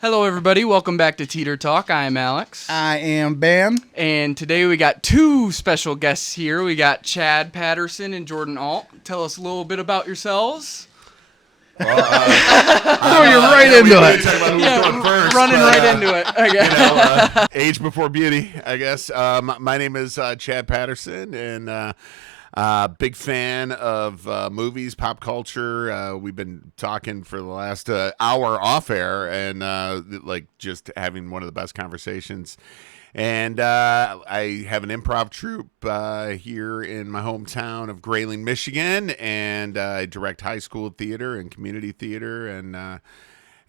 Hello, everybody. Welcome back to Teeter Talk. I am Alex. I am Ben. And today we got two special guests here. We got Chad Patterson and Jordan Ault. Tell us a little bit about yourselves. Well, you're right into it. Running right into it. Okay. Age before beauty, I guess. My name is Chad Patterson, and big fan of movies, pop culture. We've been talking for the last hour off air, and just having one of the best conversations. And I have an improv troupe here in my hometown of Grayling, Michigan, and I direct high school theater and community theater,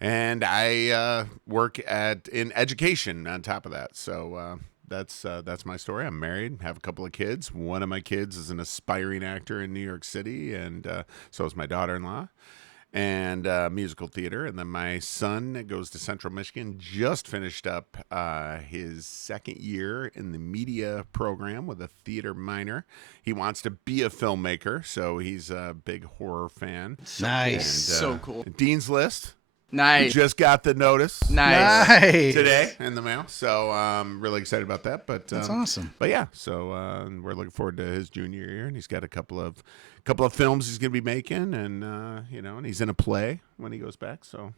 and I work in education on top of that. So that's my story. I'm married, have a couple of kids. One of my kids is an aspiring actor in New York City, and so is my daughter-in-law. And musical theater. And then my son goes to Central Michigan, just finished up his second year in the media program with a theater minor. He wants to be a filmmaker, so he's a big horror fan. Nice. And, So cool. Dean's List. Nice. Just got the notice Nice. today in the mail, so I'm really excited about that. But That's awesome. But yeah, so we're looking forward to his junior year, and he's got a couple of films he's going to be making, and and he's in a play when he goes back. So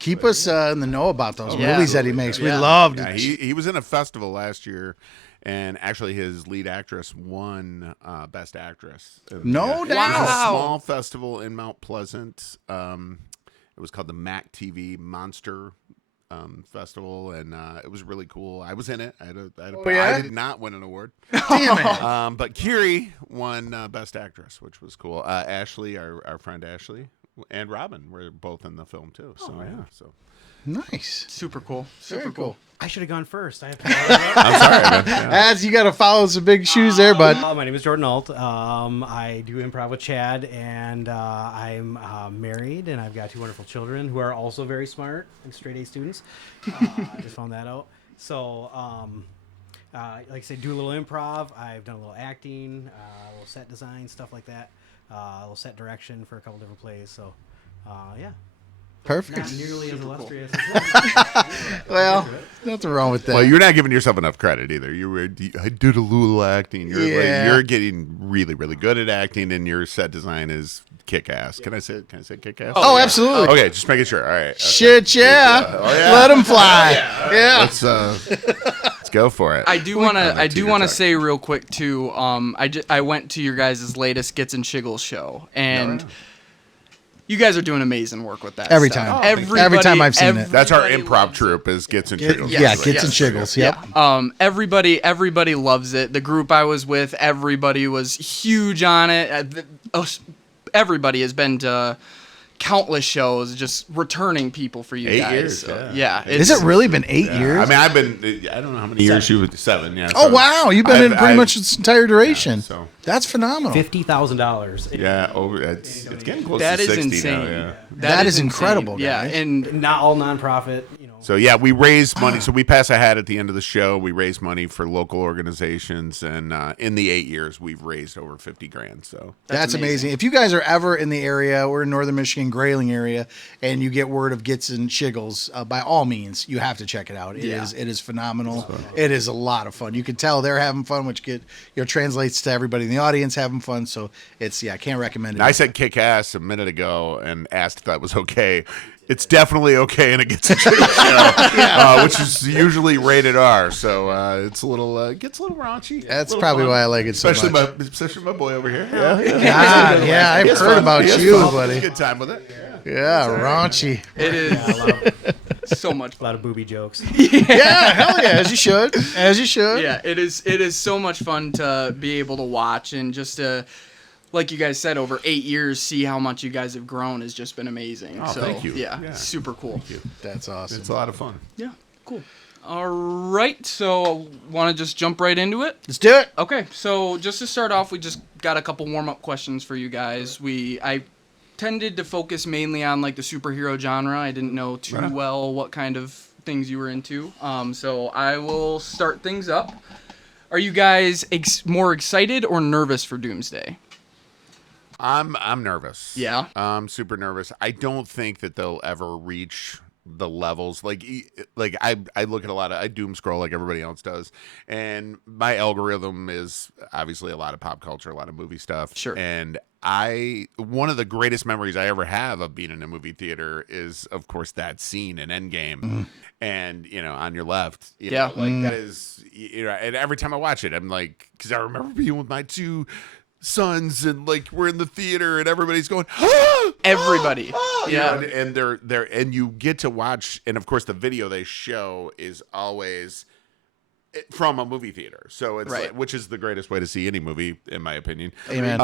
Keep us in the know about those Yeah. movies that he makes. We Yeah. loved yeah, it. he was in a festival last year, and actually his lead actress won Best Actress. No It was doubt. a Wow. small festival in Mount Pleasant. It was called the Mac TV Monster Festival, and it was really cool. I was in it. I did not win an award. Damn it. But Kiri won Best Actress, which was cool. Ashley, our friend Ashley, and Robin were both in the film too. So so Nice. Super cool. Very Super cool. I should have gone first. I have to I'm sorry, man. Yeah. As you got to follow some big shoes there, bud. My name is Jordan Ault. I do improv with Chad, and I'm married, and I've got two wonderful children who are also very smart and straight A students. I just found that out. So, like I said, do a little improv. I've done a little acting, a little set design, stuff like that. A little set direction for a couple different plays. So, yeah. Perfect. Not nearly as illustrious. Well, nothing wrong with that. Well, you're not giving yourself enough credit either. I did a little acting. You're getting really, really good at acting, and your set design is kick ass. Can I say kick ass? Oh, absolutely. Okay, just making sure. All right. Okay. Shit, yeah. Oh, yeah. Let him fly. Yeah. Let's go for it. I do want to say real quick too. I went to your guys' latest Gits and Shiggles show, and you guys are doing amazing work with that. Every stuff. time. Every time I've seen it. That's our everybody improv loves troupe is Gits and Shiggles. Yeah, Gits and Shiggles. Yep. Yeah. Everybody loves it. The group I was with, everybody was huge on it. Everybody has been to countless shows, just returning people for you 8 guys. years, So, yeah. Has it really been 8 years? I mean, I've been. I don't know how many years you would 7. Yeah. Oh, so wow. You've been in pretty much its entire duration. Yeah, so. That's phenomenal. $50,000. Yeah, it's getting close That to is 60 insane. now. Yeah. That is insane. incredible, Yeah, guys. and Not all nonprofit, So yeah, we raise money. So we pass a hat at the end of the show. We raise money for local organizations, and in the 8 years, we've raised over $50,000. So That's amazing. If you guys are ever in the area, we're in Northern Michigan, Grayling area, and you get word of Gits and Shiggles, by all means, you have to check it out. It is phenomenal. It is a lot of fun. You can tell they're having fun, which translates to everybody in the audience having fun. So I can't recommend it. I said kick ass a minute ago and asked if that was okay. It's definitely okay, and it gets a show, which is usually rated R. So it's a little gets a little raunchy. That's probably why I like it so Especially much. especially my boy over here. God, yeah, I've It's heard fun. about It's you, fun. buddy. Good time with it. Yeah, raunchy. it is so much A fun. lot of booby jokes. Yeah, hell yeah, as you should. As you should. Yeah, it is so much fun to be able to watch, and just to, like you guys said, over 8 years, see how much you guys have grown has just been amazing. Oh, so, thank you. Yeah, Yeah. super cool. Thank you. That's awesome. It's a lot of fun. Yeah, cool. All right, so want to just jump right into it? Let's do it. Okay, so just to start off, we just got a couple warm-up questions for you guys. I tended to focus mainly on like the superhero genre. I didn't know too well what kind of things you were into. So I will start things up. Are you guys more excited or nervous for Doomsday? I'm nervous. Yeah? I'm super nervous. I don't think that they'll ever reach the levels. Like I look at I doom scroll like everybody else does, and my algorithm is obviously a lot of pop culture, a lot of movie stuff. Sure. And one of the greatest memories I ever have of being in a movie theater is, of course, that scene in Endgame, and on your left, Yeah. that is, and every time I watch it, I'm like, because I remember being with my two sons, and like we're in the theater, and everybody's going, Everybody. Yeah. and they're and you get to watch, and of course the video they show is always from a movie theater, so it's Right. which is the greatest way to see any movie, in my opinion. Amen.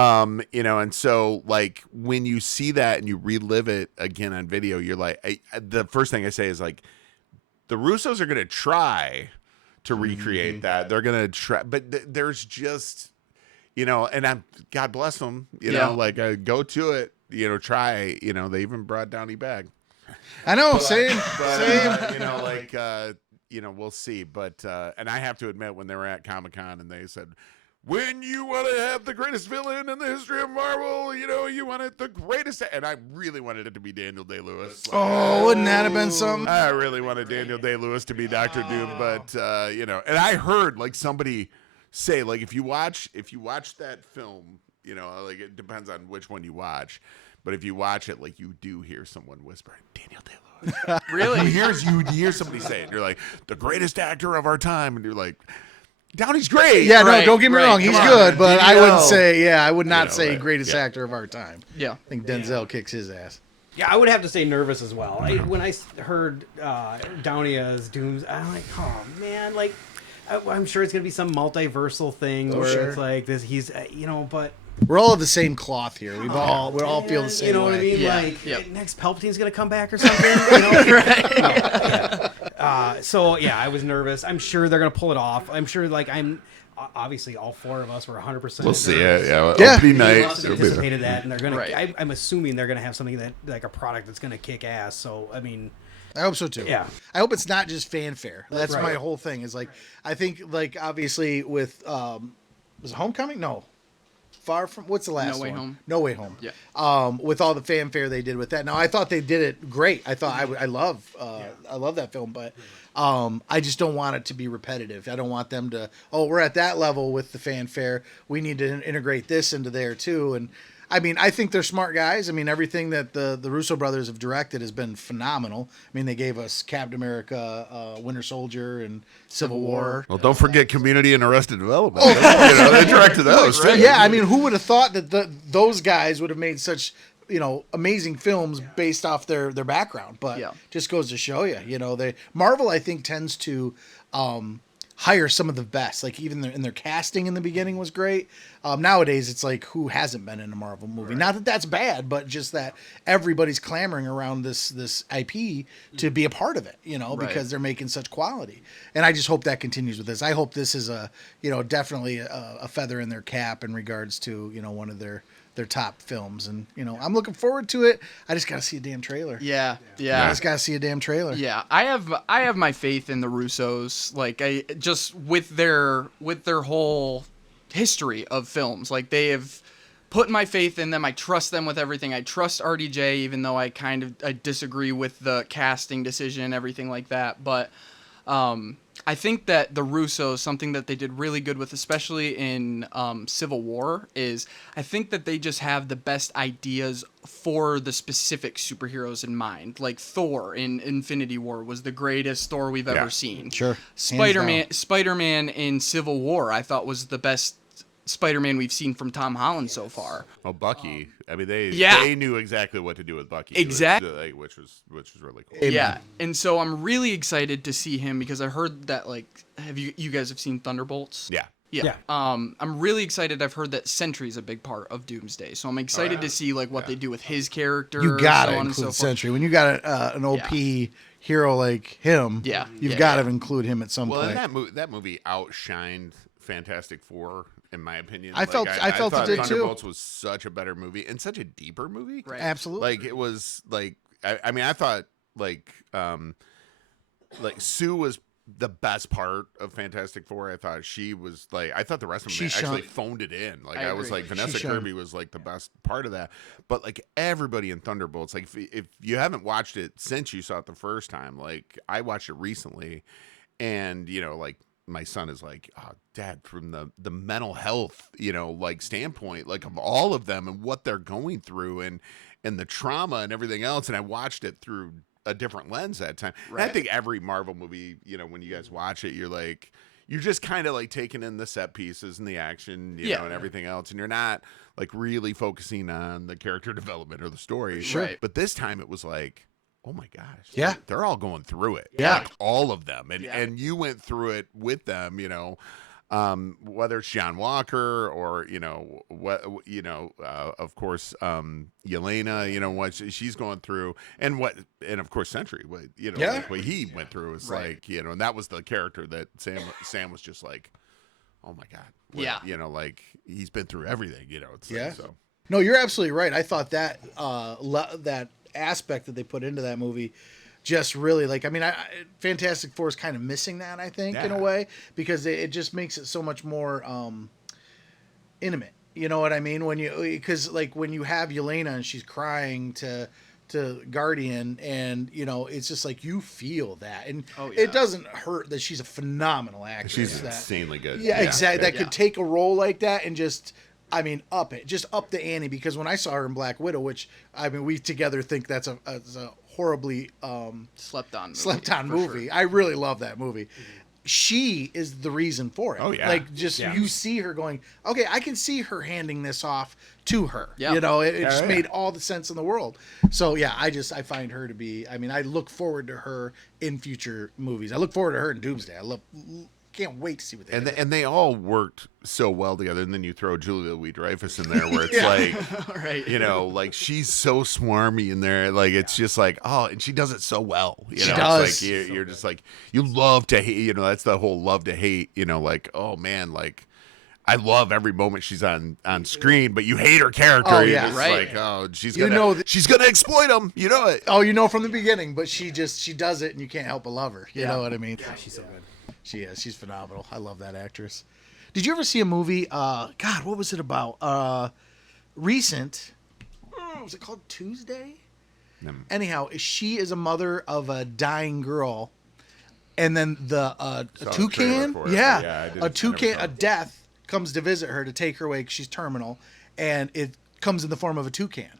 And so like when you see that and you relive it again on video, you're like, the first thing I say is like, the Russos are gonna try to recreate that. They're gonna try, but there's just, and God bless them, like go to it, try, they even brought Downey back. I know, Same. same. We'll see. But and I have to admit, when they were at Comic-Con and they said, when you want to have the greatest villain in the history of Marvel, you want it the greatest, and I really wanted it to be Daniel Day-Lewis. Oh, wouldn't that have been something? I really wanted Daniel Day-Lewis to be Doctor Doom, but and I heard like somebody say, like, if you watch that film, like it depends on which one you watch, but if you watch it, like you do hear someone whisper, Daniel Day-Lewis. Really? You hear somebody say it, and you're like, the greatest actor of our time, and you're like, Downey's great. Yeah, Right, no, don't get me right. wrong. He's Come on, good, but I wouldn't say, I would not know, say right. greatest Yeah. actor of our time. Yeah. I think Denzel kicks his ass. Yeah, I would have to say nervous as well. When I heard Downey as Dooms, I'm like, oh man, like I'm sure it's gonna be some multiversal thing where sure. it's like this. He's but We're all of the same cloth here. We all feel the same You know way. what I mean? Yeah, Like yep. next Palpatine's gonna come back or something. So yeah, I was nervous. I'm sure they're gonna pull it off. I'm sure obviously all four of us were 100%. We'll see it. Yeah. Yeah. Opening They night. must have it'll be there. anticipated that, and they're gonna. Right. I'm assuming they're gonna have something that like a product that's gonna kick ass. So I mean, I hope so too. Yeah. I hope it's not just fanfare. That's right. my whole thing. Is like, I think like obviously with was it Homecoming? No. Far from what's the last No Way one? Home. No Way Home. Yeah. With all the fanfare they did with that. Now I thought they did it great. I thought I love that film, but I just don't want it to be repetitive. I don't want them to, we're at that level with the fanfare. We need to integrate this into there too. And I mean, I think they're smart guys. I mean, everything that the Russo brothers have directed has been phenomenal. I mean, they gave us Captain America, Winter Soldier, and Civil War. Well, don't forget Community and Arrested Development. They directed those. Too. Yeah, I mean, who would have thought that those guys would have made such amazing films based off their background? But Yeah. just goes to show you, Marvel I think tends to hire some of the best. Like even in their casting in the beginning was great. Nowadays it's like, who hasn't been in a Marvel movie? Not that that's bad, but just that everybody's clamoring around this IP to be a part of it, because they're making such quality. And I just hope that continues with this. I hope this is definitely a feather in their cap in regards to, one of their top films. And, I'm looking forward to it. I just got to see a damn trailer. Yeah. I just got to see a damn trailer. Yeah, I have my faith in the Russos. Like I just with their whole history of films, like they have put my faith in them. I trust them with everything. I trust RDJ, even though I disagree with the casting decision and everything like that. But I think that the Russos, something that they did really good with, especially in Civil War, is I think that they just have the best ideas for the specific superheroes in mind. Like Thor in Infinity War was the greatest Thor we've ever seen. Sure. Spider-Man in Civil War, I thought was the best Spider-Man we've seen from Tom Holland so far. Oh, Bucky. I mean, they knew exactly what to do with Bucky. Exactly. Which was really cool. Amen. Yeah, and so I'm really excited to see him because I heard that have you guys have seen Thunderbolts? Yeah. Yeah. I'm really excited. I've heard that Sentry's a big part of Doomsday, so I'm excited to see what they do with his character. You gotta so on and include so forth. Sentry when you got an OP hero like him. Yeah. you've Yeah, got to yeah. include him at some Well, point. and that movie outshined Fantastic Four, in my opinion. I felt thought it did too. Thunderbolts was such a better movie and such a deeper movie. Right. Absolutely. Like it was like I mean I thought like Sue was the best part of Fantastic Four. I thought she was like, I thought the rest of them She actually shone. phoned it in. Like, I I was agree. like, Vanessa shone. Kirby was like the best part of that. But like everybody in Thunderbolts, like if you haven't watched it since you saw it the first time, like I watched it recently, and like my son is like, oh, Dad, from the mental health, like standpoint, like of all of them and what they're going through and the trauma and everything else. And I watched it through a different lens that time. And I Right. think every Marvel movie, when you guys watch it, you're just kind of like taking in the set pieces and the action, Yeah. and everything else. And you're not like really focusing on the character development or the story. Sure. Right. But this time it was like, oh my gosh. Yeah. They're all going through it. Yeah. Like, all of them. And Yeah. and you went through it with them, whether it's John Walker or, of course, Yelena, what she's going through and of course Sentry, Yeah. like what he went through is Right. like, and that was the character that Sam was just like, oh my God. Yeah. Like he's been through everything, it's Yeah. like, so. No, you're absolutely right. I thought that that aspect that they put into that movie just really Fantastic Four is kind of missing that, I think, in a Yeah. way, because it just makes it so much more intimate. You know what I mean? Because when you have Yelena and she's crying to Guardian, and it's just like you feel that, and Oh, yeah. it doesn't hurt that she's a phenomenal actress. She's that, insanely good. yeah, exactly. That Yeah. could take a role like that and just, up the ante. Because when I saw her in Black Widow, which we together think that's a horribly Slept on. slept on for movie. sure. I really love that movie. She is the reason for it. Oh, yeah. You see her going, okay, I can see her handing this off to her. Yeah. It just yeah. made all the sense in the world. So yeah, I find her to be. I look forward to her in future movies. I look forward to her in Doomsday. Can't wait to see what they do. And they all worked so well together. And then you throw Julia Louis-Dreyfus in there, where it's like, Right. like she's so smarmy in there. Like it's just like, oh, and she does it so well. She It's does. like you're just like, you love to hate. That's the whole love to hate. Like, oh man, like I love every moment she's on screen, but you hate her character. Oh, You're yeah. just Right. like, oh, she's You gonna know that- she's gonna exploit him. You know it. Oh, from the beginning, but she does it, and you can't help but love her. You Yeah. know what I mean? She's so good. She is. She's phenomenal. I love that actress. Did you ever see a movie? God, what was it about? Recent. Was it called Tuesday? Anyhow, she is a mother of a dying girl, and then a Saw the trailer toucan, for it, yeah, but yeah, I didn't- a I toucan, never saw a it. death comes to visit her to take her away 'cause she's terminal, and it comes in the form of a toucan.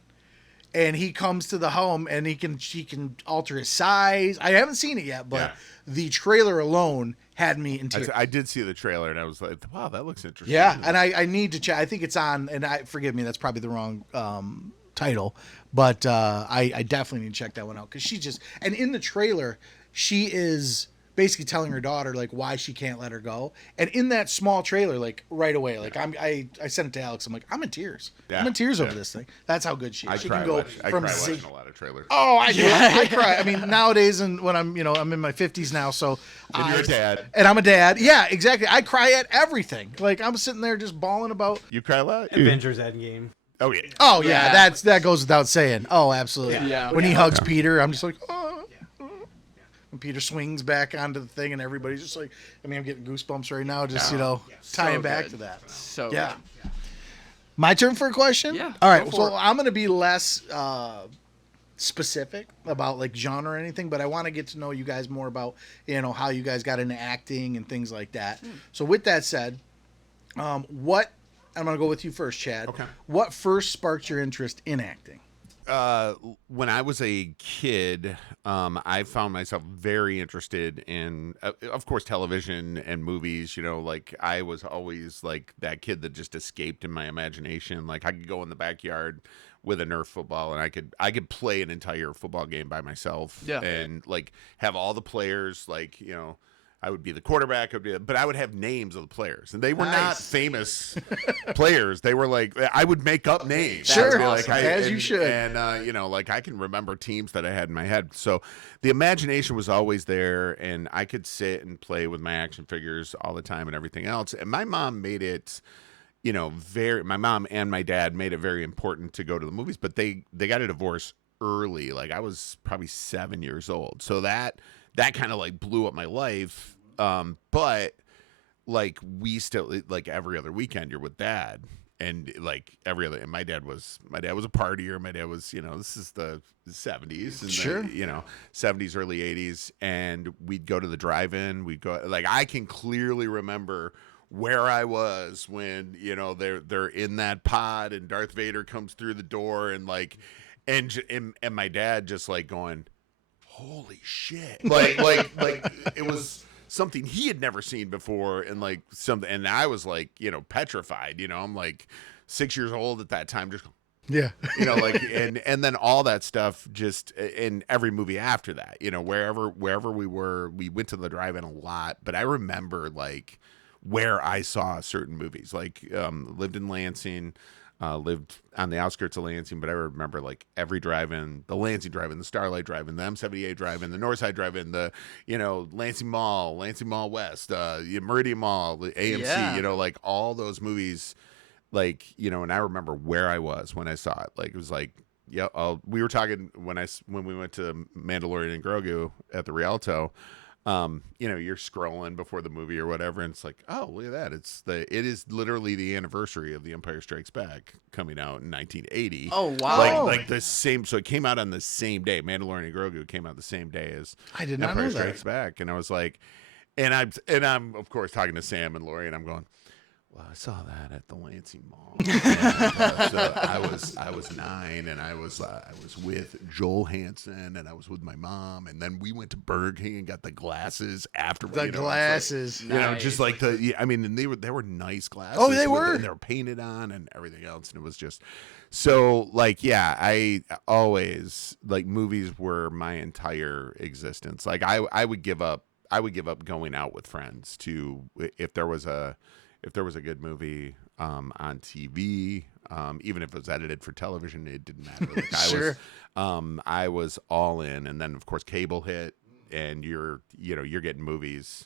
And he comes to the home, and she can alter his size. I haven't seen it yet, but Yeah. the trailer alone had me in tears. I did see the trailer, and I was like, wow, that looks interesting. Yeah, and I need to check. I think it's on, and forgive me, that's probably the wrong title, but I definitely need to check that one out, because and in the trailer, she is basically telling her daughter why she can't let her go, and in that small trailer, right away, I sent it to Alex. I'm like, I'm in tears. I'm in tears over Yeah. this thing. That's how good she is. I She cry can go watching from a lot of trailers. Oh, I do. I cry. Nowadays, and when I'm in my 50s now, so And you're a dad. and I'm a dad. Yeah, exactly. I cry at everything. I'm sitting there just bawling about. You cry a lot? Avengers Endgame. Oh yeah. Oh yeah, Yeah. that goes without saying. Oh, absolutely. Yeah. When he hugs Peter, I'm just like, oh. When Peter swings back onto the thing, and everybody's just like, I'm getting goosebumps right now, just tying So back good. to that. So Yeah. good. My turn for a question. Yeah, All right. go for So it. I'm gonna be less specific about genre or anything, but I want to get to know you guys more about how you guys got into acting and things like that. So with that said, what I'm gonna go with you first, Chad. Okay. What first sparked your interest in acting? When I was a kid, I found myself very interested in, of course, television and movies. I was always like that kid that just escaped in my imagination. Like I could go in the backyard with a Nerf football, and I could play an entire football game by myself. Yeah. And have all the players. I would be the quarterback, but I would have names of the players, and they were not Nice. famous players. They were I would make up names. Sure. I would be Awesome. As you should. And I can remember teams that I had in my head. So the imagination was always there, and I could sit and play with my action figures all the time and everything else. And my mom made it, my mom and my dad made it very important to go to the movies, but they got a divorce early. I was probably 7 years old. So that kind of blew up my life But like we still like every other weekend you're with dad, and like every other, and my dad was a partier. My dad was, this is the 70s and Sure. the 70s, early 80s, and we'd go to the drive-in. We'd go, like, I can clearly remember where I was when they're in that pod and Darth Vader comes through the door, and like and my dad just like going, holy shit, like it was something he had never seen before, and like something, and I was like, petrified. I'm like 6 years old at that time, just Yeah. like, and then all that stuff, just in every movie after that, wherever we were, we went to the drive-in a lot. But I remember like where I saw certain movies, like lived in Lansing, lived on the outskirts of Lansing, but I remember like every drive-in, the Lansing drive-in, the Starlight drive-in, the M78 drive-in, the Northside drive-in, the Lansing Mall West, Meridian Mall, the AMC, Yeah. like all those movies, like, and I remember where I was when I saw it. Like, it was like, yeah, we were talking when we went to Mandalorian and Grogu at the Rialto. You're scrolling before the movie or whatever, and it's like, oh, look at that. It is literally the anniversary of The Empire Strikes Back coming out in 1980. Oh, wow. Like the same, so it came out on the same day. Mandalorian and Grogu came out the same day as I did not Empire know that. Strikes Back. And I was like, and I'm of course talking to Sam and Lori, and I'm going, well, I saw that at the Lansing Mall. So I was 9, and I was with Joel Hansen, and I was with my mom, and then we went to Burger King and got the glasses afterwards. The glasses. Just like and they were nice glasses. Oh, they were? And they were painted on and everything else, and it was just so like, yeah. I always, like, movies were my entire existence. Like, I would give up going out with friends to if there was a good movie on TV, even if it was edited for television, it didn't matter. Like, Sure. I was all in, and then of course cable hit, and you're getting movies.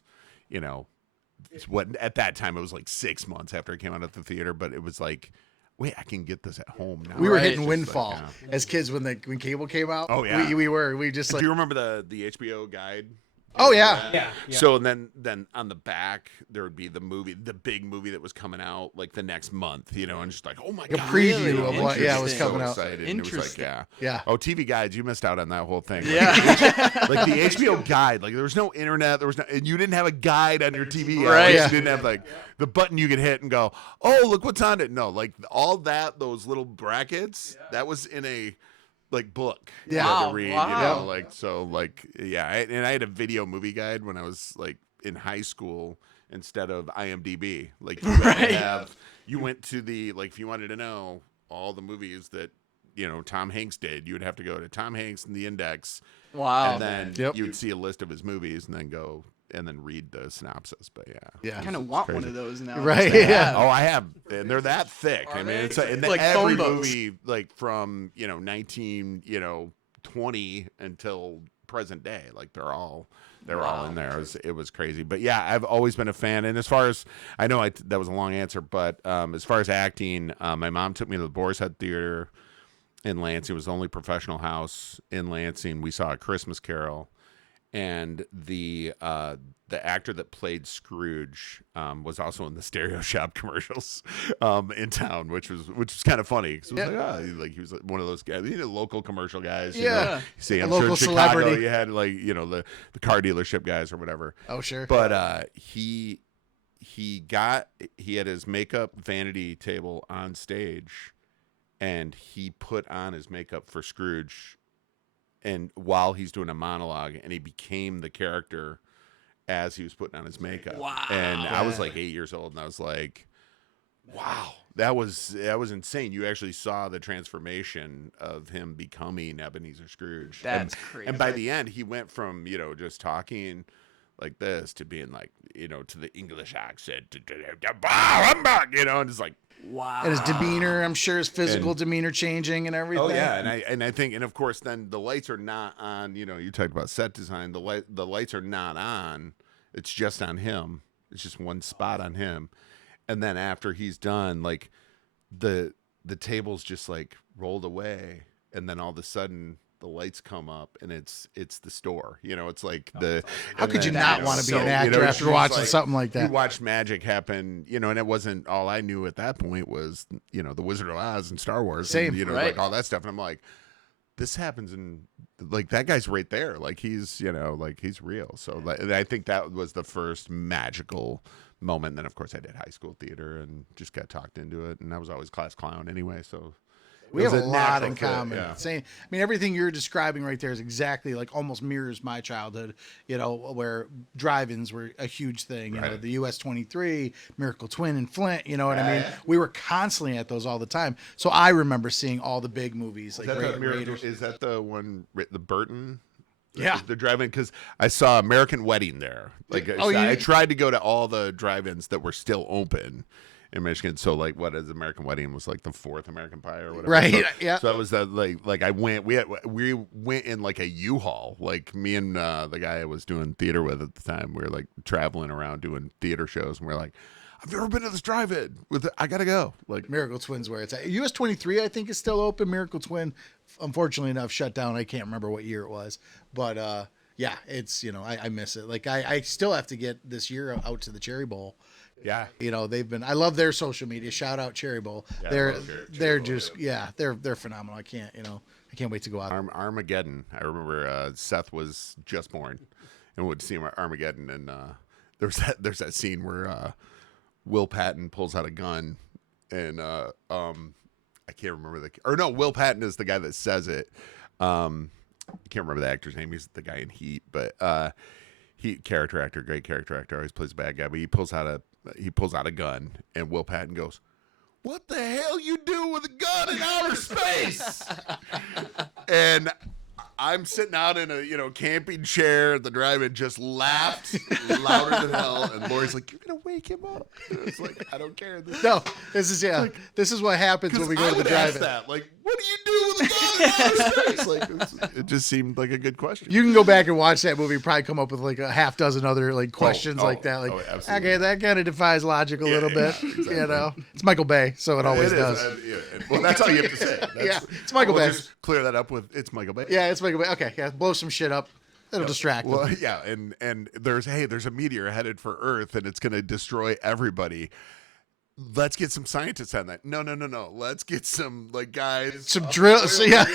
It's what at that time it was like 6 months after it came out at the theater, but it was like, wait, I can get this at home now. We were Right. hitting Just Windfall like, as kids when cable came out. Oh, yeah. We just Do like, you remember the HBO guide? oh yeah. Yeah. So then on the back there would be the big movie that was coming out like the next month, and just like, oh my god, a preview Really? of what was Interesting. coming out. Excited. And it was like, Interesting. yeah. Yeah. Oh, TV guides, you missed out on that whole thing. Yeah. Like the HBO guide, like there was no internet, and you didn't have a guide on your TV. Right. You didn't have like the button you could hit and go, oh, look what's on it. No, like all that, those little brackets, that was in a like book. Yeah. You had Wow, to read, wow. like, so like, yeah. And I had a video movie guide when I was like in high school instead of IMDb. Like, you had to have, you went to the, like, if you wanted to know all the movies that Tom Hanks did, you would have to go to Tom Hanks and the Index, Wow. and then Yep. you would see a list of his movies, and then go and then read the synopsis. But Yeah. I kind of want one of those now. Right, just to yeah. have. Oh, I have, and they're that thick. Are I mean, they? it's and Like every phone books. movie, like from 1920 until present day, like they're all in there. It was crazy. But yeah, I've always been a fan. And as far as I know, that was a long answer, but as far as acting, my mom took me to the Boar's Head Theater in Lansing. It was the only professional house in Lansing. We saw A Christmas Carol, and the actor that played Scrooge was also in the Stereo Shop commercials in town, which was kind of funny, because it was he was one of those guys, local commercial guys. Yeah. You see, A I'm sure in local Chicago celebrity. you had like the car dealership guys or whatever. Oh sure. But he had his makeup vanity table on stage, and he put on his makeup for Scrooge, and while he's doing a monologue, and he became the character as he was putting on his makeup. Wow. And I was like 8 years old, and I was like, wow, that was insane. You actually saw the transformation of him becoming Ebenezer Scrooge. That's and, crazy. And by the end, he went from just talking like this to being like, to the English accent, and it's like, Wow. And his demeanor, I'm sure his physical demeanor changing and everything. oh yeah, and I think, and of course, then the lights are not on. You talked about set design. The lights are not on. It's just on him. It's just one spot on him, and then after he's done, like the tables just like rolled away, and then all of a sudden the lights come up and it's the store. It's like the. How could you then, not want to be an actor it's after just watching something like You that? watched magic happen, and it wasn't all I knew at that point was, the Wizard of Oz and Star Wars. Same, and, right. like all that stuff. And I'm like, this happens in like that guy's right there. Like he's, like he's real. So I think that was the first magical moment. And then of course I did high school theater and just got talked into it. And I was always class clown anyway. So We it have was a lot natural in fit, common. yeah. Same. I mean, everything you're describing right there is exactly like almost mirrors my childhood. Where drive-ins were a huge thing. Right. The US 23, Miracle Twin, and Flint. You know what I mean? We were constantly at those all the time. So I remember seeing all the big movies like Raiders. Is that the one, the Burton? Yeah. The drive-in, because I saw American Wedding there. Like I tried to go to all the drive-ins that were still open in Michigan. So like, what is American Wedding was like the fourth American Pie or whatever. Right. So, Yeah. So that was that like I went. We went in like a U-Haul. Like me and the guy I was doing theater with at the time. We were like traveling around doing theater shows, and we're like, I've never been to this drive-in. I gotta go. Like Miracle Twin's where it's at. US 23, I think, is still open. Miracle Twin, unfortunately enough, shut down. I can't remember what year it was, but yeah, it's I miss it. Like I still have to get this year out to the Cherry Bowl. yeah. They've been. I love their social media. Shout out Cherry Bowl. Yeah, I they're love Cherry they're Bowl, just they're phenomenal. I can't wait to go out. Armageddon. I remember Seth was just born, and would see him at Armageddon, and there's that scene where Will Patton pulls out a gun, and I can't remember Will Patton is the guy that says it. I can't remember the actor's name. He's the guy in Heat, but great character actor, always plays a bad guy. But he pulls out a gun, and Will Patton goes, "What the hell you do with a gun in outer space?" And I'm sitting out in a camping chair at the drive-in, just laughed louder than hell. And Lori's like, "You're gonna wake him up." And it's like, I don't care. No, this is what happens when we go to the drive-in. That, like, what do you do with a gun in outer space? Like, it just seemed like a good question. You can go back and watch that movie. Probably come up with like a half dozen other like questions like that. Like, absolutely. okay, that kind of defies logic a little bit. exactly. It's Michael Bay, so it always does. Well, that's all you have to say. It's Michael Bay. Just clear that up with it's Michael Bay. Yeah, it's Michael Bay. Okay, yeah, blow some shit up. It'll distract them. Well, yeah, and there's a meteor headed for Earth, and it's going to destroy everybody. Let's get some scientists on that. No. Let's get some guys. Some drills. Yeah.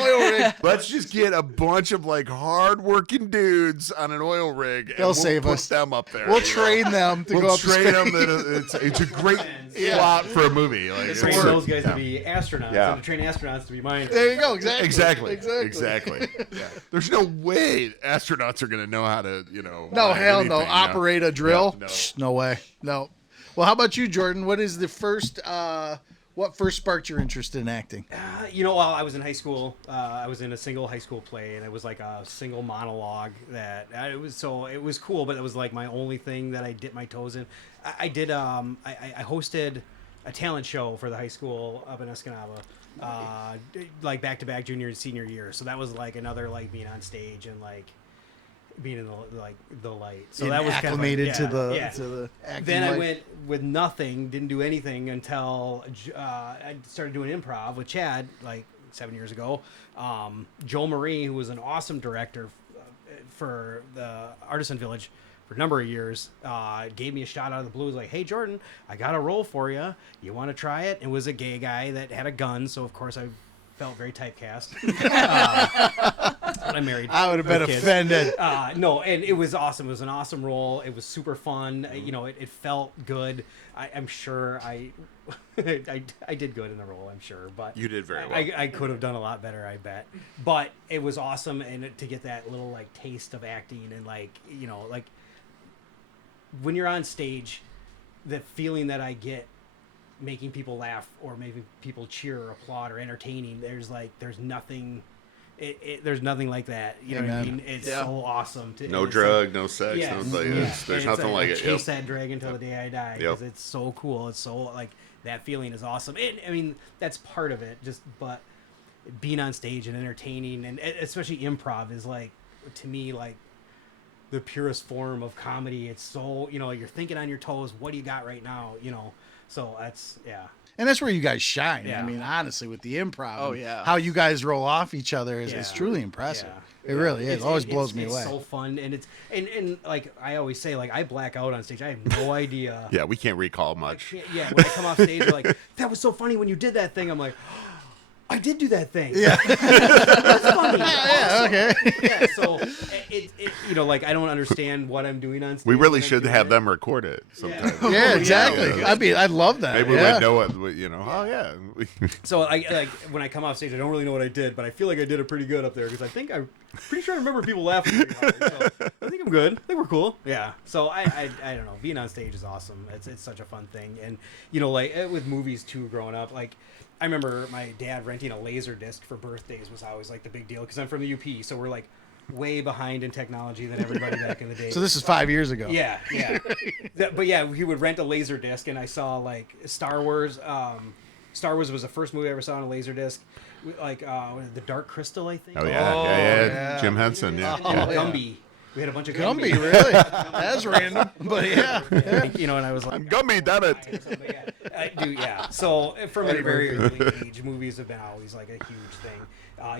Oil rig. Let's just get a bunch of hard-working dudes on an oil rig. They'll save put us. them up there. We'll train them to go up train the them. It's a great plot for a movie. Like, Train those guys to be astronauts, Yeah. and to train astronauts to be miners. There you go. Exactly. Exactly. Yeah. There's no way astronauts are going to know how to, No, hell no. anything, Operate a drill? No. No way. No. Well, how about you, Jordan? What is the first? What first sparked your interest in acting? While I was in high school, I was in a single high school play, and it was like a single monologue that it was cool, but it was like my only thing that I dipped my toes in. I hosted a talent show for the high school up in Escanaba, like back-to-back junior and senior year. So that was like another being on stage and being in the light. So that was acclimated kind of to the acting. Then I life. went with nothing, didn't do anything until I started doing improv with Chad 7 years ago. Joe Marie, who was an awesome director for the Artisan Village for a number of years, gave me a shot out of the blue. He was like, "Hey Jordan, I got a role for you. You want to try it?" It was a gay guy that had a gun, so of course I felt very typecast. I'm married. I would have been with kids. offended. No, and it was awesome. It was an awesome role. It was super fun. It felt good. I'm sure I did good in the role. I'm sure, but You did very well. I could have done a lot better, I bet. But it was awesome, and to get that little taste of acting and when you're on stage, the feeling that I get making people laugh or making people cheer or applaud or entertaining, there's nothing. There's nothing like that. You know what I mean? It's so awesome. No drug, no sex. There's nothing like it. Chase that dragon until the day I die. Because Yep. it's so cool. It's so that feeling is awesome. And that's part of it. But being on stage and entertaining, and especially improv, is to me the purest form of comedy. It's so you're thinking on your toes. What do you got right now? So that's And that's where you guys shine. Yeah. I mean, honestly, with the improv. Oh, and yeah. how you guys roll off each other is Yeah. truly impressive. Yeah. It really is. It always blows me it's away. so fun, and it's and like I always say, like I black out on stage. I have no idea. Yeah, we can't recall much. Yeah, when I come off stage, they're like, that was so funny when you did that thing. I'm like, I did do that thing. Yeah. That's funny. Yeah, okay. Yeah, so you know, like I don't understand what I'm doing on stage. We really when I'm should doing have it. them record it sometime. Yeah, exactly. Yeah. I'd love that. Maybe we yeah. would know what, you know. Oh yeah. So I like when I come off stage, I don't really know what I did, but I feel like I did it pretty good up there because I'm pretty sure I remember people laughing pretty hard. So I think I'm good. I think we're cool. Yeah. So I don't know. Being on stage is awesome. It's such a fun thing, and you know, like with movies too. Growing up, like I remember my dad renting a laser disc for birthdays was always like the big deal because I'm from the UP, so we're like way behind in technology than everybody back in the day. So this is 5 years ago. Yeah. But yeah, he would rent a laser disc, and I saw like Star Wars. Star Wars was the first movie I ever saw on a laser disc. Like the Dark Crystal, I think. Oh yeah, Oh, yeah. yeah. Jim Henson. Yeah. Oh, yeah. yeah. Gumby. We had a bunch of Gumby, really? That's random. But yeah. You know, and I was like, I'm Gumby, damn it. Yeah, I do, yeah. So from a very early age, movies have been always like a huge thing.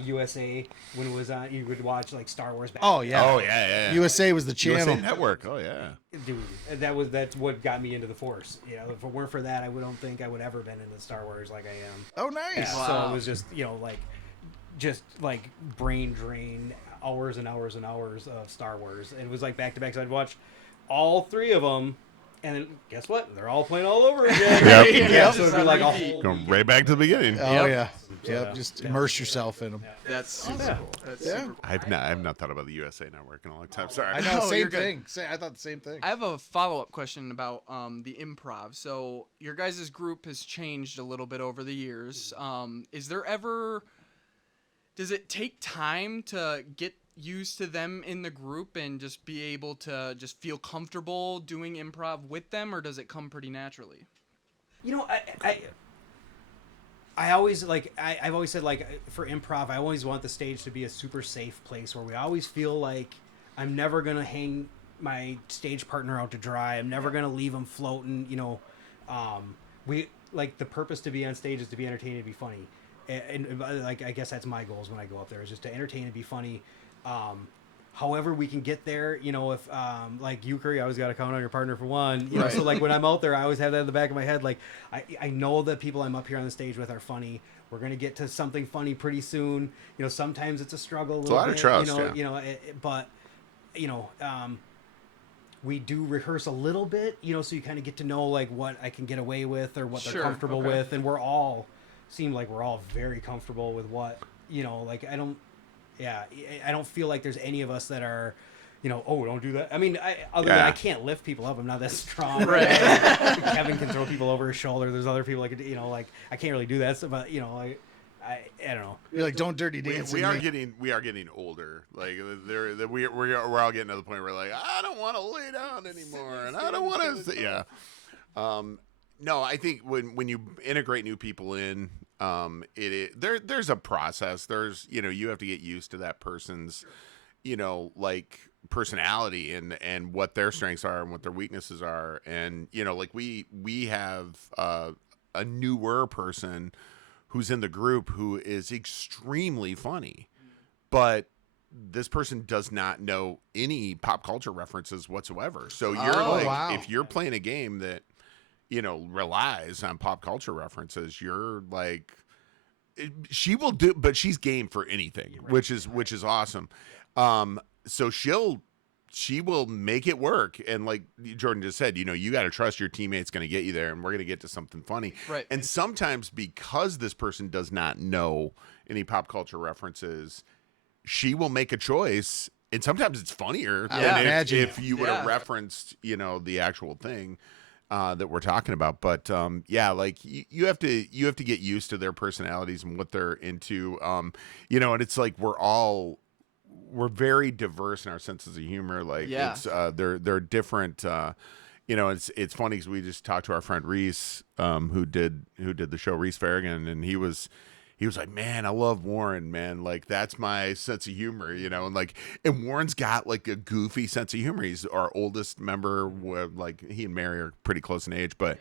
USA, when it was on, you would watch like Star Wars. Back Oh yeah. Oh yeah. USA was the USA channel. Network. Oh yeah. Dude, that's what got me into the Force. You know, if it weren't for that, I don't think I would ever been into Star Wars like I am. Oh nice. Yeah, Wow. So it was just like brain drain, hours and hours and hours of Star Wars. And it was like back to back. So I'd watch all three of them, and then guess what? They're all playing all over again. Yep. Yeah, so it'd be like a whole Going right back to the beginning. Oh yeah. Yeah. Yep. Just immerse yourself in them. That's super Yeah. cool. That's Yeah. super cool. I've not thought about the USA Network in a long time. Sorry. I know. No, you're Same good. thing. I thought the same thing. I have a follow-up question about the improv. So your guys' group has changed a little bit over the years. Does it take time to get used to them in the group and just be able to just feel comfortable doing improv with them, or does it come pretty naturally? You know, I always like I've always said like for improv, I always want the stage to be a super safe place where we always feel like I'm never gonna hang my stage partner out to dry. I'm never gonna leave him floating. You know, we like the purpose to be on stage is to be entertaining and be funny, and like I guess that's my goals when I go up there is just to entertain and be funny. However we can get there, you know, if like euchre, you always got to count on your partner for one, you know, so like when I'm out there, I always have that in the back of my head. Like I know that people I'm up here on the stage with are funny. We're going to get to something funny pretty soon. You know, sometimes it's a struggle. It's a lot of trust, you know, but you know, we do rehearse a little bit, you know, so you kind of get to know like what I can get away with or what they're Sure, comfortable okay. with. And we're all very comfortable with what, you know, like I don't feel like there's any of us that are, you know, oh, don't do that. I mean, other than I can't lift people up. I'm not that strong. Right. Kevin can throw people over his shoulder. There's other people like, you know, like I can't really do that. So, but you know, like I don't know. You're like, don't dirty dance. We are getting older. Like we're all getting to the point where like I don't want to lay down anymore, and I don't want to. Yeah. No, I think when you integrate new people in, there's a process. There's you have to get used to that person's like personality and what their strengths are and what their weaknesses are, and like we have a newer person who's in the group who is extremely funny, but this person does not know any pop culture references whatsoever. So you're wow. if you're playing a game that relies on pop culture references, you're like, she will do, but she's game for anything, which is awesome. So she will make it work. And like Jordan just said, you got to trust your teammate's going to get you there, and we're going to get to something funny. Right. And sometimes because this person does not know any pop culture references, she will make a choice. And sometimes it's funnier than if you would have referenced, the actual thing that we're talking about. But like you have to get used to their personalities and what they're into. And it's like we're very diverse in our senses of humor. Like it's they're different. It's funny because we just talked to our friend Reese, who did the show, Reese Farragon, and he was like, man, I love Warren, man. Like that's my sense of humor, and Warren's got like a goofy sense of humor. He's our oldest member. Like he and Mary are pretty close in age, but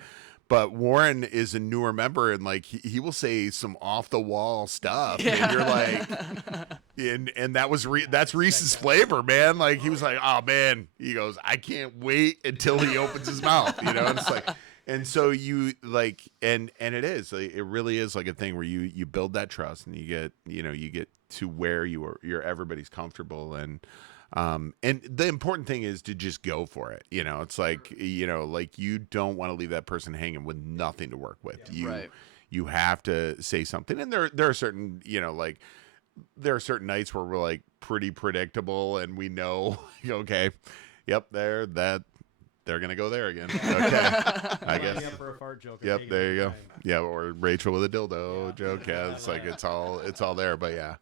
But Warren is a newer member, and like he will say some off the wall stuff, and you're like, and that's Reese's flavor, man. Like he was like, oh man, he goes, I can't wait until he opens his mouth, and it's like, and so you like, and it is, like, it really is like a thing where you build that trust, and you get to where you're everybody's comfortable, and the important thing is to just go for it. It's like, like you don't want to leave that person hanging with nothing to work with. You have to say something. And there are certain, like there are certain nights where we're like pretty predictable and we know, okay, yep, they're going to go there again. Okay. I guess. Up for a fart joke. Yep. There you go. Yeah. Or Rachel with a dildo joke. Yeah. It's like, it's all there, but yeah.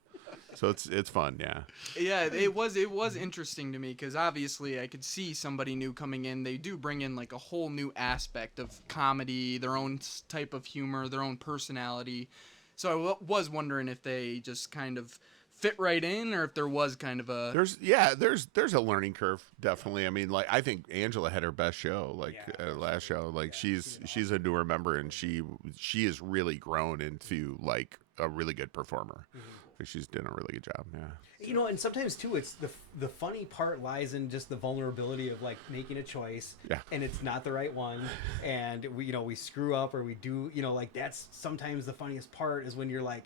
So it's fun, yeah. Yeah, it was interesting to me because obviously I could see somebody new coming in. They do bring in like a whole new aspect of comedy, their own type of humor, their own personality. So I was wondering if they just kind of fit right in, or if there was kind of a there's a learning curve, definitely. I mean, like I think Angela had her best show, last show. Like she's a newer member, and she has really grown into like a really good performer. She's doing a really good job. Yeah. And sometimes too, it's the funny part lies in just the vulnerability of like making a choice, and it's not the right one, and we screw up or we do, like that's sometimes the funniest part is when you're like,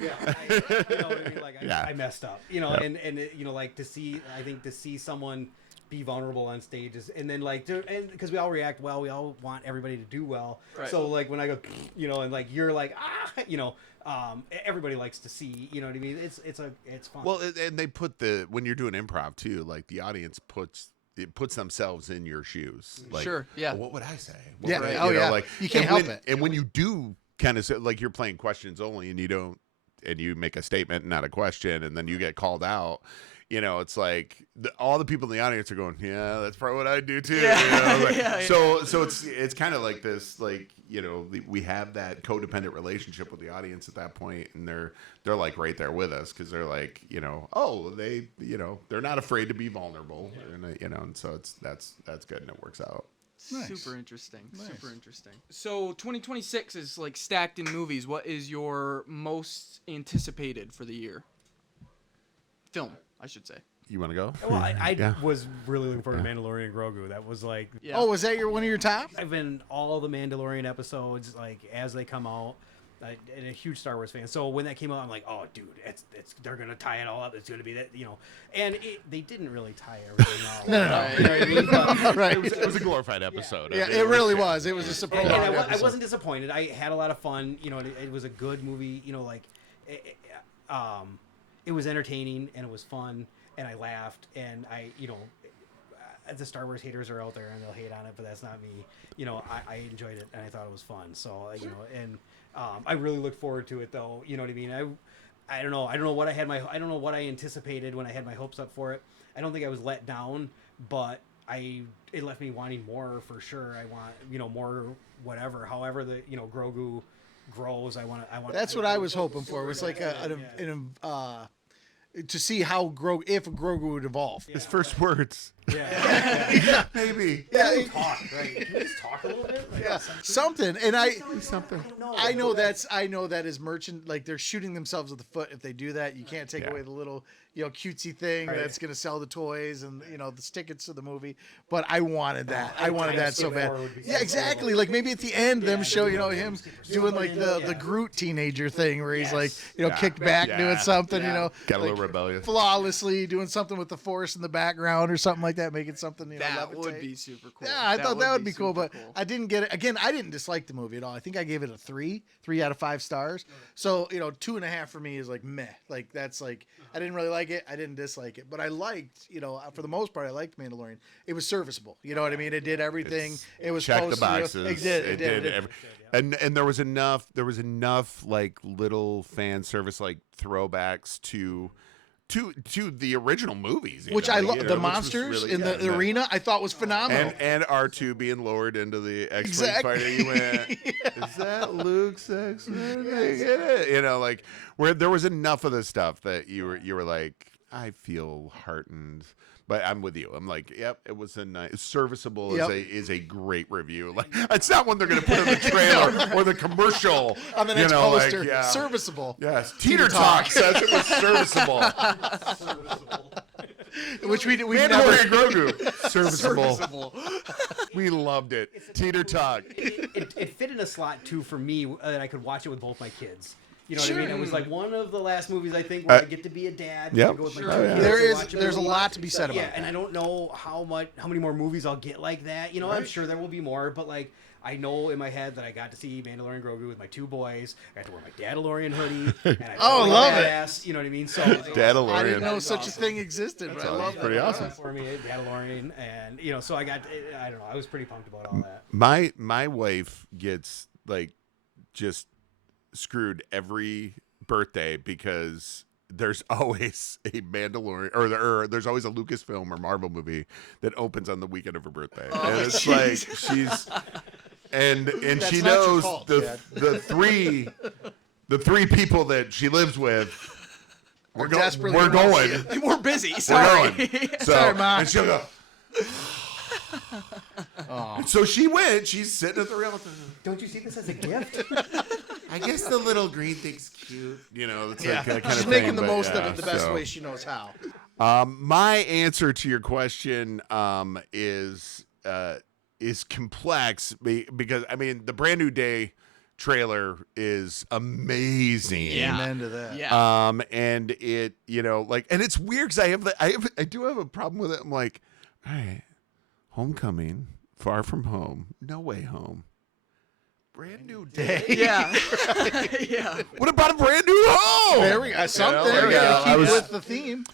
I messed up, and like to see someone be vulnerable on stage and then like and because we all react well, we all want everybody to do well, right. So like when I go, and like you're like everybody likes to see, you know what I mean? It's fun. Well, and they put when you're doing improv too, like the audience puts themselves in your shoes. Like, sure, yeah. What would I say? Like you can't help it. And when you do kind of say, like you're playing questions only, and you make a statement, not a question, and then you get called out. It's like all the people in the audience are going, yeah, that's probably what I do too. So it's kind of like this, like, we have that codependent relationship with the audience at that point, and they're like right there with us because they're like, they're not afraid to be vulnerable, and so that's good, and it works out. Nice. Super interesting. So 2026 is like stacked in movies. What is your most anticipated for the year? Film, I should say. You want to go? Well, I was really looking forward to Mandalorian and Grogu. That was like... Yeah. Oh, was that one of your top? I've been all the Mandalorian episodes, like, as they come out. And a huge Star Wars fan. So when that came out, I'm like, oh, dude, they're going to tie it all up. It's going to be that, And they didn't really tie everything all up. No. Right. It was a glorified episode. Yeah, it really was. It was a surprise. And I wasn't disappointed. I had a lot of fun. It was a good movie. It was entertaining and it was fun and I laughed and the Star Wars haters are out there and they'll hate on it, but that's not me. I enjoyed it and I thought it was fun. So I really look forward to it though. You know what I mean? I don't know. I don't know what I anticipated when I had my hopes up for it. I don't think I was let down, but it left me wanting more for sure. I want more whatever. However the Grogu grows. I want. That's what I was hoping for. It was like to see how Grogu would evolve. His first words. Yeah. Maybe. Yeah. Talk, right? Can you just talk a little bit? Like, something. And something. I know that is merchant. Like they're shooting themselves with the foot if they do that. You can't take away the little cutesy thing that's going to sell the toys and the tickets to the movie. But I wanted that. I wanted that so bad. Yeah, exactly. Like maybe at the end, them show him doing like the Groot teenager thing where he's like kicked back doing something. Got a little like, rebellious, flawlessly doing something with the Force in the background or something like that, making something that would be super cool. Yeah, I thought that would be cool, but I didn't get it. Again, I didn't dislike the movie at all. I think I gave it a 3 out of 5 stars. So 2.5 for me is like meh. Like that's like I didn't really like it. I didn't dislike it, but I liked for the most part I liked Mandalorian. It was serviceable. You know what I mean? It did everything. It was checked close the boxes. It did. And there was enough like little fan service like throwbacks to the original movies, which I love. The monsters really, in the arena, I thought was phenomenal. And R2 being lowered into the X-Wing fighter, you went, is that Luke's X-Wing? Like where there was enough of the stuff that you were like, I feel heartened. But I'm with you. I'm like, yep, it was a nice, serviceable Yep. is a great review. Like, it's not one they're going to put in the trailer or the commercial On the next poster, like, yeah. serviceable. Yes, Teeter Talk says it was serviceable. Which we never. Mandalorian Grogu, serviceable. We loved it. Teeter Talk. It fit in a slot too for me that I could watch it with both my kids. You know what I mean? It was like one of the last movies I think where I get to be a dad. Yep. Go with my Sure. two kids There's a movie. lot to be said about Yeah, that. and I don't know how many more movies I'll get like that. You know, I'm sure there will be more, but like I know in my head that I got to see Mandalorian Grogu with my two boys. I got to wear my Dadalorian hoodie. And I felt like love a it. badass, you know what I mean? So Dadalorian. I didn't know That's such awesome. a thing existed, but I love it. Pretty awesome. For me, Dadalorian, and you know, so I got. I don't know. I was pretty pumped about all that. My wife gets like just screwed every birthday because there's always a Mandalorian or there's always a Lucasfilm or Marvel movie that opens on the weekend of her birthday. And it's like she's and That's she not your knows fault, the Chad. the three people that she lives with. We're desperately We're wanna going. see We're busy. We're Sorry. going. So, Sorry, Ma. and she'll go. So she went. She's sitting at the rail. Don't you see this as a gift? I guess the little green thing's cute. You know, it's Yeah. like that kind She's of making thing, the but most of yeah, it the best so. way she knows how. My answer to your question is complex because I mean the Brand New Day trailer is amazing. Yeah. Amen to that. Yeah. And it, you know, like, and it's weird because I do have a problem with it. I'm like, all right, Homecoming, Far From Home, No Way Home, Brand New Day. Yeah. Yeah. What about a Brand New Home? There we go. Something. You know, we like, gotta I keep was- with the theme.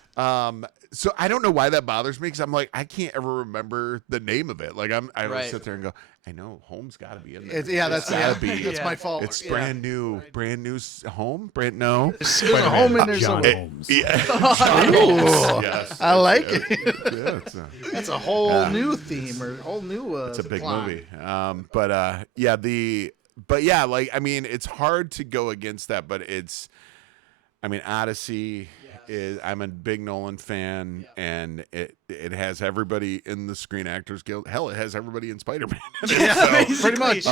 So I don't know why that bothers me because I'm like I can't ever remember the name of it. Like I always Right. sit there and go, I know Home's got to be in there. That's gotta be. That's my fault. It's Yeah. brand new home. No. There's a home in there John somewhere. Holmes. Yeah. Ooh. Yes. I like Yes. it. Yeah, it's a, That's a whole new theme or whole new. it's a big plot. movie. Like I mean, it's hard to go against that, but it's. I mean, Odyssey is. I'm a big Nolan fan, and it has everybody in the Screen Actors Guild. Hell, it has everybody in Spider-Man. Pretty much.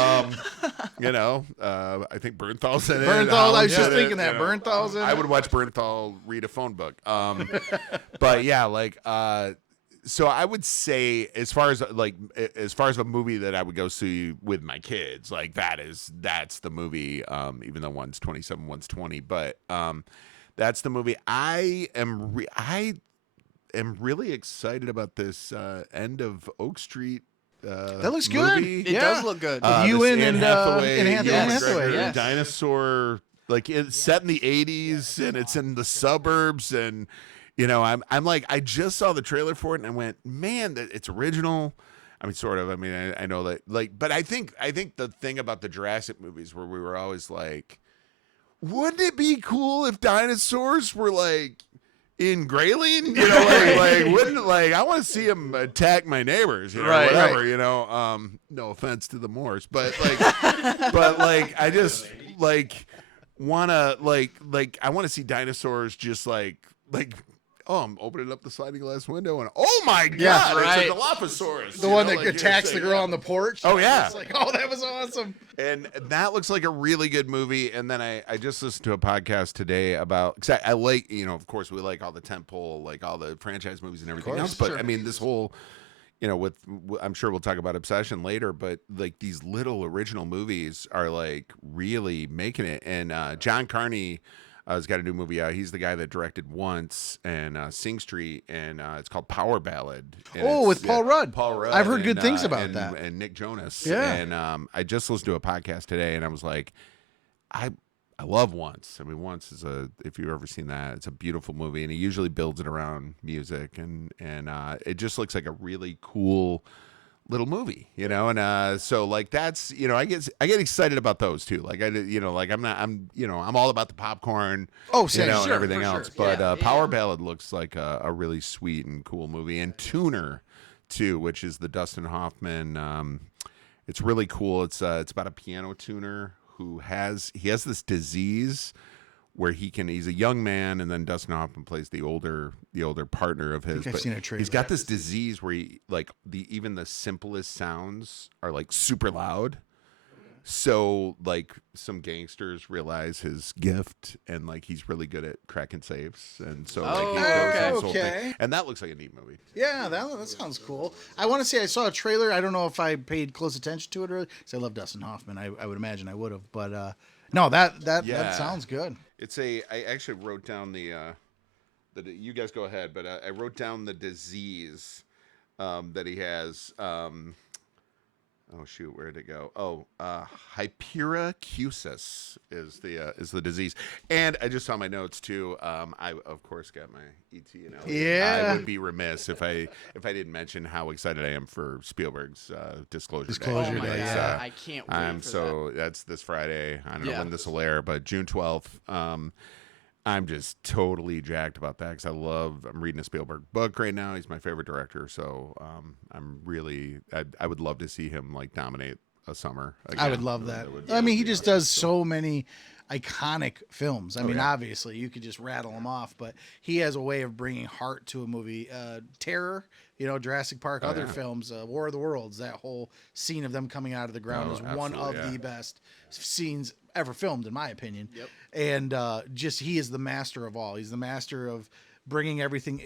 You know, I think Bernthal's in it. Bernthal, I was Holland's just in thinking it, that. you know. Bernthal's in I it. would watch Bernthal read a phone book. But yeah, like, so I would say as far as a movie that I would go see with my kids, like that's the movie. Even though one's 27, one's 20, but that's the movie. I am really excited about this end of Oak Street. That looks good. movie. It Yeah. does look good. With you This in Anne and Hathaway, Anne Hathaway. Ewan Yes. McGregor, Yes. dinosaur. Like it's set in the 80s and it's in the suburbs, and you know I'm like I just saw the trailer for it and I went, man, it's original. I mean, sort of. I mean, I know that, like, but I think the thing about the Jurassic movies where we were always like, wouldn't it be cool if dinosaurs were like in Grayling? You know, like wouldn't like I want to see them attack my neighbors, you know, Right, whatever, right. you know. No offense to the Moors, but like, I just like wanna like I want to see dinosaurs just like. Oh, I'm opening up the sliding glass window and oh my god, Yeah, right. it's a Dilophosaurus. The you one know, that like, you're attacks the saying, girl yeah. on the porch. Oh, yeah. It's like, oh, that was awesome. And that looks like a really good movie. And then I just listened to a podcast today about, because I like, you know, of course, we like all the tentpole, like all the franchise movies and everything else. But I mean, this whole, you know, I'm sure we'll talk about Obsession later, but like these little original movies are like really making it. And John Carney has got a new movie out. He's the guy that directed Once and Sing Street, and it's called Power Ballad. And Oh, with Paul Rudd. Paul Rudd. I've heard good and, things about and, that. And Nick Jonas. Yeah. And I just listened to a podcast today, and I was like, I love Once. I mean, Once is if you've ever seen that, it's a beautiful movie, and he usually builds it around music, and it just looks like a really cool little movie, you know. And so like that's, you know, I get excited about those too. Like I'm all about the popcorn, Oh, you same. know, and Sure, everything for else. sure. But Yeah, Power yeah. Ballad looks like a really sweet and cool movie. And Tuner too, which is the Dustin Hoffman. It's really cool. It's about a piano tuner who has this disease where he's a young man, and then Dustin Hoffman plays the older partner of his. I've But seen a trailer. he's got this disease where he like even the simplest sounds are like super loud. So like some gangsters realize his gift, and like he's really good at cracking safes, and so like he goes okay. on this whole thing. Okay. And that looks like a neat movie. Yeah, that sounds cool. I want to say I saw a trailer. I don't know if I paid close attention to it or because I love Dustin Hoffman. I would imagine I would have, but no, that sounds good. I actually wrote down the you guys go ahead, but I wrote down the disease that he has. Oh shoot, where did it go? Oh, hyperacusis is the disease. And I just saw my notes too. I of course got my ET and Elliot. Yeah. I would be remiss if I didn't mention how excited I am for Spielberg's Disclosure Day. Oh my Day, God, yeah. I can't wait for that. That's this Friday. I don't know Yeah. when this will air, but June 12th. I'm just totally jacked about that because I'm reading a Spielberg book right now. He's my favorite director, so I would love to see him like dominate a summer. Again. I would love that. That would He be just awesome. does so many iconic films. I mean, yeah. obviously, you could just rattle them off, but he has a way of bringing heart to a movie. Terror, Jurassic Park, other films, War of the Worlds, that whole scene of them coming out of the ground is one of the best scenes ever filmed, in my opinion. Yep. And he is the master of all. He's the master of bringing everything,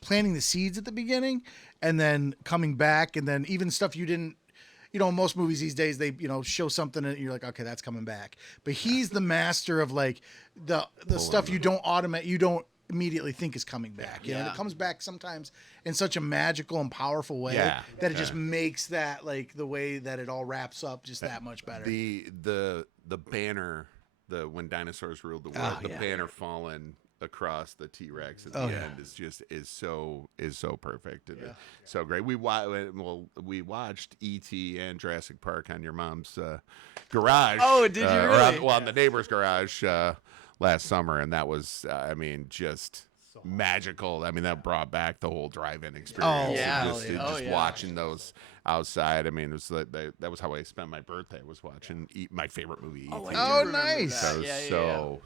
planting the seeds at the beginning and then coming back, and then even stuff you didn't, most movies these days, they, show something and you're like, okay, that's coming back. But he's the master of like the stuff you don't immediately think is coming back. And it comes back sometimes in such a magical and powerful way that it just makes that, like, the way that it all wraps up just that much better. The banner, when dinosaurs ruled the world, banner falling across the T-Rex at the end is so perfect and so great. We watched E.T. and Jurassic Park on your mom's garage. Oh, did you really? On the neighbor's garage last summer, and that was just magical. I mean, that brought back the whole drive-in experience. Oh, yeah. Just watching those outside. I mean, it was that was how I spent my birthday, was watching my favorite movie. Oh, E.T. I do remember nice. that. So Yeah,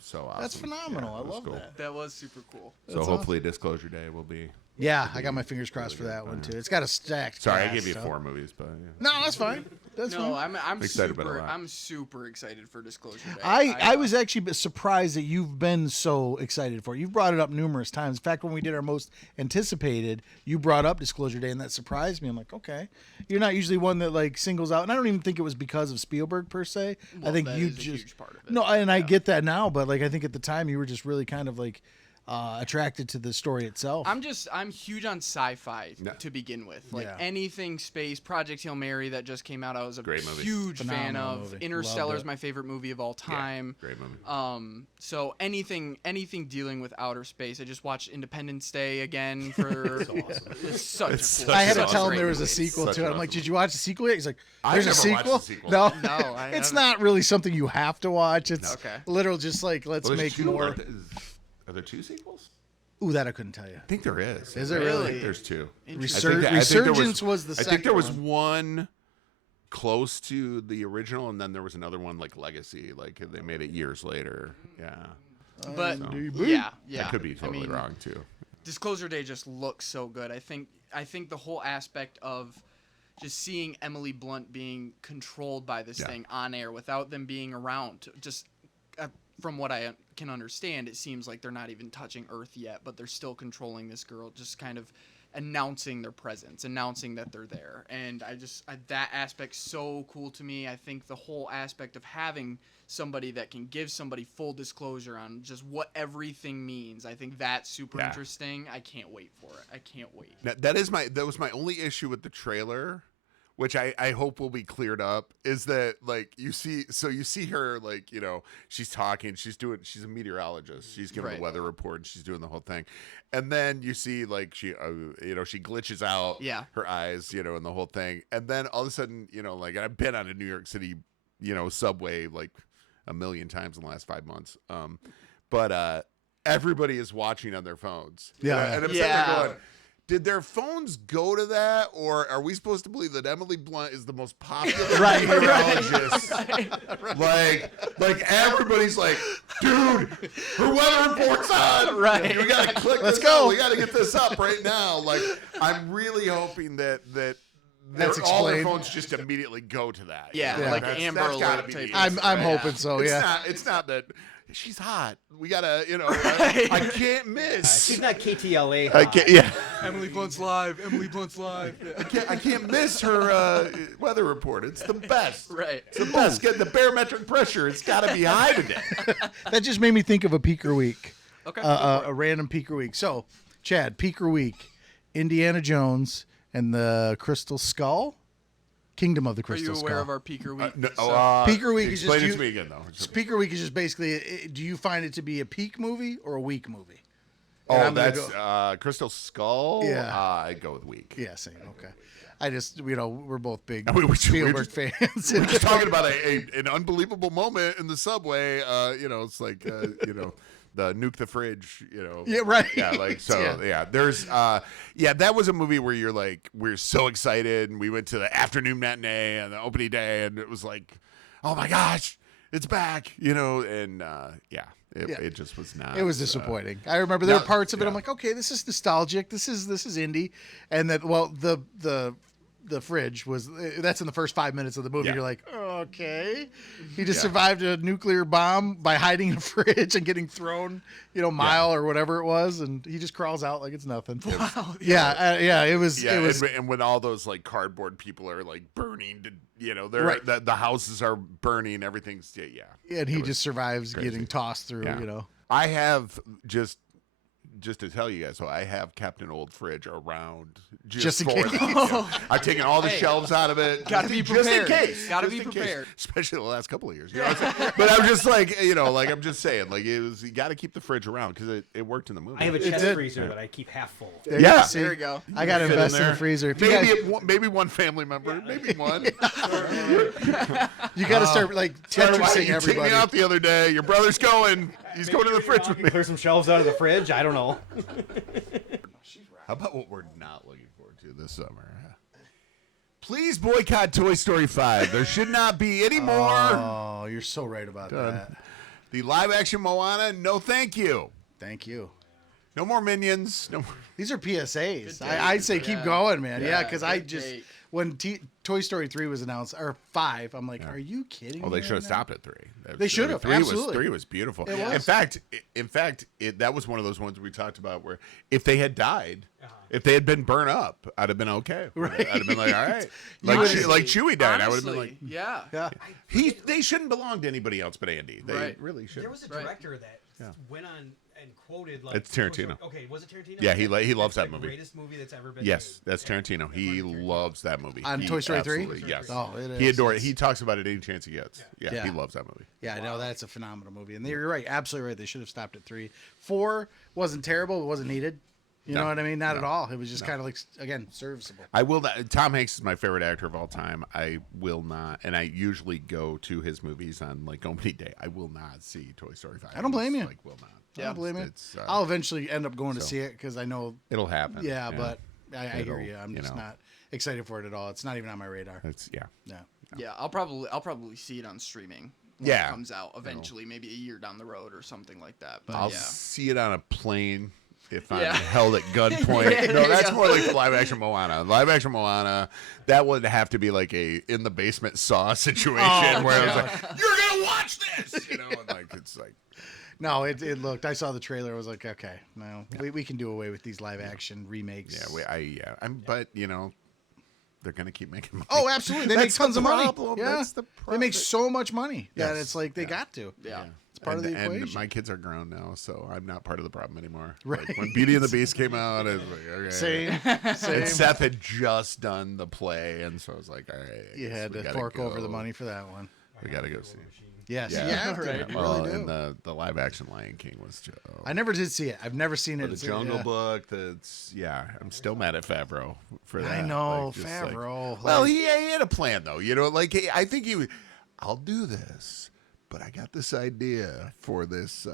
so awesome. That's phenomenal. Yeah, I it was love cool. that. That was super cool. So hopefully Disclosure Day will be. Yeah, I got my fingers crossed for that one too. It's got a stacked. Sorry, I cast, gave you so. 4 movies, but yeah. No, that's fine. That's No, fine. I'm Excited about super. a lot. I'm super excited for Disclosure Day. I was actually surprised that you've been so excited for it. You've brought it up numerous times. In fact, when we did our most anticipated, you brought up Disclosure Day, and that surprised me. I'm like, okay, you're not usually one that like singles out, and I don't even think it was because of Spielberg per se. Well, I think that you is a just huge part of it. no, and I get that now, but like I think at the time you were just really kind of like attracted to the story itself. I'm huge on sci-fi to begin with. Like anything space. Project Hail Mary that just came out, I was a Great movie. huge fan Phenomenal of. movie. Interstellar Loved is it. my favorite movie of all time. Great movie. So anything dealing with outer space. I just watched Independence Day again for it's such a cool. I had to Such tell him great there was a movie. sequel Such to it. an I'm like, awesome did you watch the sequel yet? He's like, I've there's a never watched sequel? the sequel. No, I it's haven't. not really something you have to watch. It's Okay. literal just like, let's Well, there's make 2, more. Are there 2 sequels? Ooh, that I couldn't tell you. I think there is. Is there I really? think there's 2. Resurgence was the I think there was second one close to the original, and then there was another one like Legacy. Like they made it years later. Yeah. But IMDb. yeah. I could be totally wrong too. Disclosure Day just looks so good. I think the whole aspect of just seeing Emily Blunt being controlled by this thing on air without them being around, just from what I can understand, it seems like they're not even touching Earth yet, but they're still controlling this girl, just kind of announcing their presence, announcing that they're there. And that aspect's so cool to me. I think the whole aspect of having somebody that can give somebody full disclosure on just what everything means, I think that's super interesting. I can't wait for it. I can't wait. Now, that was my only issue with the trailer, which I hope will be cleared up, is that like you see her, like, she's talking, she's a meteorologist, she's giving the weather report, and she's doing the whole thing, and then you see like she glitches out her eyes, and the whole thing, and then all of a sudden, like I've been on a New York City, subway like a million times in the last 5 months, but everybody is watching on their phones, and I'm sitting there going, did their phones go to that, or are we supposed to believe that Emily Blunt is the most popular Right, meteorologist? Like everybody's like, dude, her weather report's on. Right. We gotta click. Let's this go. out. We gotta get this up right now. Like, I'm really hoping that That's all their explained. phones just immediately go to that. Yeah, Yeah. like That's Amber gotta Alert be type the of answer. I'm Yeah. hoping so. It's Yeah. not. It's not that she's hot. We gotta, I can't miss. She's not KTLA. I can't. Yeah. Emily Blunt's live. Emily Blunt's live. I can't miss her weather report. It's the best. Right. It's the best. Get the barometric pressure. It's got to be high today. That just made me think of a Peeker week. Okay. A random Peeker week. So, Chad, Peeker week, Indiana Jones and the Crystal Skull, Kingdom of the Are you Crystal aware Skull. of our Peeker Week? Peeker Week is just explain it to me again, though. Peeker Week is just basically, do you find it to be a peak movie or a week movie? And Oh, I'm gonna that's Crystal Skull. Yeah. I go with weak. Yeah, same. Okay. I just, we're both big We Spielberg fans. We're just talking about an unbelievable moment in the subway. It's like the nuke the fridge. Yeah, right. Yeah, like so. Yeah. There's that was a movie where you're like, we're so excited, and we went to the afternoon matinee and the opening day, and it was like, oh my gosh, it's back. It just was not. It was disappointing. I remember there were parts of it. yeah. I'm like, okay, this is nostalgic. This is indie, and that the fridge was that's in the first 5 minutes of the movie. Yeah. You're like, okay, he just survived a nuclear bomb by hiding in a fridge and getting thrown, mile or whatever it was, and he just crawls out like it's nothing. Wow. Yeah, it was. Yeah, it was. and when all those like cardboard people are like burning to, they're Right. the houses are burning, everything's And he just survives crazy. getting tossed through. Yeah. I have just to tell you guys, so I have kept an old fridge around Just in for case. that. I've taken all the shelves out of it. Gotta be just in prepared. case. Gotta Just be in case. prepared. Especially the last couple of years. What I'm saying? But I'm just like, I'm just saying, like you got to keep the fridge around because it worked in the movie. I have a chest did. freezer that I keep half full. Yeah. See, There we go. I got to Fit in invest in there. the freezer. If you guys- Maybe one family member, maybe one. you got to start like Sorry, Tetrising you took everybody. me out the other day. Your brother's going. He's going to the fridge with me. Clear some shelves out of the fridge. I don't know. How about what we're not looking forward to this summer? Please boycott Toy Story 5. There should not be any more. Oh, you're so right about that. The live action Moana, no thank you. Thank you. No more Minions. No more. These are PSAs. Good take. I'd say keep going, man. Yeah, because I good just take. when Toy Story 3 was announced or 5, I'm like, are you kidding Oh, me? they should have right stopped at 3. They should have, absolutely. 3 was beautiful. It was. In fact, that was one of those ones we talked about where if they had died, if they had been burnt up, I'd have been okay. Right. I'd have been like, all right. Honestly, Like Chewie died, I would have been honestly, like, yeah. Yeah. they shouldn't belong to anybody else but Andy. They Right. really should. There was a Right. director that went on and quoted like It's Tarantino. Okay, was it Tarantino? Yeah, he That's loves that the movie. Greatest movie that's ever been. Yes, made. that's Tarantino. He loves that movie. On He Toy Story 3? absolutely- Yes. Oh, it He is. adores it. He talks about it any chance he gets. Yeah, Yeah. he loves that movie. Yeah, I know that's a phenomenal movie, and you're right, absolutely right. They should have stopped at 3. 4 wasn't terrible, it wasn't needed. You know No. what I mean? Not at all. It was just kind of like again serviceable. I will not. Tom Hanks is my favorite actor of all time. I will not, and I usually go to his movies on like opening day. I will not see Toy Story 5. I don't blame you. Like, will not. I don't blame you. It's, I'll eventually end up going to see it because I know. it'll happen. Yeah, but I hear It'll, you. I'm you just know. not excited for it at all. It's not even on my radar. It's Yeah. Yeah, I'll probably see it on streaming when Yeah. it comes out eventually, maybe a year down the road or something like that. But I'll yeah. see it on a plane if I'm Yeah. held at gunpoint. Yeah, No, that's yeah. more like live action Moana. Live action Moana, that would have to be like a in the basement Saw situation where I was like, "You're gonna watch this," and like it's like. No, it looked. I saw the trailer. I was like, okay, no, we can do away with these live action remakes. But they're gonna keep making money. Oh, absolutely. They make That's the tons of money. problem. Yeah. That's the They make problem. so much money that Yes. it's like they got to. Yeah. It's part of the And equation. my kids are grown now, so I'm not part of the problem anymore. Right. Like, when Beauty and the Beast came out, I was like, okay. Same. And Same. Seth had just done the play, and so I was like, all right. I You guess had we to gotta fork over the go. money for that one. We gotta go see. Yes. Yeah. You have to. Right. You Well, really do. and the live action Lion King was just. I never did see it. I've never seen it. The It's- Jungle yeah. Book. I'm still mad at Favreau for that. I know, just Favreau. well, Like- he had a plan though. I think I'll do this, but I got this idea for this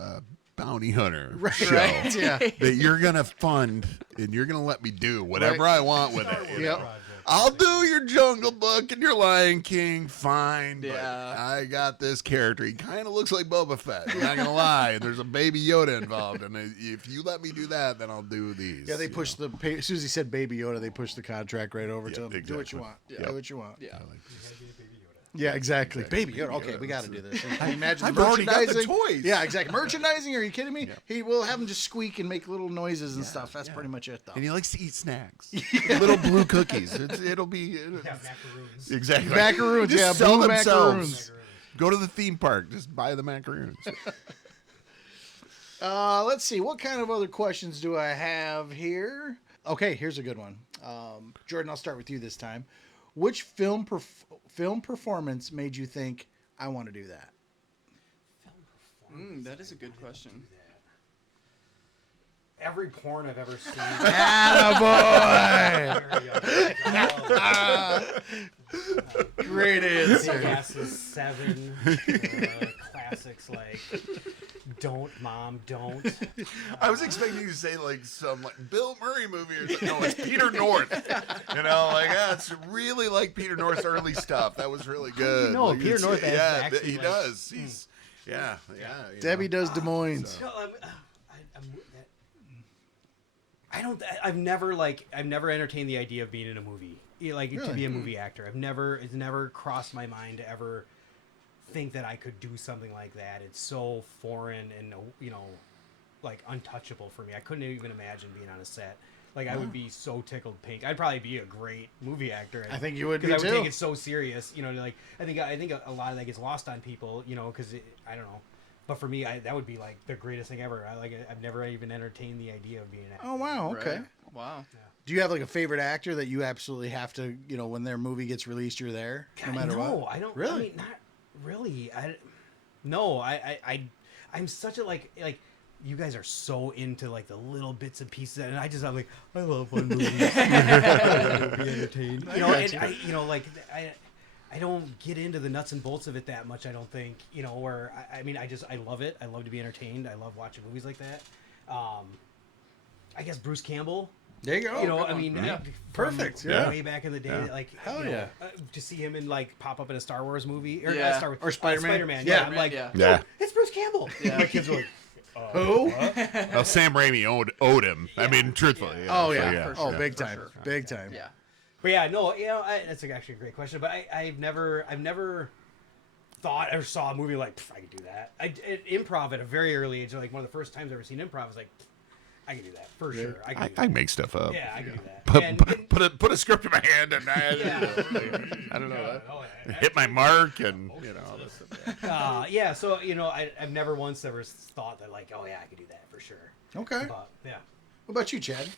bounty hunter show Right, yeah. that you're gonna fund and you're gonna let me do whatever I want with it. You Yep. know? I'll do your Jungle Book and your Lion King, fine. Yeah. But I got this character. He kind of looks like Boba Fett. I'm not gonna lie. There's a baby Yoda involved, and if you let me do that, then I'll do these. Yeah, they pushed the. As soon as he said Baby Yoda, they pushed the contract right over to him. exactly. Do what you want. Yeah. Do what you want. Yeah. Yeah, exactly. Baby Yoda. Okay, we got to do this. Can you imagine I've the already got the merchandising? toys. Yeah, exactly. Merchandising? Are you kidding me? He will have him just squeak and make little noises and stuff. That's pretty much it, though. And he likes to eat snacks. Little blue cookies. It'll be Yeah, macaroons. exactly Macaroons, Just yeah, sell blue themselves. macaroons. Go to the theme park. Just buy the macaroons. Let's see. What kind of other questions do I have here? Okay, here's a good one. Jordan, I'll start with you this time. Which film performance made you think, I want to do that? That is a good question. Every porn I've ever seen. Attaboy! Great answer. Kick-Ass's 7. Classics like Don't Mom Don't. I was expecting you to say like some Bill Murray movie or something. No, it's Peter North. You know, like it's really like Peter North's early stuff. That was really good. know Like, Peter it's- North has yeah, actually, he like- does. He's yeah. You Debbie know. does Des Moines. No, I've never entertained the idea of being in a movie, like to Really? be a movie actor. It's never crossed my mind to ever think that I could do something like that. It's so foreign and like untouchable for me. I couldn't even imagine being on a set. Like I would be so tickled pink. I'd probably be a great movie actor. I think you would be because I would too. take it so serious. Like I think a lot of that gets lost on people. Because I don't know. But for me, that would be like the greatest thing ever. I've never even entertained the idea of being an actor. Oh, wow. Okay. Right. Wow. Do you have like a favorite actor that you absolutely have to, when their movie gets released, you're there no matter what? No, I don't. Really? I mean, not really. I'm such a like. You guys are so into like the little bits and pieces, and I'm like, I love fun movies. I love to be entertained. I don't get into the nuts and bolts of it that much. I don't think, where I love it. I love to be entertained. I love watching movies like that. I guess Bruce Campbell. There you go. Perfect, From yeah. Way back in the day, like Hell yeah. to see him in like pop up in a Star Wars movie or Yeah. Star Wars Or Spider-Man. Spider-Man. Yeah. Yeah, I'm like, Yeah. Yeah. it's Bruce Campbell. Yeah. My kids are like, Who? Well, Sam Raimi owed him. I mean, truthfully. Oh, So, yeah. For Oh, sure, big for time. sure. Big time. Yeah. But yeah, no, that's actually a great question. But I've never thought or saw a movie like I could do that. Improv at a very early age, like one of the first times I ever seen improv, I was like, I can do that for sure. I can do I that. make stuff up. Yeah, I can do that. Put, And- put a script in my hand and I don't know. Hit my mark and all this stuff. yeah, so I've never once ever thought that like, oh yeah, I could do that for sure. Okay. But yeah. What about you, Chad?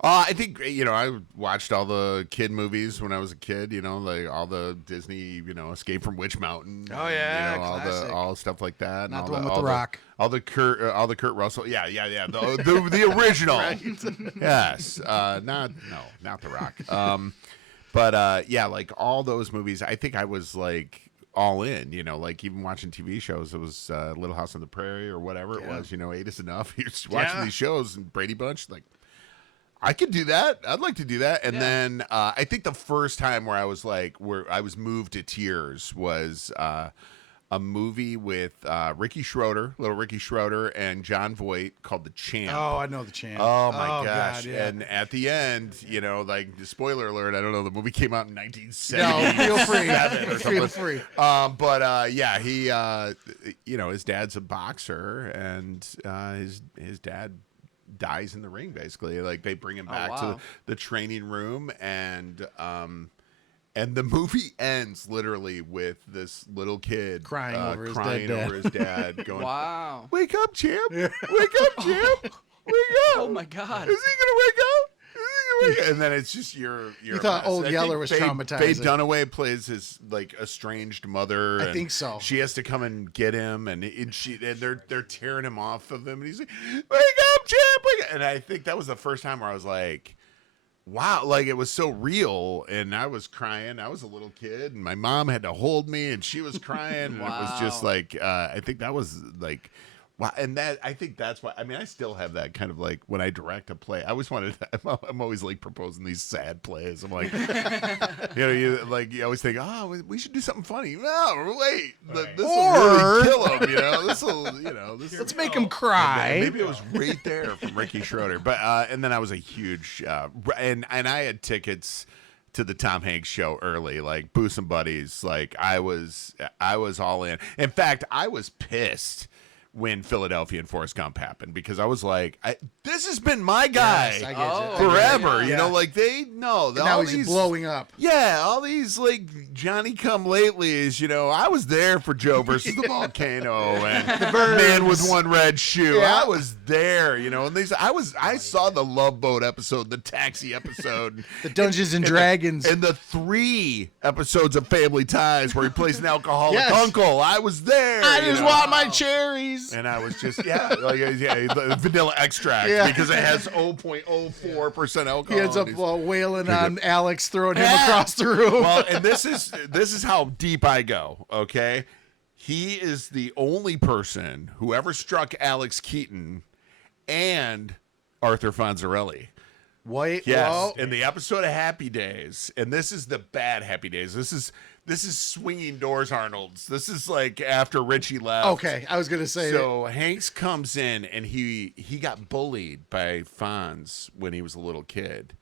I think I watched all the kid movies when I was a kid. Like all the Disney, Escape from Witch Mountain. Oh, yeah, all classic. all stuff like that. and Not all the one with all The Rock. All the Kurt Russell. Yeah. The original. Yes. Not the Rock. But like all those movies, I think I was like all in. Like even watching TV shows. It was Little House on the Prairie or whatever it was. 8 is Enough. You're just watching these shows and Brady Bunch like. I could do that. I'd like to do that. And then I think the first time where I was moved to tears was a movie with little Ricky Schroeder, and John Voight called The Champ. Oh, I know The Champ. Oh my gosh! God, yeah. And at the end, like spoiler alert, I don't know. The movie came out in 1970. No, feel free. He, his dad's a boxer, and his dad dies in the ring. Basically, like they bring him back to the training room, and the movie ends literally with this little kid Crying over his dead over his dad, going, Wow. "Wake up, champ! Wake up, champ! Wake up! Oh my God. Is he gonna wake up? And then it's just your. You thought mess. Old I Yeller think was Faye traumatizing. Dunaway plays his like estranged mother. I and think so. She has to come and get him, and they're tearing him off of him, and he's like, "Wake up, champ!" Wake up. And I think that was the first time where I was like, wow, like it was so real, and I was crying. I was a little kid, and my mom had to hold me, and she was crying, and it was just like I think that was like Wow, and that I think that's why. I mean, I still have that kind of like when I direct a play. I always wanted. I'm always like proposing these sad plays. I'm like, you always think, oh, we should do something funny. No, wait, this will really kill him. This will, Let's make him cry. Maybe it was right there from Ricky Schroeder, but and then I was a huge and I had tickets to the Tom Hanks show early, like Boost and Buddies. Like I was all in. In fact, I was pissed when Philadelphia and Forrest Gump happened because I was like, this has been my guy Yes, I get you. forever. Yeah. Like they know. Now he's blowing up. Yeah, all these like Johnny Come Latelys. I was there for Joe versus the volcano and the Man with One Red Shoe. Yeah. I was there. And I saw the Love Boat episode, the Taxi episode, The Dungeons and Dragons, and the 3 episodes of Family Ties where he plays an alcoholic Yes. uncle. I was there. I just want my cherries. And I was just the vanilla extract because it has 0.04% alcohol. He ends up wailing on Alex, throwing him across the room. Well, and this is how deep I go. Okay, he is the only person who ever struck Alex Keaton and Arthur Fonzarelli. Wait, Yes, whoa. in the episode of Happy Days, and this is the bad Happy Days. This is Swinging Doors Arnold's. This is like after Richie left. Okay, I was gonna say. So Hanks comes in and he got bullied by Fonz when he was a little kid.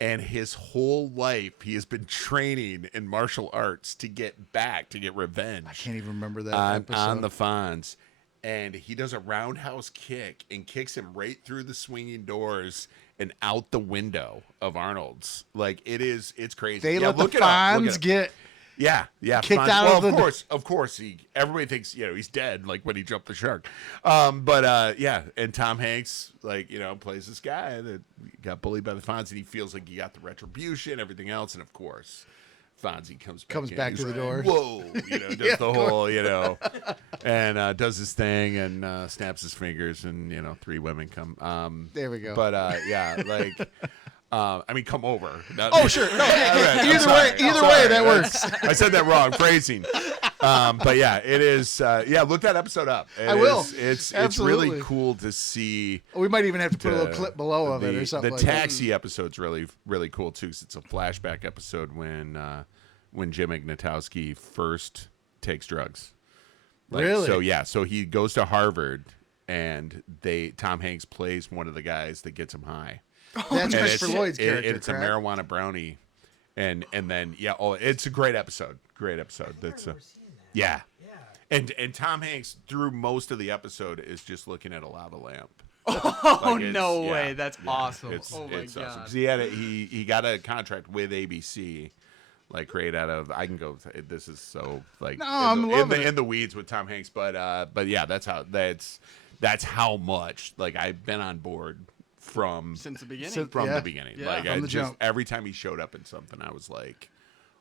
And his whole life he has been training in martial arts to get revenge. I can't even remember that on episode. the Fonz. And he does a roundhouse kick and kicks him right through the swinging doors and out the window of Arnold's. Like it's crazy. They let look the it up, look it Fonz up. get Kicked out well, of the. of course. Everybody thinks he's dead, like when he jumped the shark. And Tom Hanks plays this guy that got bullied by the Fonz, and he feels like he got the retribution, everything else, and of course, Fonzie comes back to the door. Whoa, does the whole, and does his thing and snaps his fingers, and 3 women come. There we go. But come over. Sure. No, Either way, that works. I said that wrong. Phrasing. But yeah, it is. Look that episode up. I will. It's Absolutely. really cool to see. We might even have to put a little clip below of it or something. The like Taxi episode's really, really cool too. 'Cause it's a flashback episode when Jim Ignatowski first takes drugs. Really? So he goes to Harvard, and Tom Hanks plays one of the guys that gets him high. That's Christopher Lloyd's character. It's a marijuana brownie, and then it's a great episode. Great episode. That's yeah. And Tom Hanks through most of the episode is just looking at a lava lamp. Oh no way! That's awesome. It's oh my awesome. god! 'Cause he got a contract with ABC. Like right out of I can go. This is so like I'm loving it. in the weeds with Tom Hanks, but yeah, that's how much like I've been on board since the beginning. The beginning. Yeah. Like From the jump. every time he showed up in something, I was like,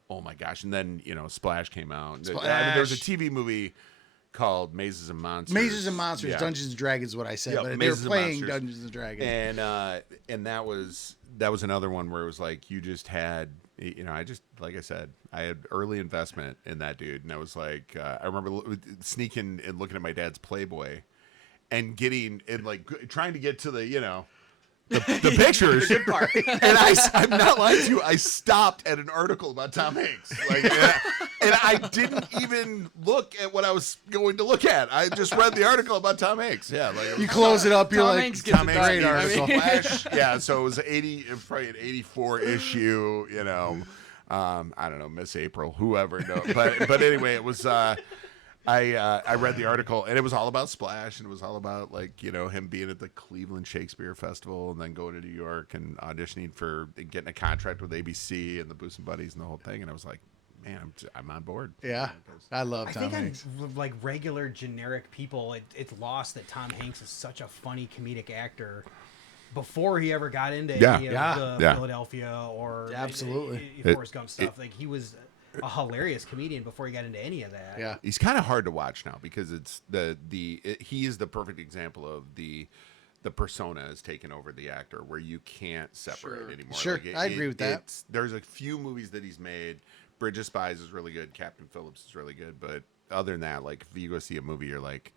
oh my gosh! And then Splash came out. Splash. There was a TV movie called Mazes and Monsters. Mazes and Monsters, Yeah. Dungeons and Dragons is what I said, Yeah, but they were Mazes and playing Monsters. Dungeons and Dragons. And that was another one where it was like you just had I just like I said I had early investment in that dude, and I was like I remember sneaking and looking at my dad's Playboy and getting and like trying to get to the the pictures. The good part. And I'm not lying to you. I stopped at an article about Tom Hanks, and I didn't even look at what I was going to look at. I just read the article about Tom Hanks. Yeah, like You close it up, you're Tom like, Hanks gets Tom a Hanks great article. article. Flash. Yeah, so it was probably an 84 issue. I don't know, Miss April, whoever. No, but anyway, it was. I read the article, and it was all about Splash, and it was all about him being at the Cleveland Shakespeare Festival, and then going to New York and auditioning for getting a contract with ABC and the Boost and Buddies and the whole thing. And I was like, man, I'm on board. yeah, I love I Tom think Hanks. on like regular generic people, it's lost that Tom Hanks is such a funny comedic actor. Before he ever got into any of the Philadelphia or Absolutely. Forrest Gump stuff, like he was a hilarious comedian before he got into any of that. Yeah. He's kind of hard to watch now because it's he is the perfect example of the persona is taken over the actor where you can't separate anymore. Sure, I agree with that. There's a few movies that he's made. Bridge of Spies is really good. Captain Phillips is really good. But other than that, like if you go see a movie, you're like,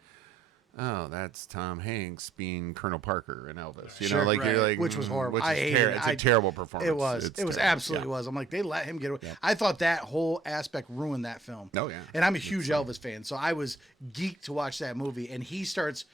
oh, that's Tom Hanks being Colonel Parker and Elvis. You Sure, know, like right. you're like, Which was horrible. Which is I hated it. It's a terrible performance. It was. It's It was terrible. absolutely Yeah. was. I'm like, they let him get away. I thought that whole aspect ruined that film. Oh, yeah. And I'm a huge Elvis fan, so I was geeked to watch that movie. And he starts,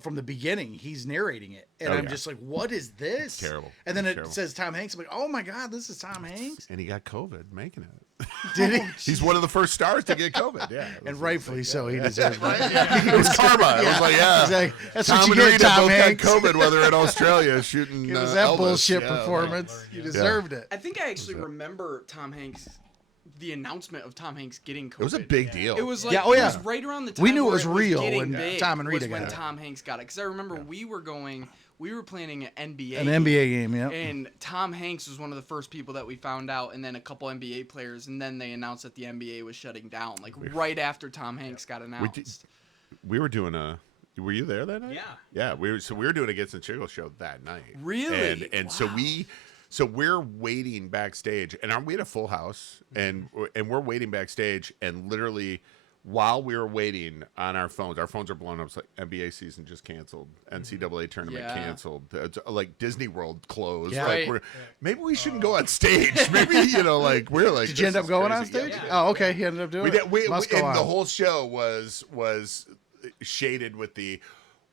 from the beginning, he's narrating it, and I'm just like, what is this? It's terrible. And then It's it terrible. says Tom Hanks. I'm like, oh my god, this is Tom Hanks. And he got COVID making it. Did he? He's one of the first stars to get COVID. Yeah, And rightfully so, he deserves it. it was karma. It was like, yeah, Exactly. That's Tom what you and get, Rita Tom both Hanks. got COVID while they're in Australia shooting. It was that Elvis. bullshit Yeah. performance. You deserved it. I think I actually remember Tom Hanks, the announcement of Tom Hanks getting COVID. It was a big deal. It was like Yeah, oh, it yeah. was right around the time We knew it where was real getting when big Tom and Rita was when got it. Tom Hanks got it. Because I remember we were planning an NBA. An NBA game, yeah. And Tom Hanks was one of the first people that we found out, and then a couple NBA players, and then they announced that the NBA was shutting down, like right after Tom Hanks got announced. We were doing a. Were you there that night? Yeah. Yeah, we were doing a Gets and Chiggles show that night. Really? And Wow. so we're waiting backstage, and we had a full house, and we're waiting backstage, and literally while we were waiting on our phones are blowing up. It's like NBA season just canceled, NCAA tournament Yeah. canceled, it's like Disney World closed. Yeah. Like Right. maybe we shouldn't go on stage. Maybe like we're like. Did you end this up is going on crazy. stage? Yeah. Oh, okay. He ended up doing We it. did. We Must go and on. the whole show was shaded with the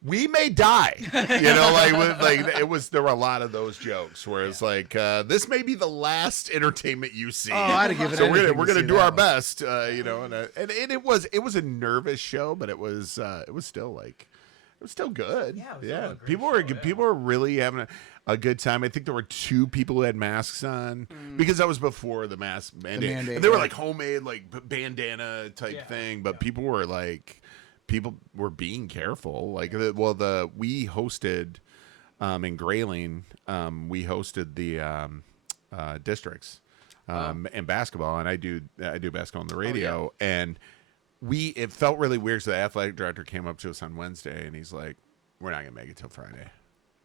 "we may die," it was. There were a lot of those jokes where it's like, this may be the last entertainment you see. Oh, I'd have given so anything we're to gonna see do that our one. best, and it was a nervous show, but it was still like. It was still good. Yeah, it was still a great show, People were really having a good time. I think there were 2 people who had masks on because that was before the mask mandate. mandate, And they were right. like homemade, like bandana type thing, but people were being careful. Like, we hosted in Grayling, we hosted the districts in basketball, and I do basketball on the radio, and it felt really weird. So the athletic director came up to us on Wednesday, and he's like, "We're not gonna make it till Friday."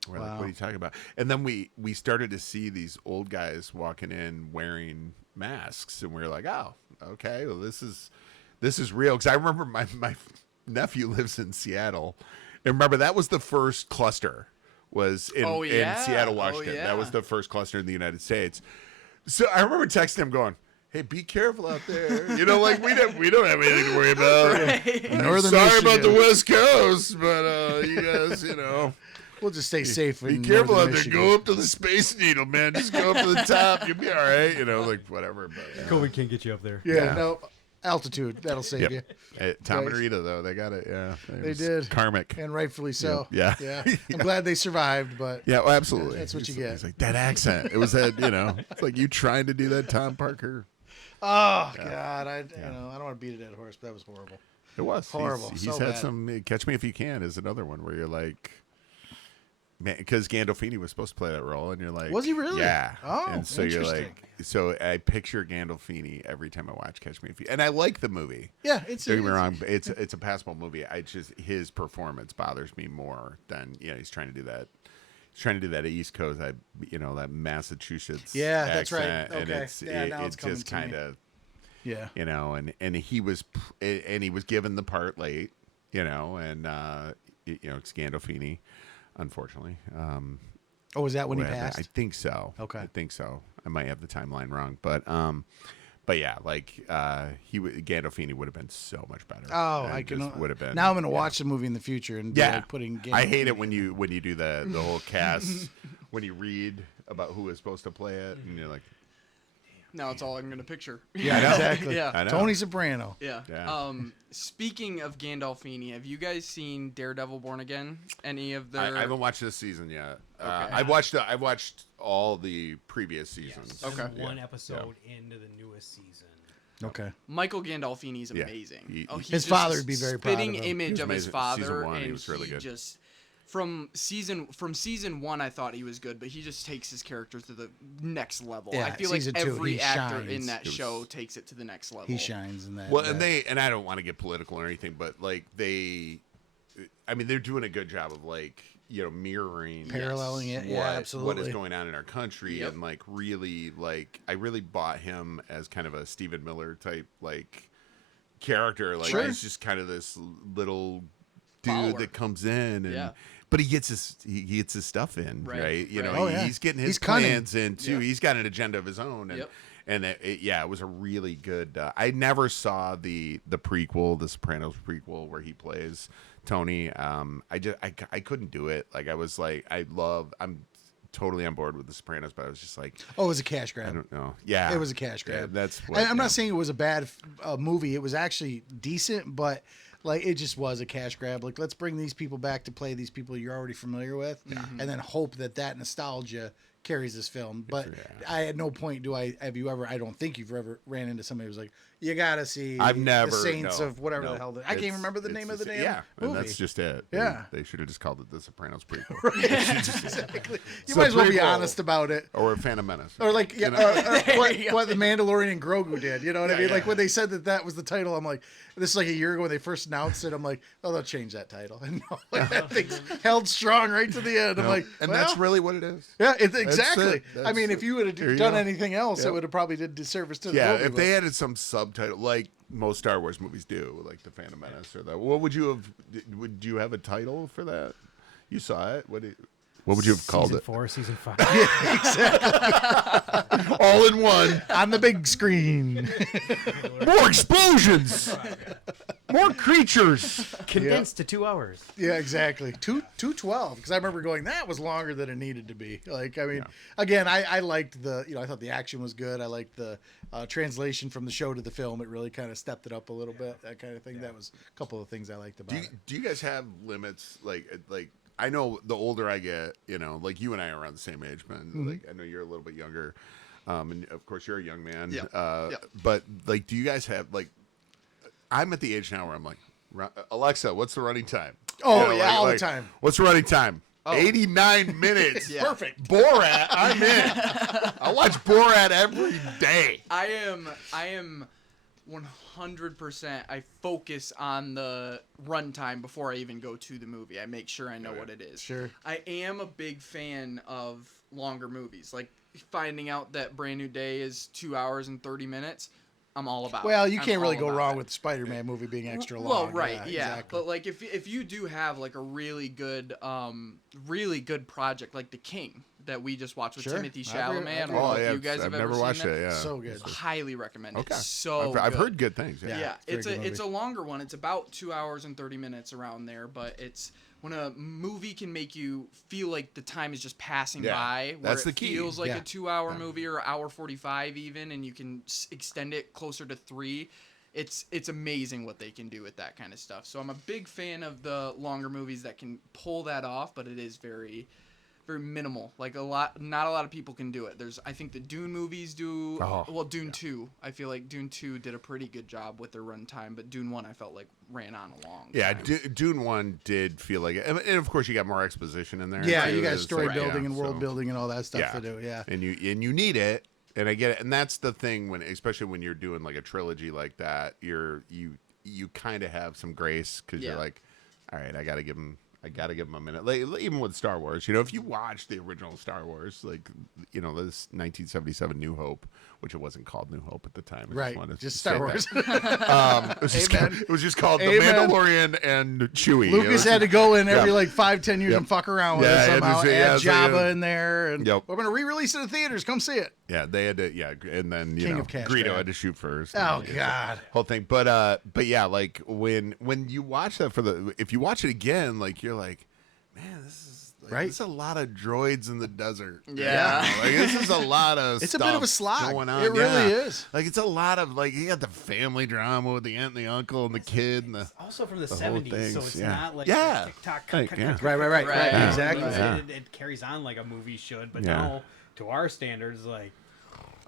We're like, "What are you talking about?" And then we started to see these old guys walking in wearing masks, and we were like, "Oh, okay, well this is real." Because I remember my nephew lives in Seattle, and remember that was the first cluster was in Seattle, Washington. That was the first cluster in the United States. So I remember texting him going, "Hey, be careful out there. We don't have anything to worry about. Right. Northern Sorry about the Michigan. West Coast, but you guys, We'll just stay safe. be in careful out Northern there. Michigan. Go up to the Space Needle, man. Just go up to the top. You'll be all right. Like whatever." But, COVID can't get you up there. Yeah, Yeah. no. Altitude. That'll save you. Tom and Nice. Rita, though, they got it. Yeah, They did. Karmic. And rightfully so. Yeah. Yeah. I'm glad they survived, but Yeah, well, absolutely. That's what you get. It's like that accent. It was that, it's like you trying to do that Tom Parker. oh god, I don't want to beat a dead horse, but that was horrible. It was Horrible, He's so had bad. some. Catch Me If You Can is another one where you're like, man, because Gandolfini was supposed to play that role, and you're like, Was he really? Yeah. Oh, and so you're interesting. like, so I picture Gandolfini every time I watch Catch Me If You. And I like the movie. Yeah, it's Don't get me wrong, it's a passable movie. His performance bothers me more than he's trying to do that. He's trying to do that East Coast, that Massachusetts. Yeah, that's right. accent, and Okay. it's Yeah, now it's it's coming just to me. kind of. Yeah. And he was given the part late, and it's Gandolfini, unfortunately. Oh, was that when he I passed? think so. Okay. I think so. I might have the timeline wrong, but yeah, Gandolfini would have been so much better. Oh, And I can. just would have been. Now I'm going to watch the movie in the future and be Yeah, like putting. I hate it when you do the whole cast when you read about who is supposed to play it, and you're like, Now it's all I'm gonna picture. Yeah, exactly. Yeah. I know. Tony Soprano. Yeah. Yeah. Speaking of Gandolfini, have you guys seen Daredevil: Born Again? Any of their? I haven't watched this season yet. Okay. I've watched all the previous seasons. Okay. One Yeah. episode into the newest season. Okay. Michael Gandolfini's Yeah. amazing. He- He's His just father a would be very proud of spitting him. image He was of his amazing. father, Season one, and he was really good. just from season one, I thought he was good, but he just takes his character to the next level. Yeah, I feel like season two, every he actor shines. in that It was- show takes it to the next level. He shines in that. Well, that. and I don't want to get political or anything, but like they're doing a good job of mirroring, Paralleling it, yeah, what absolutely. is going on in our country, Yep. and I really bought him as kind of a Stephen Miller type character. Sure. He's just kind of this little dude follower. that comes in and. Yeah. But he gets his stuff in, right? You know, Oh, yeah. he's getting his He's cunning. plans in too. Yep. He's got an agenda of his own, and Yep. it was a really good. I never saw the prequel, the Sopranos prequel, where he plays Tony. I couldn't do it. Like I was like, I'm totally on board with the Sopranos, but I was just like, Oh, it was a cash I grab. don't know. Yeah, It was a cash Yeah, grab. that's. What, And I'm yeah. not saying it was a bad movie. It was actually decent, but like it just was a cash grab. Like let's bring these people back to play these people you're already familiar with, and then hope that nostalgia carries this film. But I at no point have you ever. I don't think you've ever ran into somebody who's like, you gotta see. I've never the Saints no, of whatever no. the hell. I can't even remember the It's name of the just- damn yeah, movie. and that's just it. Yeah. they should have just called it the Sopranos prequel, Exactly. You So might as well be prequel. honest about it. or Phantom Menace, Or like, yeah, You know? what the Mandalorian and Grogu did. You know what I Yeah, mean? yeah. Like when they said that was the title, I'm like, this is like a year ago when they first announced it. I'm like, oh, they'll change that title. And no, like, that thing's held strong right to the end. I'm like, and well, that's really what it is. yeah, exactly. it. I mean, if you would There have you done go. anything else, Yep. it would have probably did disservice to the Yeah, movie. if they added some subtitle, like most Star Wars movies do, like the Phantom Menace or that, what would you have? Would you have a title for that? You saw it. What would you have called Season it? 4, Season 5. All in one. on the big screen. More explosions. More creatures. Condensed to 2 hours. Yeah, exactly. 212. Because I remember going, that was longer than it needed to be. Like, I mean, again, I liked I thought the action was good. I liked the translation from the show to the film. It really kind of stepped it up a little bit. That kind of thing. That was a couple of things I liked about it. Do you guys have limits? Like I know the older I get, like you and I are around the same age, man. Like I know you're a little bit younger, and of course you're a young man. Yeah. But like, do you guys have like? I'm at the age now where I'm like, Alexa, what's the running time? Oh, yeah, all the time. What's the running time? 89 minutes. Yeah. Perfect. Borat, I'm in. I watch Borat every day. I am 100%. I focus on the runtime before I even go to the movie. I make sure I know what it is. Sure. I am a big fan of longer movies. Like finding out that Brand New Day is 2 hours and 30 minutes. I'm all about Well, it. you I'm can't really all go about wrong it. with the Spider-Man movie being extra long. Well, right, yeah. Exactly. But like if you do have like a really good project like The King that we just watched with Sure. Timothy I've heard- Chalamet. I don't Oh, know yeah, if you guys I've have ever never seen watched that. it. Yeah, So good. Highly recommend it. Okay, So I've good. heard good things. Yeah. Yeah, very it's good a movie. longer one. It's about 2 hours and 30 minutes around there, but it's when a movie can make you feel like the time is just passing Yeah, by, where that's it the key. feels like Yeah. a 2 hour movie or hour 45 even, and you can extend it closer to 3. It's amazing what they can do with that kind of stuff. So I'm a big fan of the longer movies that can pull that off, but it is very, very minimal. Like not a lot of people can do it. I think the Dune movies do. Dune 2. I feel like Dune 2 did a pretty good job with their runtime, but Dune 1 I felt like ran on a long. Yeah, time. Dune 1 did feel like it. And of course, you got more exposition in there. Yeah, too. you got It's story like- building yeah, and world so- building and all that stuff to do. Yeah. And you need it, and I get it. And that's the thing especially when you're doing like a trilogy like that, you kind of have some grace because you're like, all right, I gotta give him a minute. Like, even with Star Wars, if you watch the original Star Wars, like this 1977 New Hope, which it wasn't called New Hope at the time, I Right. wanted to Just say Star that. Wars. It was just called The Amen. Mandalorian and Chewie. It Lucas was- had to go in every Yeah. like 5-10 years Yep. and fuck around with Yeah, it and somehow. just- yeah, Add so, Jabba yeah. in there, and Yep. we're gonna re-release it in theaters. Come see it. Yeah, they had to. Yeah, and then King of Cash Greedo Grab. had to shoot first. Oh and, God. whole thing. But yeah, like when you watch that if you watch it again, like you're like, man, this is Right. This is a lot of droids in the desert. Yeah. Like this is a lot of. It's a bit of a stuff slog. going on. It really Yeah. is. Like it's a lot of like you got the family drama with the aunt and the uncle and the kid and the. Also from the whole 70s, thing, so it's yeah. not like Yeah. TikTok. Like, yeah. Right. Right. Exactly. Yeah. It carries on like a movie should, but Yeah. now to our standards, like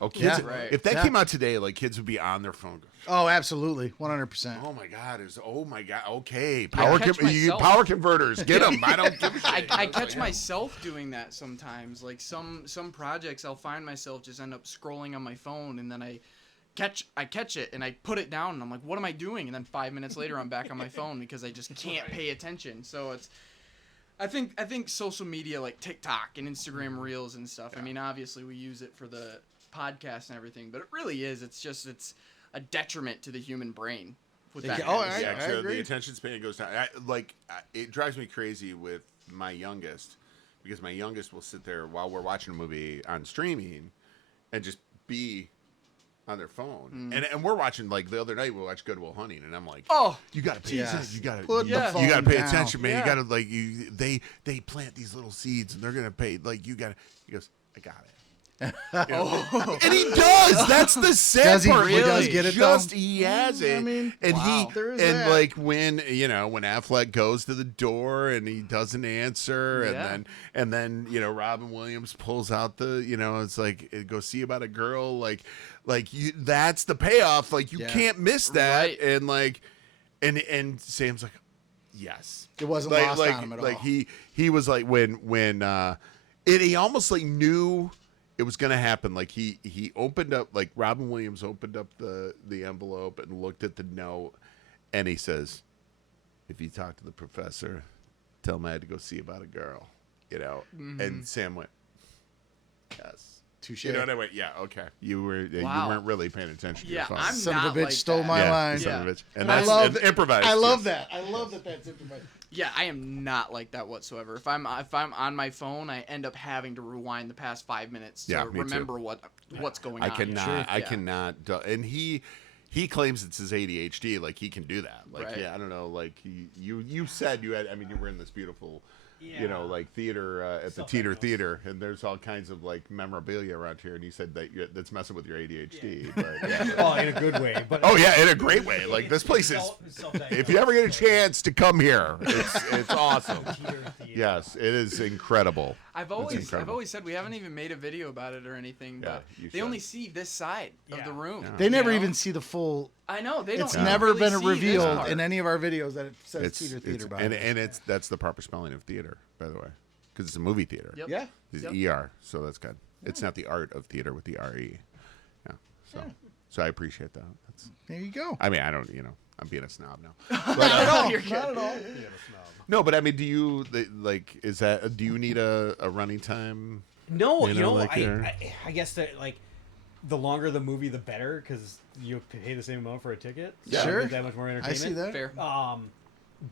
Oh, kids! Yeah. Right. If that Yeah. came out today, like kids would be on their phone. Oh, absolutely, 100%. Oh my God! Oh my God! Okay, catch myself. power converters, get them. I don't give a shit. I catch myself doing that sometimes. Like some projects, I'll find myself just end up scrolling on my phone, and then I catch it and I put it down, and I'm like, what am I doing? And then 5 minutes later, I'm back on my phone because I just can't pay attention. So it's. I think social media like TikTok and Instagram Reels and stuff. I mean, obviously we use it for the podcast and everything, but it really is. It's a detriment to the human brain with They that. can- kind oh, of I- stuff. Yeah, agree. the attention span goes down. It drives me crazy with my youngest because my youngest will sit there while we're watching a movie on streaming and just be on their phone. And we're watching, like the other night we watched Good Will Hunting, and I'm like, Oh, you gotta pay Yes. attention. You gotta Put the you phone gotta pay down. attention, man. Yeah. You gotta like they plant these little seeds and they're gonna pay like you gotta. He goes, I got it. And he does. That's the sad Does he part. really? Does get it, though? Just he has it. I mean, and wow. There is and that. like when when Affleck goes to the door and he doesn't answer, Yeah. and then Robin Williams pulls out the it's like go see about a girl like you. That's the payoff. Like you Yeah. can't miss that. Right. And like and Sam's like, yes. It wasn't like, lost like, on him at all. like he was like when he almost like knew it was gonna happen. Like he opened up, like Robin Williams opened up the envelope and looked at the note, and he says, "If you talk to the professor, tell him I had to go see about a girl." And Sam went, "Yes." Touche. And I went, "Yeah, okay." You Wow. weren't really paying attention to Yeah, your phone. I'm Son not of a bitch like stole that. my yeah, line. son of a Yeah. bitch. And I that's love and improvised. I love yes. that. I love that that's improvised. Yeah, I am not like that whatsoever. If I'm on my phone, I end up having to rewind the past 5 minutes to Yeah, me too. remember what's going I on. cannot. I Yeah. cannot. And he claims it's his ADHD. Like he can do that. Like Right. yeah, I don't know. Like you said you had. I mean, you were in this beautiful, Yeah. like theater at the Self Teeter diagnosed. Theater, and there's all kinds of like memorabilia around here. And he said that's messing with your ADHD. But, yeah. Oh, in a good way. But Oh yeah, in a great way. Like this place is. If you ever get a chance to come here, it's awesome. Yes, it is incredible. I've always said we haven't even made a video about it or anything, Yeah, but you they should. only see this side of Yeah. the room. They never you know? even see the full. I know they don't. It's even never really been see this revealed part. in any of our videos that it says It's, Theater it's Theater by and it. that's the proper spelling of theater, by the way, because it's a movie theater. Yep. Yeah. It's Yep. ER, so that's good. It's not the art of theater with the RE. Yeah. So I appreciate that. That's, There you go. I mean, I don't, I'm being a snob now. Not at all. You're Not at all. No, but I mean, do you do you need a running time? No, like your- I guess that like the longer the movie, the better, because you pay the same amount for a ticket. So Sure. you get that much more I entertainment. see that. Fair.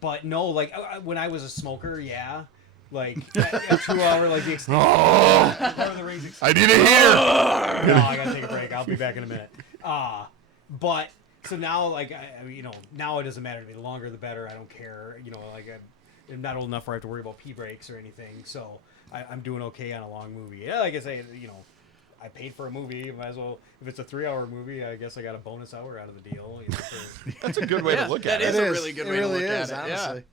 But no, like when I was a smoker, yeah, like a 2 hour like the extended. Oh, Lord of the Rings I need it here. No, I gotta take a break. I'll be back in a minute. But so now, like, now it doesn't matter to me. The longer, the better. I don't care. Like I'm not old enough where I have to worry about pee breaks or anything. So I'm doing okay on a long movie. Yeah, like I say, I paid for a movie. Might as well. If it's a 3-hour movie, I guess I got a bonus hour out of the deal. That's a good way Yeah, to look that at is it. a really good way to look at it, yeah. honestly.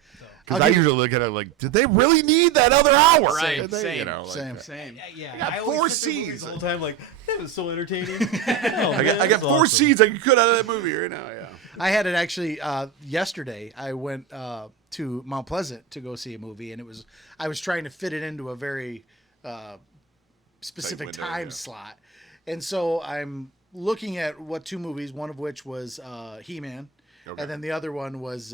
Because I usually look at it like, did they really need that other hour? Right, Did they, same, like, same. Same. Yeah, got I 4 always sit there Cs. the whole time. Like that was so entertaining. I got 4 seeds I could cut out of that movie right now. Yeah. I had it actually yesterday. I went to Mount Pleasant to go see a movie, and I was trying to fit it into a very specific window, time yeah. slot, and so I'm looking at what 2 movies, one of which was He-Man, Okay. and then the other one was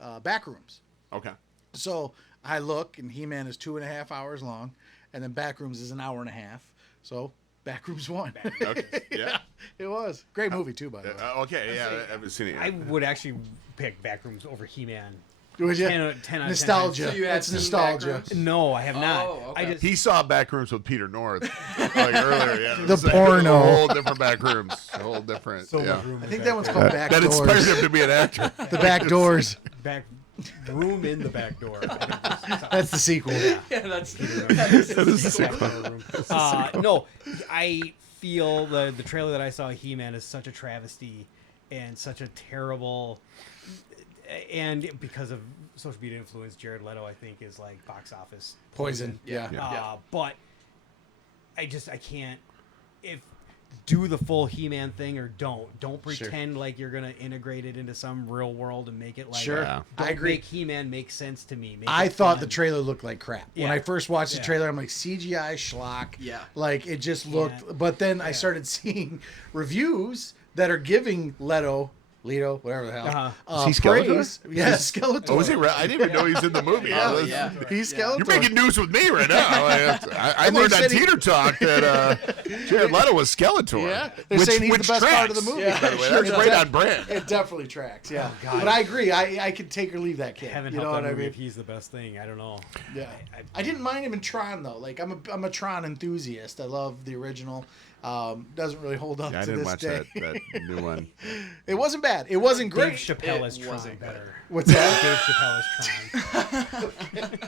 Backrooms. Okay. So I look, and He-Man is 2.5 hours long, and then Backrooms is an hour and a half. So Backrooms won. Okay. Yeah. It was great movie too, by the way. Okay. Yeah. I haven't seen it yet. I would actually pick Backrooms over He-Man. Would you? 10 out of 10 Nostalgia. times. So you had That's seen nostalgia. Backrooms? No, I have not. Oh, okay. I just He saw Backrooms with Peter North like earlier. Yeah. The It's like porno. A whole different Backrooms. A whole different. so yeah. much room I in think the that one's back called door. Back That Doors. inspired him to be an actor. The Back Doors. back room in the back door. That's the sequel. Yeah, that's the sequel. No, I feel the trailer that I saw of He-Man is such a travesty and such a terrible, and because of social media influence, Jared Leto I think is like box office Poison. Yeah. But I can't do the full He-Man thing or don't pretend like you're gonna integrate it into some real world and make it like Sure. Yeah. don't I agree. make He-Man make sense to me. Make I it thought fun. the trailer looked like crap. When Yeah. I first watched the Yeah. trailer, I'm like, CGI schlock. Yeah. Like, it just looked. Yeah. But then I Yeah. started seeing reviews that are giving Leto Leto, whatever the hell. Uh-huh. Is he Skeletor? praise. Yeah, Skeletor. Oh, was he? I didn't even know he's in the movie. Oh, yeah. He's Skeletor. You're making news with me right now. I And they learned on said he- Teeter Talk that Jared Leto was Skeletor. Yeah, they're saying he's the best part of the movie. By the way, Sure, that's right on brand. It definitely tracks. Yeah, but I agree. I could take or leave that kid. Haven't You know helped what that I movie mean? if he's the best thing. I don't know. Yeah, I didn't mind him in Tron though. Like I'm a Tron enthusiast. I love the original. Doesn't really hold up Yeah, I to didn't this watch day. that new one. It wasn't bad. It wasn't Dave great. Chappelle It is Tron wasn't better. What's that? Dave Chappelle is Tron.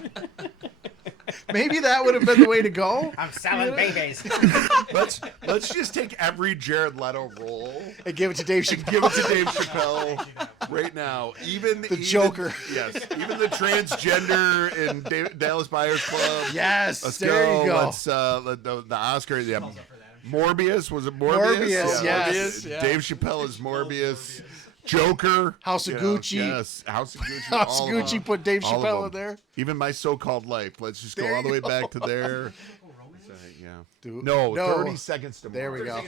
Maybe that would have been the way to go. I'm selling babies. Let's just take every Jared Leto role And give it to Dave and Chappelle. give it to Dave Chappelle right now. Even the Joker. Yes, even the transgender in Dallas Buyers Club. Yes, Let's there go. you go. Let's the Oscar. Yeah. Morbius, was it Morbius? Morbius, yes. Morbius. Yeah. Dave Chappelle is Morbius. Joker. House of you know, Gucci. Yes, House of Gucci. House all of of Gucci them. put Dave All of Chappelle in them. there. Even My So-Called Life. Let's just There go all the you way go. back to there. Yeah. Dude, No, 30 Seconds to Mars. There we go.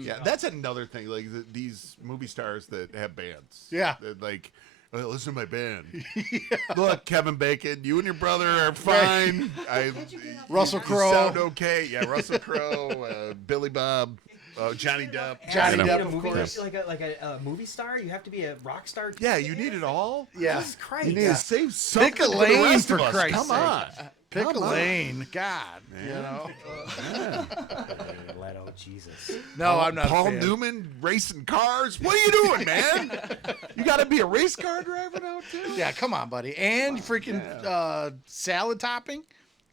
Yeah, that's another thing. Like these movie stars that have bands. Yeah. That, like, "Oh, listen to my band. Look, Kevin Bacon, you and your brother are fine. Russell you Crowe. sound okay. Yeah, Russell Crowe, Billy Bob, Johnny Depp. Johnny You know. Depp, of course. Like a movie star, you have to be a rock star. Yeah, you need it all. Yeah. Jesus Christ. You need to save something Pick a for the lane, rest for of us. Christ's Come sake. on. Pick a Come on. lane. God. You know? Leto, Jesus. No, I'm not. Paul a fan. Newman racing cars. What are you doing, man? You got to be a race car driver now too. Yeah, come on, buddy. And freaking salad topping.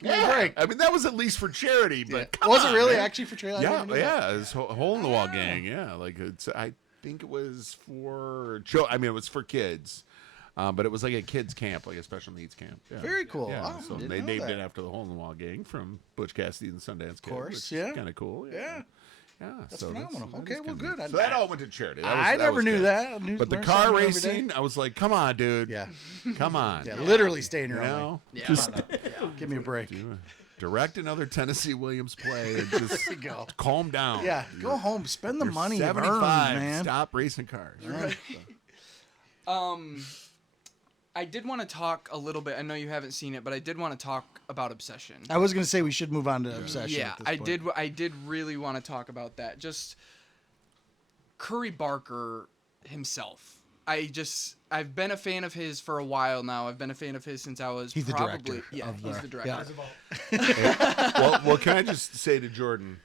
Yeah, Break. I mean that was at least for charity, but come Was it on, really man. actually for trailer? Yeah, yeah, it's Hole in the Wall gang. Yeah, like it's. I think it was for. I mean, it was for kids, but it was like a kids camp, like a special needs camp. Yeah. Very cool. Yeah, Oh, so didn't they know named that. it after the Hole in the Wall gang from Butch Cassidy and the Sundance Kid. course, yeah. kind of cool. Yeah. Yeah, That's so phenomenal. that Okay, is well, kinda good. neat. So that all went to charity. That was, I that never was knew good. that. I knew- But the learn car something every day. racing, I was like, come on, dude. Yeah. Come on. Yeah, literally stay in You your own lane. know, Yeah. just Give me a break. direct another Tennessee Williams play and just go. calm down. Yeah, go home. Spend the You're money you've 75. earned, man. Stop racing cars. I did want to talk a little bit. I know you haven't seen it, but I did want to talk about Obsession. I was going to say we should move on to Obsession. Yeah, at this I point. did. I did really want to talk about that. Just Curry Barker himself. I've been a fan of his for a while now. I've been a fan of his since I was He's the probably director yeah. of He's the- the director. well, can I just say to Jordan,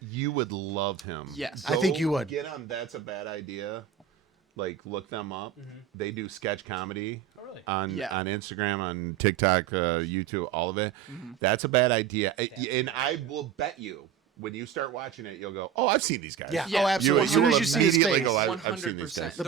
you would love him. Yes. I think you would. Get on That's a Bad Idea. Like, look them up. They do sketch comedy really? on Yeah. on Instagram, on TikTok, YouTube, all of it. That's a bad idea. And I will bet you, when you start watching it, you'll go, "Oh, I've seen these guys." Yeah. Yeah. Oh, absolutely. As soon will as you see his immediately face. go, I've seen these 100%. guys. The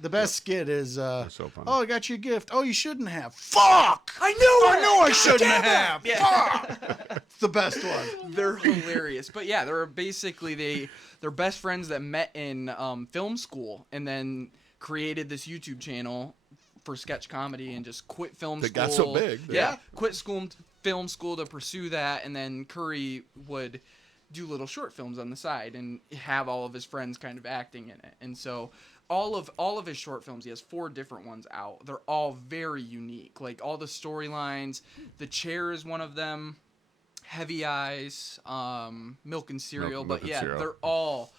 They're, best skit is so funny. oh, I got you a gift. Oh, you shouldn't have. Fuck! I knew I shouldn't have. Fuck! It's the best one. They're hilarious. But yeah, they're basically they're best friends that met in film school and then created this YouTube channel for sketch comedy and just quit film That school. got so big. Yeah, quit film school to pursue that, and then Curry would do little short films on the side and have all of his friends kind of acting in it. And so all of his short films, he has 4 different ones out. They're all very unique. Like all the storylines, The Chair is one of them, Heavy Eyes, Milk and Cereal, Milk but and yeah, Cereal. they're all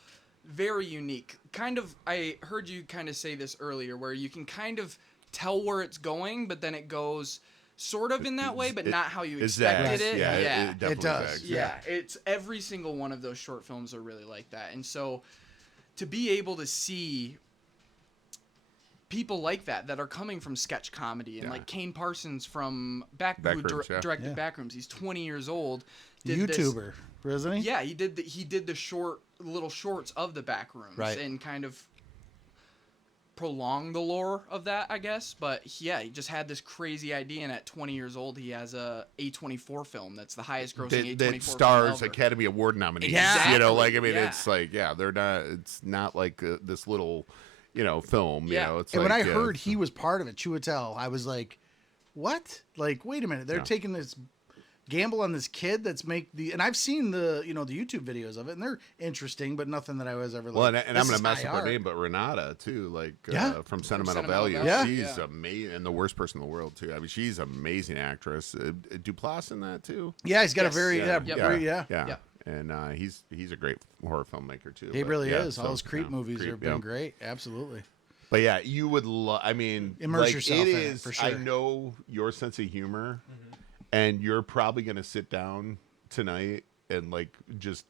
very unique. Kind of, I heard you kind of say this earlier, where you can kind of tell where it's going, but then it goes sort of in that way, but not how you Is expected that? it. Yeah, Yeah. it definitely It does. zags. Yeah, it's every single one of those short films are really like that. And so to be able to see people like that are coming from sketch comedy and Yeah. like Kane Parsons from who Backrooms, yeah. directed Yeah. Backrooms. He's 20 years old. did this- YouTuber, isn't he? yeah, he did the little shorts of the Backrooms Right. and kind of prolong the lore of that, I guess. But yeah, he just had this crazy idea, and at 20 years old, he has a A24 film that's the highest grossing That A24 stars film ever. Academy Award nominees. Exactly, You know, like I mean, yeah. it's like they're not. It's not like this little, film. Yeah. You know, it's And like, when I heard he was part of it, Chiwetel, I was like, what? Like, wait a minute. They're Yeah. taking this gamble on this kid that's and I've seen the the YouTube videos of it, and they're interesting, but nothing that I was ever like. Well, and I'm this going is to mess high up her art. name, but Renata too, like from Sentimental Sentimental Value. Value. She's Yeah. amazing and the worst person in the world too. I mean, she's an amazing actress. Duplass in that too. Yeah, he's got Yes. a very Yeah. yeah. And he's a great horror filmmaker too. He But, really yeah, is. All so, his Creep movies Creep, have been great. Absolutely. But yeah, you would love. I mean, Immerse like, yourself it in it, is. for sure. I know your sense of humor, and you're probably going to sit down tonight and like just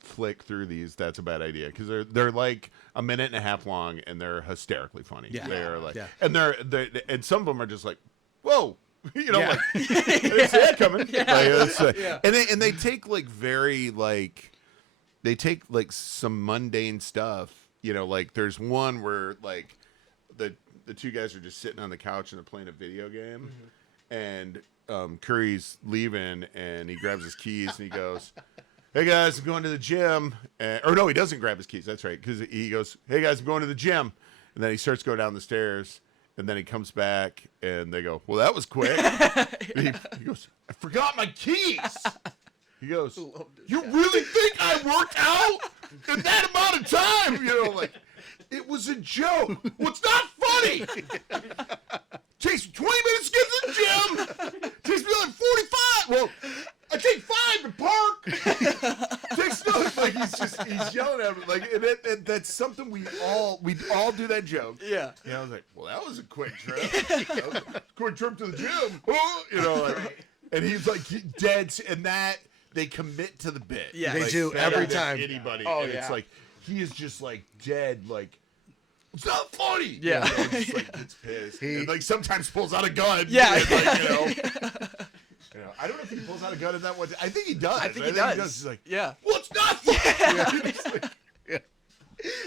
flick through these. That's a bad idea because they're like a minute and a half long, and they're hysterically funny. Yeah. They're like, Yeah. and they're and some of them are just like, whoa. Yeah. Like I didn't see that coming. Like, and they take like very like they take like some mundane stuff. Like there's one where like the two guys are just sitting on the couch and they're playing a video game, and Curry's leaving and he grabs his keys and he goes, "Hey guys, I'm going to the gym." Or no, he doesn't grab his keys. That's right, because he goes, "Hey guys, I'm going to the gym," and then he starts going down the stairs. And then he comes back, and they go, "Well, that was quick." he goes, "I forgot my keys." He goes, "You really think I worked out in that amount of time?" Like, it was a joke. Well, it's not funny. Takes me 20 minutes to get to the gym. Takes me like 45. Well, I take 5 to park. Takes no, like he's yelling at me like, and that's something we'd all do that joke. Yeah. I was like, well, that was a quick trip. Quick trip to the gym. Like, and he's like dead, and that they commit to the bit. Yeah. They Like, do better every than time. Anybody. Oh, and it's yeah. like he is just like dead. Like, it's not funny. Yeah. Just like gets pissed. And like sometimes pulls out a gun. Yeah. And, like, I don't know if he pulls out a gun in that one. I think he does. I think he does. He's like, yeah. well, it's not funny. It's like,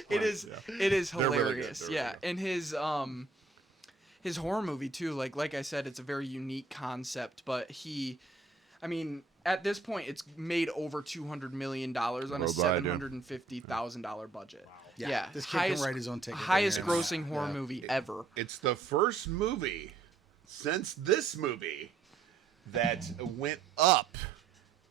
It is. Yeah. It is They're really good. hilarious. They're Yeah, really good. and his horror movie too. Like I said, it's a very unique concept. But I mean, at this point, it's made over $200 million on a Worldwide, yeah. $750,000 budget. Yeah. This kid can write his own ticket. Highest Yeah. grossing horror movie ever. It's the first movie since this movie that went up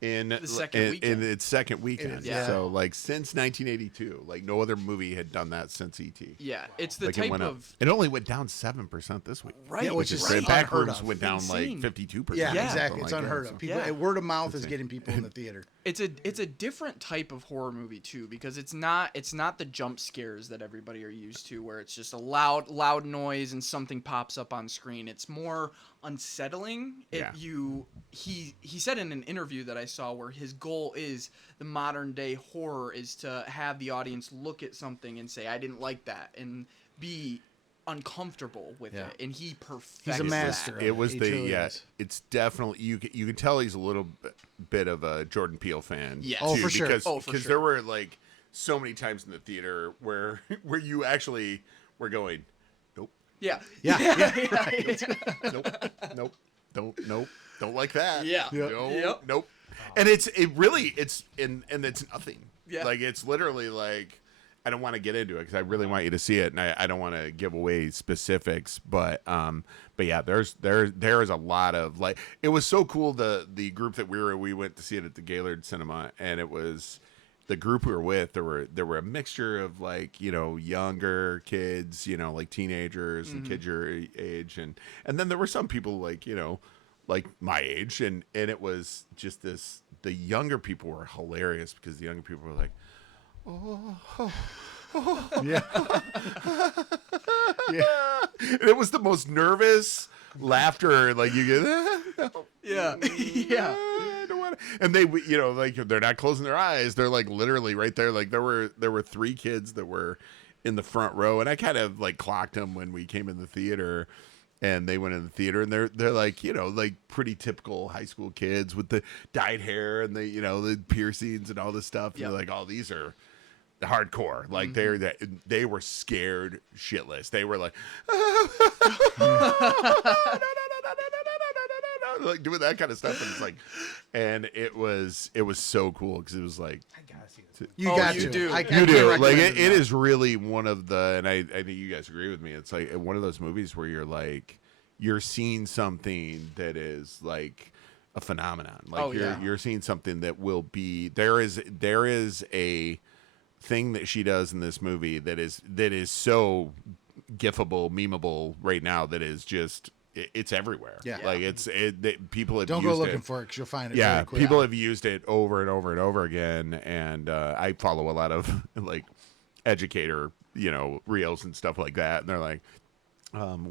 in The second in weekend. its second weekend. Yeah. So like since 1982, like no other movie had done that since E.T. Yeah, it's the Like it type went up. of It only went down 7% this week. right, Yeah, which is Great. unheard Backrooms of. went down Insane. like 52%. Yeah, Yeah. exactly. It's Something like unheard that. of. People, Yeah. word of mouth is getting people in the theater. It's a different type of horror movie too, because it's not the jump scares that everybody are used to, where it's just a loud noise and something pops up on screen. It's more unsettling. Yeah. He said in an interview that I saw where his goal is the modern day horror is to have the audience look at something and say, "I didn't like that," and be uncomfortable with Yeah. it, and he perfects He's a master. that. It was He the truly is. It's definitely you can tell he's a little bit of a Jordan Peele fan. Yes. Oh, too, for sure. Because Oh, for sure. there were like so many times in the theater where you actually were going, nope, Yeah. nope, don't like that. Yeah. No, Yep. nope. And it's nothing. Yeah. Like it's literally like I don't want to get into it because I really want you to see it, and I don't want to give away specifics, but yeah, there is a lot of like it was so cool the group that we went to see it at the Gaylord Cinema, and it was the group we were with. There were a mixture of like younger kids, like teenagers and kids your age, and then there were some people like like my age, and it was just this. The younger people were hilarious because the younger people were like, Yeah. and it was the most nervous laughter. Like you get, Yeah. Yeah. I don't wanna. And they, like they're not closing their eyes. They're like literally right there. Like there were 3 kids that were in the front row, and I kind of like clocked them when we came in the theater. And they went in the theater, and they're like like pretty typical high school kids with the dyed hair and the piercings and all this stuff. And Yep. they're like, oh, these are hardcore. Like they were scared shitless. They were like, like doing that kind of stuff, and it's like, and it was so cool because it was like. I gotta see this. You Oh, got you to. do. I You can't do recommend like it enough. is really one of the, and I think you guys agree with me. It's like one of those movies where you're like you're seeing something that is like a phenomenon. Like Oh, yeah. you're seeing something that will be there is a thing that she does in this movie that is so gifable, memeable right now that is just it's everywhere. Yeah. Like people have Don't used go looking it. for it because you'll find it. Yeah, very quick. people have used it over and over and over again, and I follow a lot of like educator, reels and stuff like that, and they're like,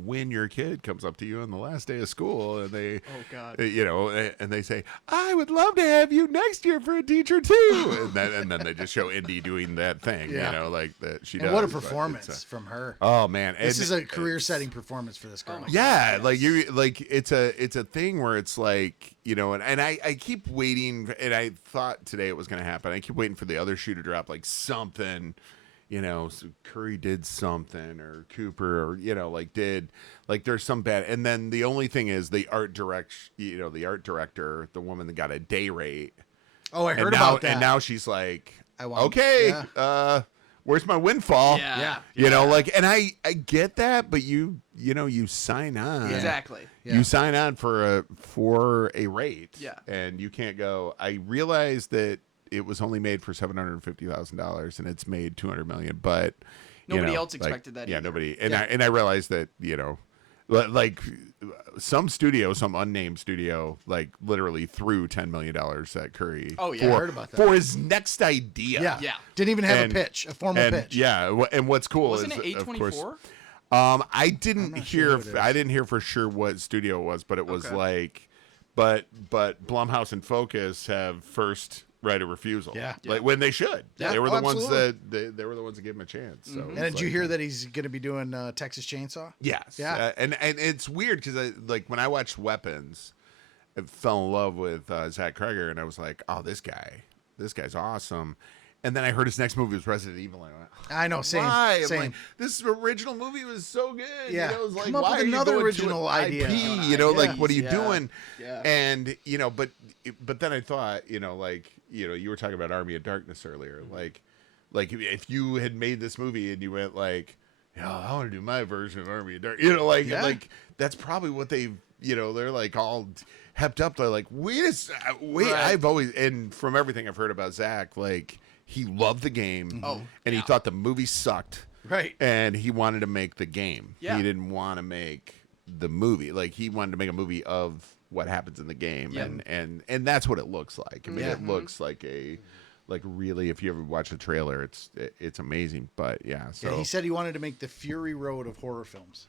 when your kid comes up to you on the last day of school and they, Oh, God. and they say, I would love to have you next year for a teacher too, and then they just show Indy doing that thing, Yeah. like that she And does. what a but it's performance from her. Oh man, This and is a career-setting performance for this girl. my yeah, God, like yes. it's a thing where it's like, and I keep waiting, and I thought today it was going to happen. I keep waiting for the other shoe to drop, like something, so Curry did something, or Cooper, or did there's some bad. And then the only thing is the art director, the woman that got a day rate. Oh, I heard and now, about that. And now she's like, I want- okay, yeah. where's my windfall? Yeah. And I get that, but you sign on. Yeah. Exactly. Yeah. You sign on for a rate. Yeah. And you can't go, I realize that it was only made for $750,000 and it's made $200 million, but Nobody else expected that Yeah, either. nobody. And Yeah. I realized that, like some unnamed studio, like literally threw $10 million at Curry. Oh, yeah, I heard about that. for his next idea. Yeah. Yeah. Didn't even have And- a pitch, a formal and pitch. yeah, and what's cool Wasn't is it of course, A24? I didn't not hear. sure who it is. I didn't hear for sure what studio it was, but it was Okay. like, but Blumhouse and Focus have first right of refusal. Yeah. Like when they should. Yeah. They were Oh, the ones absolutely. that they were the ones that gave him a chance. So And did you hear that he's going to be doing Texas Chainsaw? Yes. Yeah. And it's weird because when I watched Weapons, I fell in love with Zach Kreger, and I was like, oh, this guy's awesome. And then I heard his next movie was Resident Evil, and I went, I know, same. why? I'm Same. like, this original movie was so good. Yeah. It was like, Come up why with are you another going to original an idea. IP? Yeah. Like, what are you Yeah. doing? Yeah. And but then I thought, you were talking about Army of Darkness earlier. Like if you had made this movie and you went like, I want to do my version of Army of Darkness, Yeah. like that's probably what they've, they're like all hepped up. They're like, wait, Right. I've always, and from everything I've heard about Zach, like he loved the game. Oh, and he yeah. thought the movie sucked. Right. And he wanted to make the game. Yeah. He didn't want to make the movie. Like he wanted to make a movie of what happens in the game. Yeah. And that's what it looks like. I mean, Yeah. it looks like really, if you ever watch the trailer, it's amazing. But yeah, so Yeah, he said he wanted to make the Fury Road of horror films.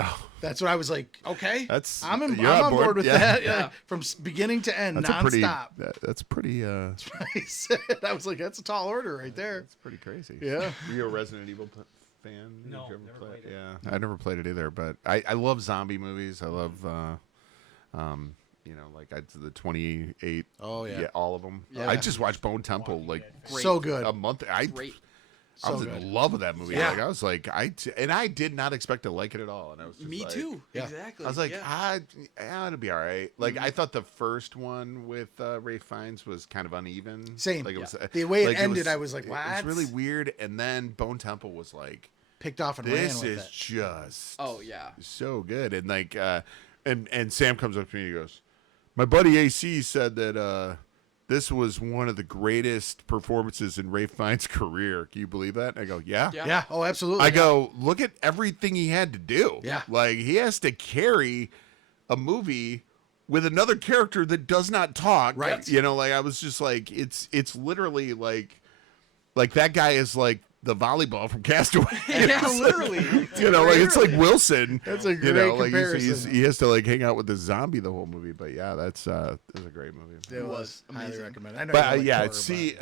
Oh, That's what I was like. Okay, That's- I'm you're on on board board? with Yeah. that. Yeah. From beginning to end, that's a pretty. nonstop. That's pretty. He said, I was like, that's a tall order right there. That's pretty crazy. Yeah. Were you a Resident Evil fan? No, Did you ever never play played it. Yeah, I never played it either. But I love zombie movies. I love, the 28. Oh, yeah. all of them. Yeah. I just watched Bone Temple like Great. So good. a month. Great. I was So good. in love with that movie. Yeah. Like I was like, I did not expect to like it at all. And I was just Me like- too. Yeah. Exactly. I was like, yeah. it'll be all right. Like I thought the first one with Ray Fiennes was kind of uneven. Same. Like it Yeah. was The way it like, ended, I was like, It what? was really weird. And then Bone Temple was like, Picked off and ran this with is it. just Oh yeah. so good. And like and Sam comes up to me and he goes, my buddy AC said that this was one of the greatest performances in Ray Fiennes' career. Can you believe that? And I go, yeah. Yeah. Yeah. Oh, absolutely. I go, look at everything he had to do. Yeah. Like he has to carry a movie with another character that does not talk. Right. Like I was just like, it's literally like that guy is like the volleyball from Castaway. Yeah, literally. Like it's like Wilson. That's a great like comparison. he has to like hang out with the zombie the whole movie. But yeah, that's a great movie. It was was highly amazing. recommended. I know But you like horror, see,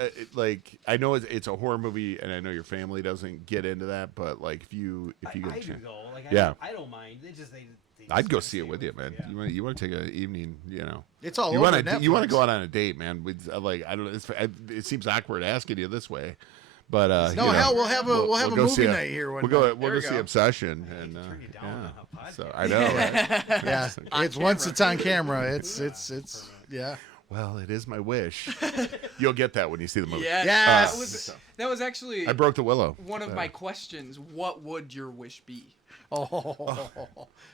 I know it's a horror movie, and I know your family doesn't get into that. But like, if you get I a do chance, though. Like, Yeah. I don't mind. They just I'd go gotta see it stay with you, away man. from- yeah. You want to take an evening, It's all you over want to you want to Netflix. go out on a date, man. With like I don't know, it seems awkward asking you this way, but No, hell, we'll have a go see movie night here one We'll night. go There we'll we go see go. Obsession, and turn you down yeah. on a podcast. So I know. Right? Yeah, On it's once camera. it's on camera. It's yeah. well, it is my wish. You'll get that when you see the movie. Yeah, Yes. that was actually I broke the willow. one of my questions. What would your wish be? Oh,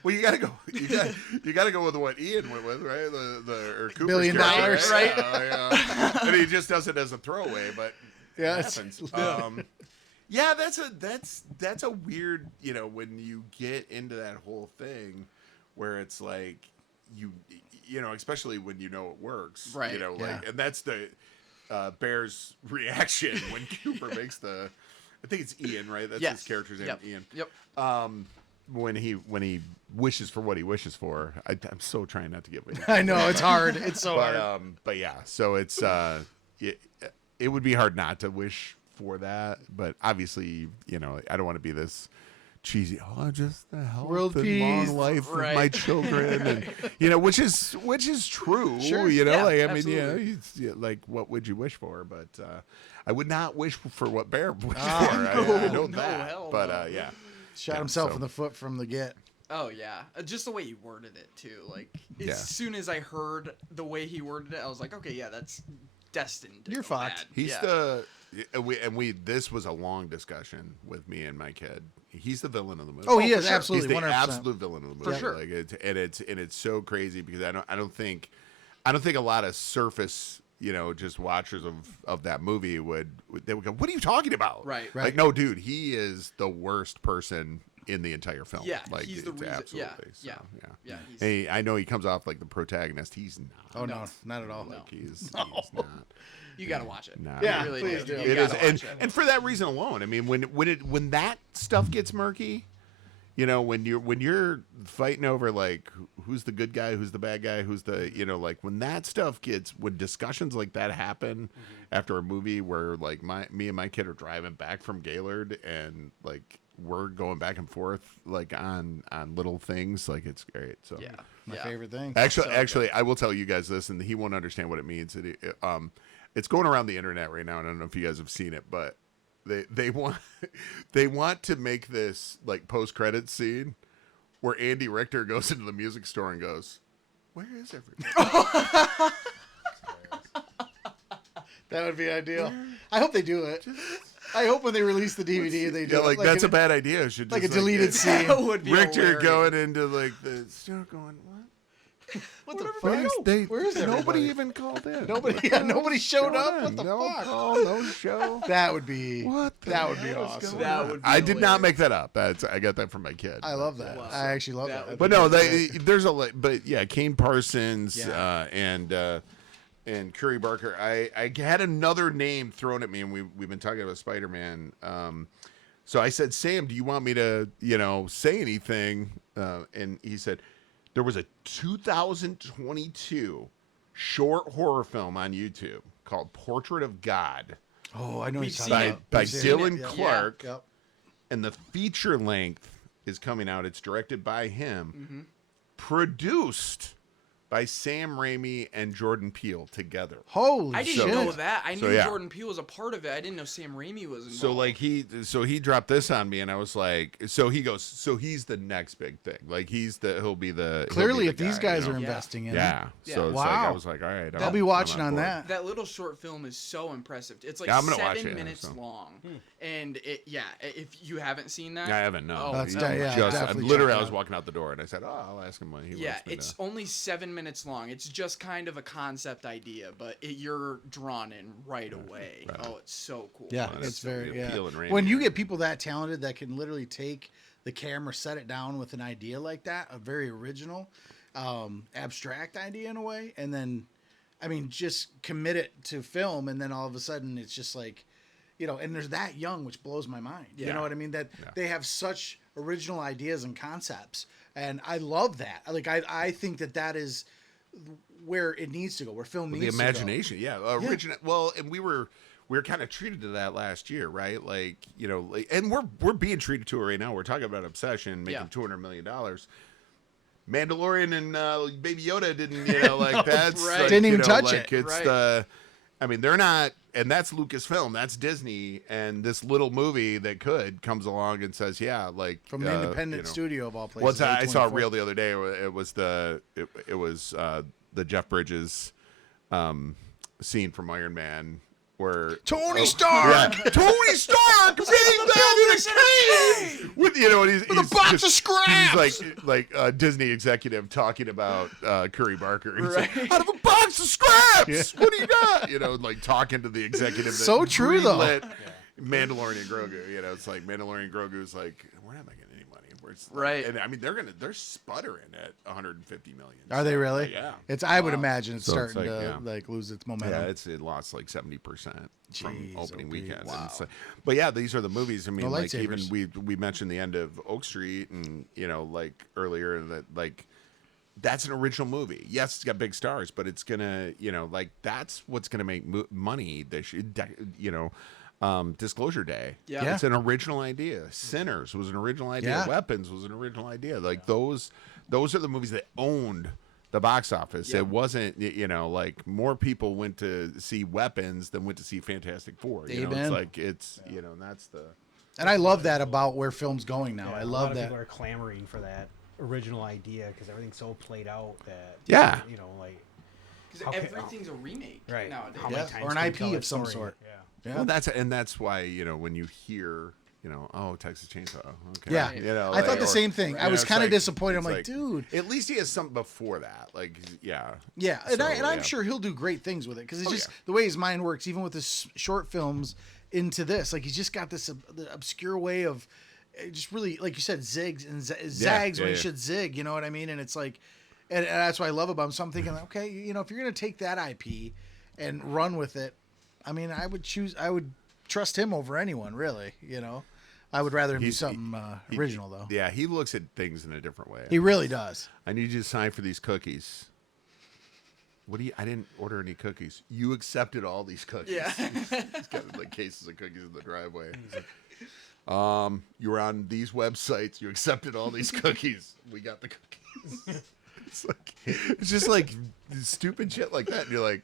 Well, you gotta go. You gotta go with what Ian went with, right? The or Cooper's $1 billion, character, right? And he just does it as a throwaway, but Yeah, it happens. Yeah, that's a weird, when you get into that whole thing, where it's like especially when it works, Right. and that's the Bear's reaction when Cooper makes the. I think it's Ian, right? That's his character's name, Ian. Yep. When he wishes for what he wishes for, I'm so trying not to get. I know it's hard. It's so hard. But yeah, so it's it would be hard not to wish for that, but obviously, I don't want to be this cheesy. Oh, just the health World and peace. long life of my children, and which is true. Sure. Yeah, Like what would you wish for? But I would not wish for what Bear wished for. I know that. hell But no. yeah. Shot Yeah, himself so- in the foot from the get. Oh yeah, just the way he worded it too. Like as Yeah. soon as I heard the way he worded it, I was like, okay, yeah, that's destined. to You're go fucked. bad. He's Yeah. this was a long discussion with me and my kid. He's the villain of the movie. Oh, he for is sure. absolutely He's the 100%. absolute villain of the movie. For sure. Like it's so crazy because I don't think a lot of surface just watchers of that movie would go, what are you talking about? Right. Right. Like, no, dude, he is the worst person in the entire film. Yeah, like he's the it's reason- absolutely. yeah, So, yeah, yeah, he's- Hey, I know he comes off like the protagonist. He's not. Oh no, not at all. Like he's not. You gotta watch it. Nah. Yeah, You really please do. do. You It is, gotta watch and for that reason alone, I mean, when that stuff gets murky, when you're fighting over like who's the good guy, who's the bad guy, who's the like when that stuff when discussions like that happen after a movie where like me and my kid are driving back from Gaylord and like we're going back and forth like on little things, like it's great. So Yeah. My yeah. favorite thing. Actually, I will tell you guys this, and he won't understand what it means. It's going around the internet right now, and I don't know if you guys have seen it, but they want to make this like post-credits scene where Andy Richter goes into the music store and goes, "Where is everybody?" That would be ideal. I hope they do it. I hope when they release the DVD, they do Yeah, it. like that's a bad idea. It should like a just, deleted it's scene. That would be Richter hilarious. going into like the store, going, "What? What the Where's fuck? they? Where is nobody everybody? even called in? Nobody showed up. What the no fuck? call, no show. That would be. What? The That would be hell is awesome. going That on? would be I did not hilarious. make that up. I got that from my kid. I love that. Wow. I actually love That that. would But no, there's but yeah, Kane Parsons Yeah. and Curry Barker. I had another name thrown at me, and we've been talking about Spider-Man. So I said, Sam, do you want me to say anything? And he said there was a 2022 short horror film on YouTube called Portrait of God Oh, I know We've he's seen talking it. about. by We've seen Dylan it. Yeah. Clark, Yep. and the feature length is coming out. It's directed by him, Mm-hmm. produced by Sam Raimi and Jordan Peele together. Holy I didn't shit. know that. I So, knew yeah. Jordan Peele was a part of it. I didn't know Sam Raimi was involved. So like he dropped this on me, and I was like, so he goes, so he's the next big thing. Like he'll be the Clearly, he'll if be the these guy, guys are Yeah. investing in it. yeah. Yeah. So it's like, Wow. I was like, all right, I'll be watching on board. that. that little short film is so impressive. It's like Yeah, I'm gonna watch 7 it, minutes so. long, and if you haven't seen that, I haven't. No, Oh, That's He yeah, just, definitely literally, check it I was out. walking out the door, and I said, "Oh, I'll ask him when he yeah, wants me it's to." only 7 minutes long. It's just kind of a concept idea, but you're drawn in right away. Right. Oh, it's so cool. Yeah, that's it's so very good. yeah. Peele and Raimi When you are- get people that talented that can literally take the camera, set it down with an idea like that, a very original, abstract idea in a way, and then, I mean, just commit it to film, and then all of a sudden it's just like, and they're that young, which blows my mind. You Yeah. know what I mean? That Yeah. they have such original ideas and concepts, and I love that. Like I think that is where it needs to go, where film the needs to go. imagination, yeah, original. Well, and we were kind of treated to that last year, right? Like and we're being treated to it right now. We're talking about Obsession making Yeah. $200 million. Mandalorian and Baby Yoda didn't, like that's Right. like, Didn't even touch like, it. It's Right. I mean, they're not, and that's Lucasfilm, that's Disney, and this little movie that comes along and says, yeah, like From an independent studio of all Well, places. I saw a A24. reel the other day. It was the Jeff Bridges scene from Iron Man where Tony Stark! Tony Stark being down in a cave with and he's a box of scraps! He's like a Disney executive talking about Curry Barker. He's Right. like, out of a box of scraps. What do you got? Like talking to the executive. So true, though. greenlit Mandalorian Grogu. It's like Mandalorian Grogu's like, we're not making any money. Right. And I mean, they're sputtering at 150 million. Are they really? Yeah. I would imagine it's So it's starting to like, lose its momentum. Yeah, it lost like 70% from Jeez, opening oh, weekend. wow. And it's like, but yeah, these are the movies. I mean, No like even lightsabers. we mentioned the end of Oak Street, and like earlier that like that's an original movie. Yes, it's got big stars, but it's gonna like that's what's gonna make money this year. Disclosure Day. Yeah. It's an original idea. Sinners was an original idea. Yeah. Weapons was an original idea. Like those are the movies that owned the box office. Yeah. It wasn't, like more people went to see Weapons than went to see Fantastic Four. It's Amen. like it's and that's the. And I love that about where film's going now. Yeah, I a love lot of that. people are clamoring for that original idea because everything's so played out that Yeah. like Because Okay. everything's a remake right nowadays. how many Yeah, times or an can you IP tell of that some story? sort. Yeah. Yeah. Well, that's why when you hear Texas Chainsaw. Okay. Yeah. I thought like, the same thing. I was it's kind of like- disappointed. I'm it's like, dude. At least he has something before that. Like, yeah. Yeah, and, So, I'm yeah. sure he'll do great things with it because it's Oh, just yeah. the way his mind works. Even with his short films into this, like he's just got this the obscure way of just really, like you said, zigs and zags when he should zig. You know what I mean? And it's like, and that's what I love about him. So I'm thinking, okay, if you're gonna take that IP and run with it, I mean, I would trust him over anyone, really. I would rather him do something original though. Yeah, he looks at things in a different way. He really does. I need you to sign for these cookies. I didn't order any cookies. You accepted all these cookies. Yeah. He's got like cases of cookies in the driveway. He's like, you were on these websites. You accepted all these cookies. We got the cookies. It's just like stupid shit like that. And you're like,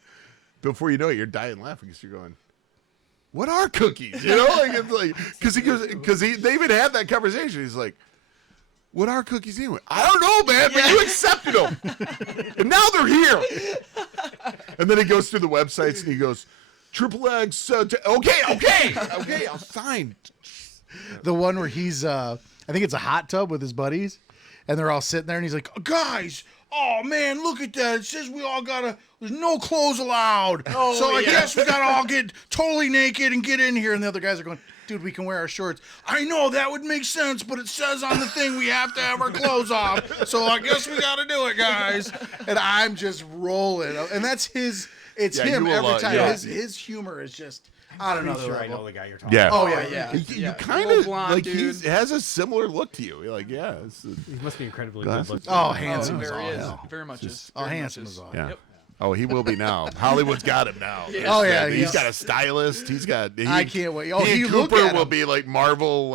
before you know it, you're dying laughing because you're going, what are cookies? It's like, because they even had that conversation. He's like, what are cookies anyway? I don't know, man, but you accepted them. And now they're here. And then he goes through the websites and he goes, XXX, okay, I'll sign. The one where he's I think it's a hot tub with his buddies and they're all sitting there and he's like, guys, oh man, look at that. It says we all there's no clothes allowed. So I guess we gotta all get totally naked and get in here. And the other guys are going, dude, we can wear our shorts. I know that would make sense, but it says on the thing we have to have our clothes off. So I guess we gotta do it, guys. And I'm just rolling. And that's it's him you will, every time. yeah. His humor is just on another Pretty sure I level. know the guy you're talking Yeah. about. Oh yeah, yeah. You kind Little of blonde like dude. he has a similar look to you. You're like, yeah. He must be incredibly Glasses. good looking. Oh, Oh, handsome as very all is. hell. Very much is. Oh, Very handsome much as is. all. Yeah. Yep. Oh, he will be now. Hollywood's got him now. Oh, he's he's got a stylist. He's got. I can't wait. Oh, he you and look Cooper at will him. be like Marvel,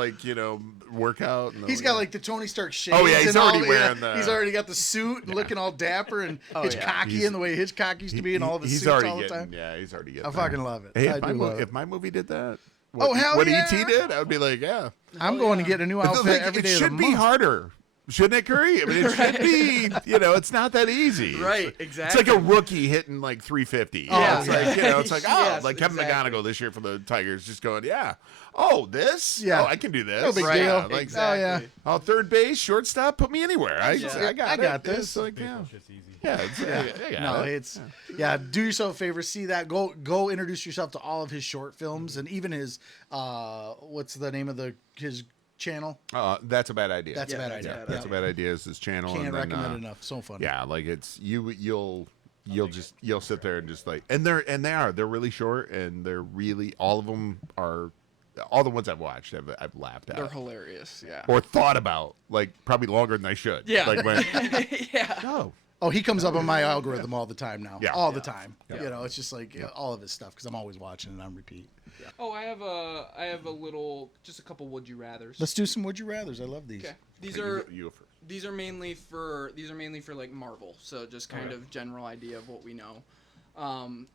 workout. And He's got like the Tony Stark shades. Oh, yeah, he's and all, already wearing the- He's already got the suit and looking all dapper and Hitchcocky in the way Hitchcock used to be in all of his he's suits already all the getting, time. Yeah, he's already getting. I there. fucking love it. Hey, I do love it. if my movie did that, Oh, hell what yeah. ET did, I would be like, yeah. I'm going to get a new But outfit like, every day it of the should be month. harder, shouldn't it, Curry? I mean, it should be. It's not that easy. Right, It's exactly. like a rookie hitting like 350. Yeah. It's like it's like Yes, like Kevin exactly. McGonigal this year for the Tigers, just going, yeah. Oh, this? Yeah. Oh, I can do this. No big Right, deal. Like, exactly. Oh, yeah. oh, third base, shortstop, put me anywhere. I Yeah. got this. It's like, yeah. It's just easy. Yeah, it's, I got No, it. it's do yourself a favor, see that. Go introduce yourself to all of his short films and even his what's the name of his channel? That's a bad idea. That's a bad that's idea. bad. That's a bad idea. Is his channel? Can't and then, recommend it enough. So fun. Yeah, like it's you'll sit there and just like they're really short and they're really all of them are all the ones I've watched I've laughed They're at hilarious. Yeah. or thought about like probably longer than I should. Yeah. Like when Yeah. oh Oh, he comes up on my algorithm all the time now. Yeah. All the time. Yeah. It's just like all of his stuff because I'm always watching it on repeat. Oh, I have just a couple would you rather's. Let's do some would you rather's. I love these. Okay. These are you go first. these are mainly for like Marvel, so just kind of general idea of what we know.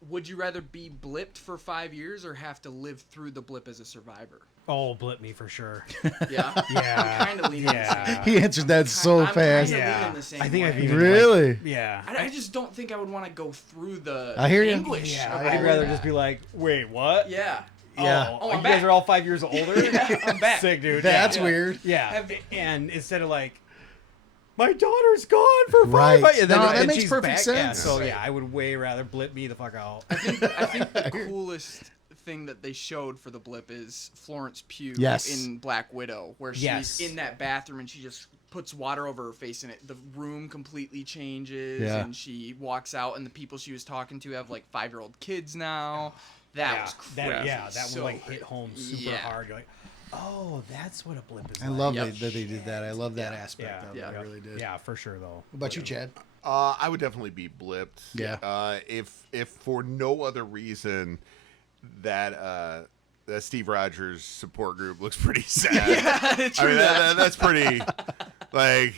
Would you rather be blipped for 5 years or have to live through the blip as a survivor? Oh, blip me for sure. Yeah? Yeah. I'm kind of leaning Yeah. He answered that so I'm fast. kinda Yeah. leaning the same I think I've way. even Really? Yeah. I just don't think I would want to go through the I hear you. anguish. Yeah, of I'd all rather that. just be like, wait, what? Yeah. Yeah. Oh, you I'm guys back. are all 5 years older? I'm back. Sick, dude. That's Yeah. weird. Yeah. And instead of like, my daughter's gone for Right. 5 years. No, that makes perfect sense. Yeah, so Right. yeah, I would way rather blip me the fuck out. I think the coolest thing that they showed for the blip is Florence Pugh Yes. in Black Widow, where she's Yes. in that bathroom and she just puts water over her face and the room completely changes Yeah. and she walks out and the people she was talking to have like 5-year-old kids now. That was crazy. that So one like crazy. hit home super Yeah. hard. You're like, oh, that's what a blip is I like. love Yep. that they did that. I love that aspect Yeah. of it. Yeah. I really did. Yeah, for sure though. What about you, Chad? I would definitely be blipped. Yeah. If for no other reason that that Steve Rogers support group looks pretty sad. I mean, that's pretty. Like,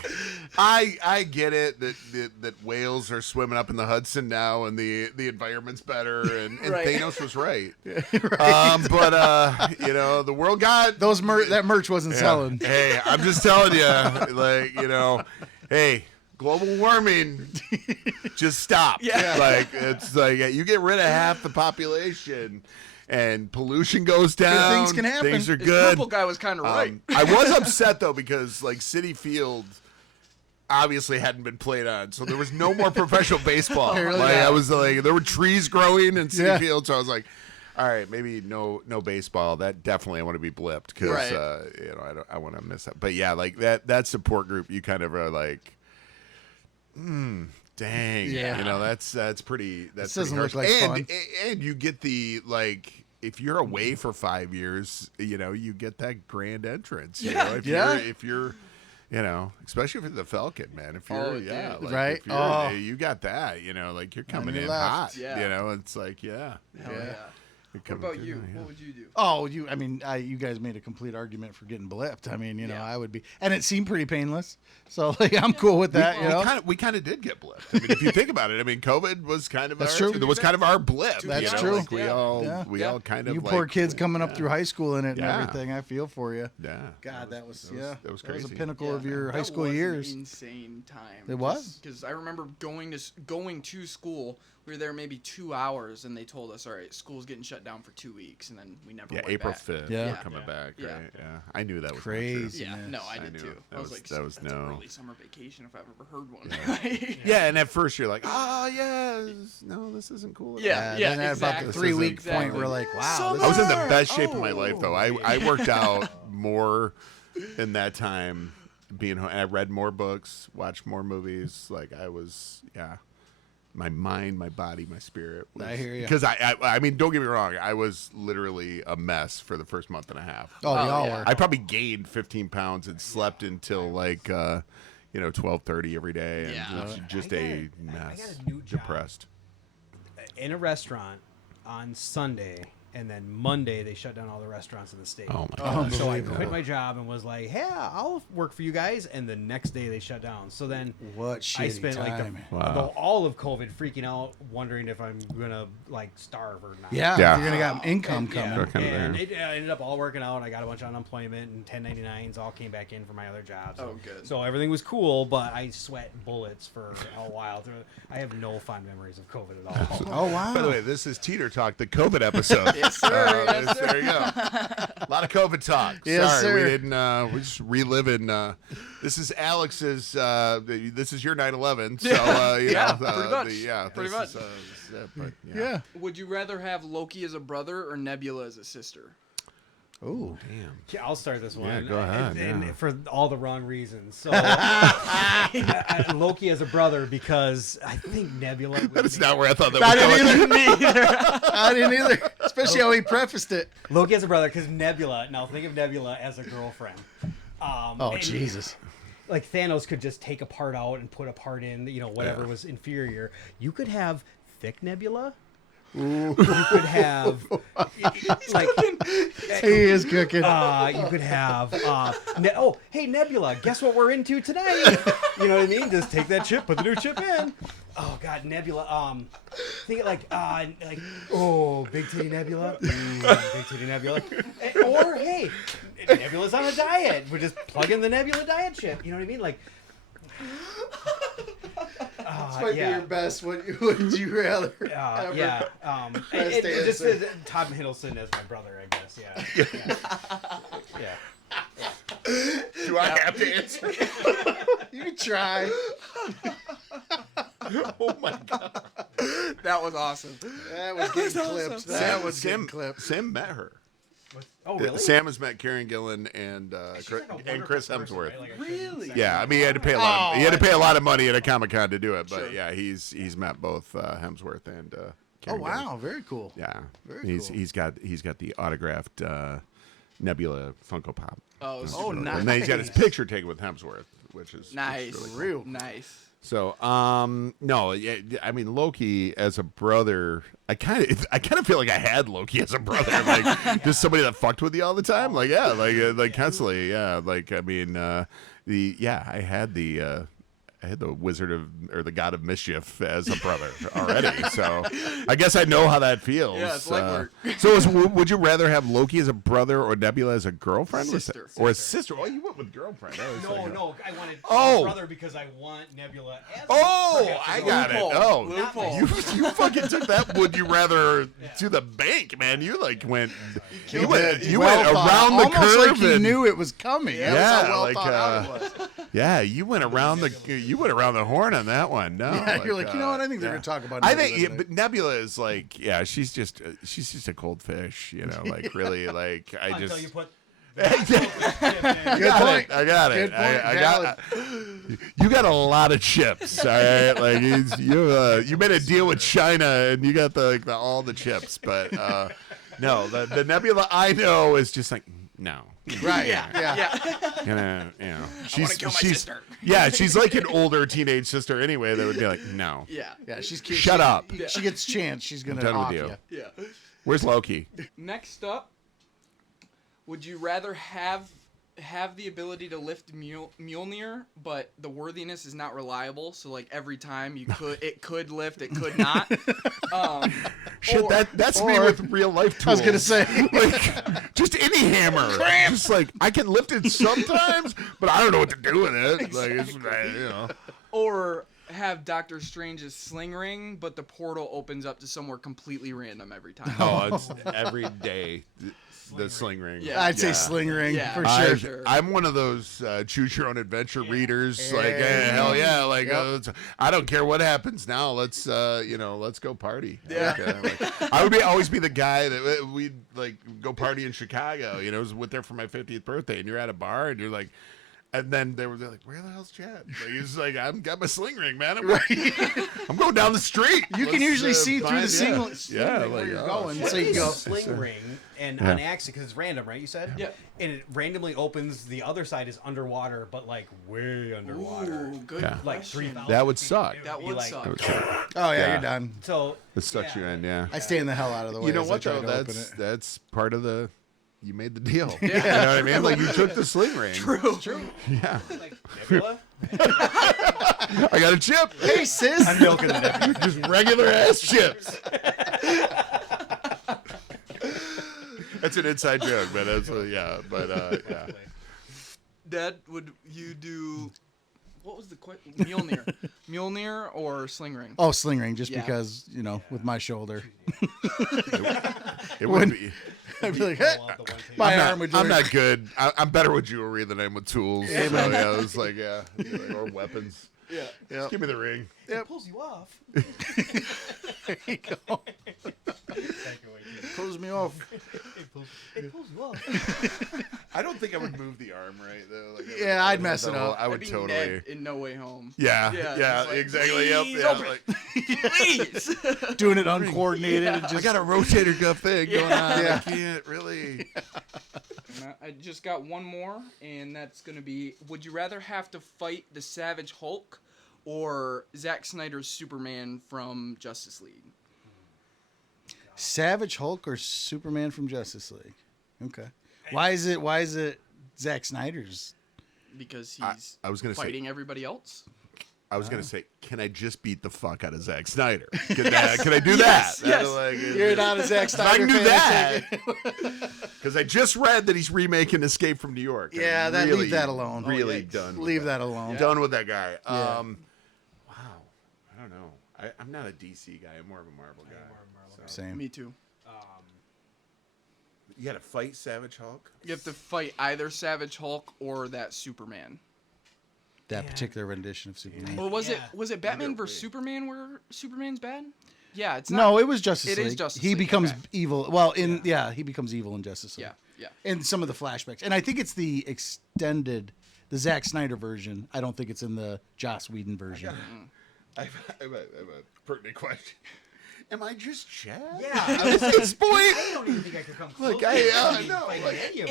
I get it that whales are swimming up in the Hudson now, and the environment's better, and Right. Thanos was right. But you know, the world got Those that merch wasn't selling. Hey, I'm just telling you, like, you know, hey, global warming, just stop. Yeah. Like, it's like you get rid of half the population and pollution goes down. things can happen. Things are This good. purple guy was kind of right. I was upset though because like Citi Field obviously hadn't been played on, so there was no more professional baseball. Apparently Like not. I was like, there were trees growing in Citi Yeah. Field, so I was like, all right, maybe no baseball. That definitely I want to be blipped because Right. you know I want to miss that. But yeah, like that support group, you kind of are like, dang, Yeah. you know that's pretty. That's doesn't pretty look harsh. like and, fun. And you get the like. If you're away for 5 years, you know you get that grand entrance. You know? If you're, you know, especially if you're the Falcon, man. If you're, Oh, yeah, dude. like, Right? If you're, Oh. you got that. You know, like you're coming your in left. hot. Yeah. You know, it's like, yeah. Hell yeah. You're What coming about through you? now, yeah. What would you do? Oh, you guys made a complete argument for getting blipped. I mean, you know, Yeah. I would be, and it seemed pretty painless. So like, I'm cool with that. you know, We kind of did get blipped. I mean, if you think about it, I mean, COVID was kind of That's our, true. It was kind of our blip. That's you know? true. Like we Yeah. all Yeah. we Yeah. all kind of you like, poor kids coming up through high school in it and Yeah. everything. I feel for you. Yeah. God, that was that a was crazy. pinnacle of Yeah, your that high school was an years. insane time. It was? Because I remember going to school. We were there maybe 2 hours, and they told us, "All right, school's getting shut down for 2 weeks," and then we never. Yeah, went April back. 5th. Yeah. We're coming back. Yeah. Right? Yeah. I knew that was Crazy. Yeah, man. no, I I did knew too. it. I That was was- like, that was that's no- a early summer vacation if I've ever heard one. Yeah, and at first you're like, oh yes, no, this isn't cool. at all." Yeah, Then at about exactly. the 3 week Exactly. point, we're like, wow. Summer! this I was in is- the best shape of my Oh. life though. I worked out more in that time being home. And I read more books, watched more movies. Like I was, yeah. My mind, my body, my spirit. I hear ya. Because I mean, don't get me wrong. I was literally a mess for the first month and a half. Oh, we all yeah. were. I probably gained 15 pounds and slept until like, 12:30 every day, and Yeah. just I a got mess. a new job. Depressed. In a restaurant on Sunday, and then Monday they shut down all the restaurants in the state. Oh my Oh, god. So I Unbelievable. quit my job and was like, "Hey, I'll work for you guys." And the next day they shut down. So then What shitty I spent like time. all of COVID freaking out, wondering if I'm gonna like starve or not. Yeah, Yeah. you're gonna got income And, coming. yeah, They're kinda and there. it ended up all working out. I got a bunch of unemployment and 1099s all came back in for my other jobs. Oh, good. So everything was cool, but I sweat bullets for a while. I have no fond memories of COVID at all. Oh wow. By the way, this is Teeter Talk, the COVID episode. Yes, sir. Yes, sir. There you go. A lot of COVID talk. Yes, Sorry, sir. we didn't. We're just reliving. This is Alex's. This is your 9/11. So you Yeah, know, pretty much. this Pretty much. is, this is it, but, yeah. Would you rather have Loki as a brother or Nebula as a sister? Oh, Damn. Yeah, I'll start this one. Yeah, go ahead, And yeah. for all the wrong reasons. So Loki as a brother because I think Nebula. would That is make- not where I thought that I was didn't going. either. I didn't either. Especially how he prefaced it. Loki as a brother because Nebula. Now think of Nebula as a girlfriend. Oh and, Jesus. Like Thanos could just take a part out and put a part in. Whatever Yeah. was inferior. You could have thick Nebula You could have like He is cooking. you could have hey Nebula, guess what we're into tonight? You know what I mean? Just take that chip, put the new chip in. Oh God, Nebula. Think like big titty Nebula, big titty Nebula, or hey, Nebula's on a diet. We're just plugging the Nebula diet chip. You know what I mean? Like. This might be your best. Would you rather? Ever? Yeah. It just is Tom Hiddleston as my brother, I guess. Yeah. Do I have to answer? You can try. Oh my god, That was awesome. That was getting clipped. That was getting Sam. clipped. Sam met her. Oh, really? Sam has met Karen Gillan and Chris Hemsworth. Really? Yeah, I mean he had to pay a lot. He had to pay a lot of money at a Comic-Con to do it, but yeah, he's met both Hemsworth and. Karen Gillan. Wow, very cool. Yeah, Very cool. he's got the autographed Nebula Funko Pop. Oh, nice. And then he's got his picture taken with Hemsworth, which is Nice. really cool. Real. Nice. So, no, yeah, I mean Loki as a brother. I kind of feel like I had Loki as a brother, like just somebody that fucked with you all the time, like like constantly, yeah. Like I mean, I had the Wizard of or the God of Mischief as a brother already, so I guess I know how that feels. Yeah, it's like work. So, would you rather have Loki as a brother or Nebula as a girlfriend, Sister. or a sister? Oh, you went with girlfriend. No, I wanted brother because I want Nebula as I got it. Loophole. Oh, Loophole. you fucking took that. Would you rather to the bank, man? You like went. You went around the almost curve. like you and, knew it was coming. Yeah, That's how well like, thought out it was. yeah, you went around the horn on that one. No, Yeah, you're like, you know what? I think they're gonna talk about. I Nebula think, tonight. but Nebula is like, yeah, she's just a cold fish, you know, like really, like I until just. you put. Good I point. got it. Good point. I got you got a lot of chips, all right? Like you made a deal with China and you got all the chips, but no, the Nebula I know is just like no. Right. Yeah. You know, wanna kill my sister. Yeah, she's like an older teenage sister anyway. That would be like no. Yeah. Yeah. She's cute. Shut up. She gets a chance. She's gonna done with off you. you. Yeah. Where's Loki? Next up, would you rather have the ability to lift Mjolnir, but the worthiness is not reliable? So like every time it could lift, it could not. Shit, that's me or- with real life tools. I was gonna say. like just any hammer. Just like I can lift it sometimes, but I don't know what to do with it. Like it's, you know. Or have Doctor Strange's sling ring, but the portal opens up to somewhere completely random every time. Oh, it's every day. The sling ring. Yeah. I'd say sling ring Yeah. for I, sure. I'm one of those choose your own adventure readers. Like, hell yeah! Like, I don't care what happens now. Let's let's go party. Yeah. Like, I would always be the guy that we'd like go party in Chicago. You know, I was there for my 50th birthday, and you're at a bar, and you're like. And then they're like, "Where the hell's Chad?" Like, he's like, "I've got my sling ring, man. I'm going down the street." You can usually see through the sling Yeah, ring where like, you're oh, going. shit. So you go. Sling ring and on accident because it's random, right? You said. Yeah. And it randomly opens. The other side is underwater, but like way underwater. Ooh, good Yeah. Like question. 3,000 That would feet. suck. It That be would like- suck. Oh yeah, Yeah. you're done. So It sucks you in, yeah. I stand the hell out of the way. You know as what I try though? to open That's part of the. You made the deal. You know what I mean? Like you took the sling ring. True. Yeah. like Nebula. I got a chip. it. Hey sis. I'm milking the Nebula. Just regular ass chips. That's an inside joke, but that's yeah. But yeah. Dad, would you do? What was the question? Mjolnir or sling ring? Oh, sling ring, just Yeah. because with my shoulder. It would be. I'd be like, hey, my arm would. I'm not good. I'm better with jewelry than I am with tools. So, yeah, it's like or weapons. Yeah. Just give me the ring. It pulls you off. There you go. Pulls me off. It pulls you off. I don't think I would move the arm right though. Like, Yeah, I'd mess it up. I would I'd be totally. Ned in No Way Home. Yeah, Yeah, yeah, just like, exactly. Yep. please Yeah, open like, Please. Doing it uncoordinated and I just. got a rotator cuff thing going on. Yeah. I can't really. And I just got one more, and that's gonna be: would you rather have to fight the Savage Hulk or Zack Snyder's Superman from Justice League? Savage Hulk or Superman from Justice League? Okay. Why is it Zack Snyder's? Because he's I was gonna fighting everybody else. I was gonna say, can I just beat the fuck out of Zack Snyder? Can I do that? Yes. Like, You're not a Zack Snyder I can do fan, that. Because I just read that he's remaking Escape from New York. Yeah, leave that alone. Really done. with Leave that alone. Done with that guy. Yeah. Wow. I don't know. I'm not a DC guy. I'm more of a Marvel guy. Same. Me too. You got to fight Savage Hulk. You have to fight either Savage Hulk or that Superman. That particular rendition of Superman. Or was Yeah. it Batman Either versus way. Superman where Superman's bad? Yeah, it's not. No, it was Justice It League. is Justice he League, becomes okay. evil. Well, he becomes evil in Justice League. Yeah. In some of the flashbacks. And I think it's the extended, the Zack Snyder version. I don't think it's in the Joss Whedon version. I have a pertinent question. Am I just Chad? Yeah. At this point. I don't even think I could come close. Look, to no, fighting like, any of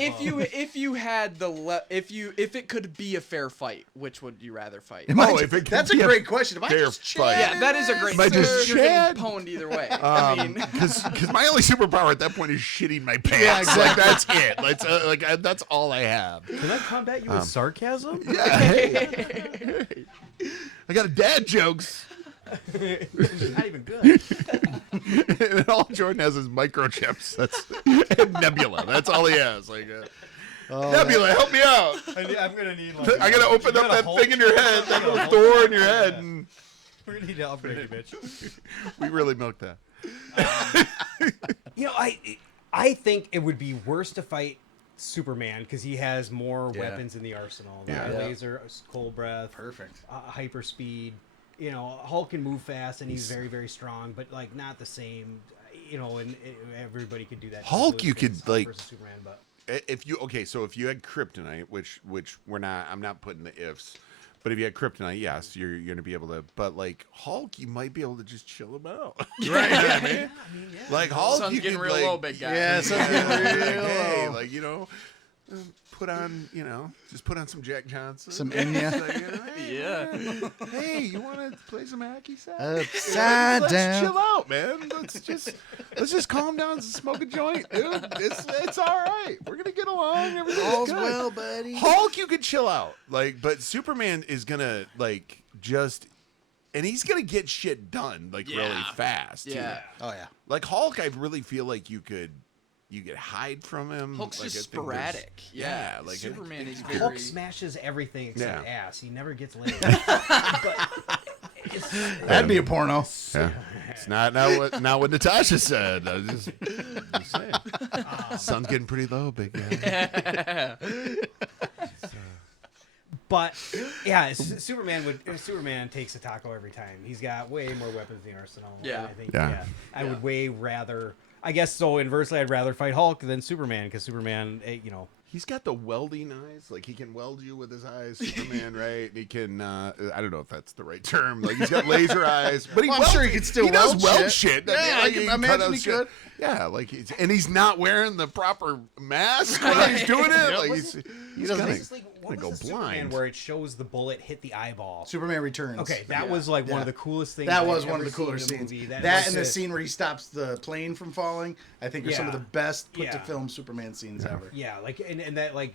If you had if it could be a fair fight, which would you rather fight? That's a great question. Am I fair just fight. Yeah, that is a great. Am I just You're getting Chad? pwned either way. I mean, Because my only superpower at that point is shitting my pants. Yeah, exactly. Like that's it. That's all I have. Can I combat you with sarcasm? Yeah, hey. I got a dad jokes. Not even good. And all Jordan has is microchips. That's and Nebula. That's all he has. Like Nebula, help me out. I'm gonna need like. I gotta open up that thing in your head, that little door in your head, and We're gonna need to upgrade you, bitch. we really milked that. You know, I think it would be worse to fight Superman because he has more Yeah. weapons in the arsenal. Yeah. The laser, cold breath, Perfect. hyper speed. You know, Hulk can move fast and he's very, very strong, but like not the same. You know, and everybody could do that. Hulk, you could, Hulk like- versus Superman, but If you so if you had kryptonite, which we're not, I'm not putting the ifs, but if you had kryptonite, yes, you're gonna be able to. But like Hulk, you might be able to just chill him out, right? You know what I mean? Like Hulk, sun's you getting could, real like, low, big guy. Yeah, sun's getting real like, hey, low. like put on, just put on some Jack Johnson, Some Enya. Like, hey, Yeah. hey, you want to play some hacky sack? Upside Let's down. chill out, man. Let's just calm down and smoke a joint, dude. It's all right. We're gonna get along. Everything's All's good. well, buddy. Hulk, you could chill out, but Superman is gonna and he's gonna get shit done really Yeah. fast. Too. Yeah. Oh yeah. Like Hulk, I really feel like you could hide from him. Hulk's Like, just I think there's- sporadic. Yeah. like Superman is Hulk very. smashes everything except Yeah. ass. He never gets laid. But That'd be a porno. Yeah. It's not what Natasha said. I was just saying. Sun's getting pretty low, big guy. But yeah, Superman takes a taco every time. He's got way more weapons in the arsenal. Yeah. And I think Yeah. I would way rather. I guess so. Inversely, I'd rather fight Hulk than Superman because Superman, He's got the welding eyes. Like he can weld you with his eyes, Superman, right? And he can I don't know if that's the right term. Like he's got laser eyes. But Well, I'm sure he could still does weld weld shit. shit. Yeah, I can cut imagine out he shit. could. Yeah, like he's not wearing the proper mask while he's doing it. Like he's doesn't- gonna, what go was the Superman blind. where it shows the bullet hit the eyeball? Superman Returns. Okay, that Yeah. was like one Yeah. of the coolest things. That I've was one of ever the cooler seen in a scenes. movie. That was and the a- scene where he stops the plane from falling, I think are some of the Yeah. best put to Yeah. film Superman scenes ever. Yeah, like and that like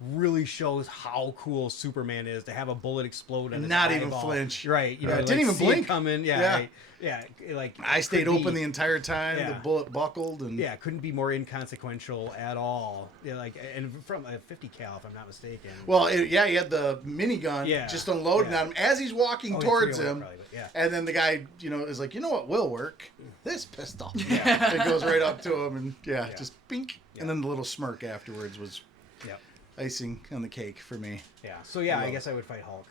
really shows how cool Superman is to have a bullet explode and Not even flinch. Right, Yeah, like, didn't even see it blink. coming. Yeah. Yeah, like I stayed could open be- the entire time. Yeah. The bullet buckled, and Yeah, couldn't be more inconsequential at all. Yeah, like and from a 50 cal, if I'm not mistaken. well, he had the minigun Yeah. just unloading Yeah. on him as he's walking Oh, yeah, towards 301 him. probably, but yeah. And then the guy, is like, you know what will work? This pistol. Yeah. It goes right up to him, and Yeah. just bink. Yeah. And then the little smirk afterwards was Yeah, icing on the cake for me. yeah. So yeah, I Love guess I would fight Hulk.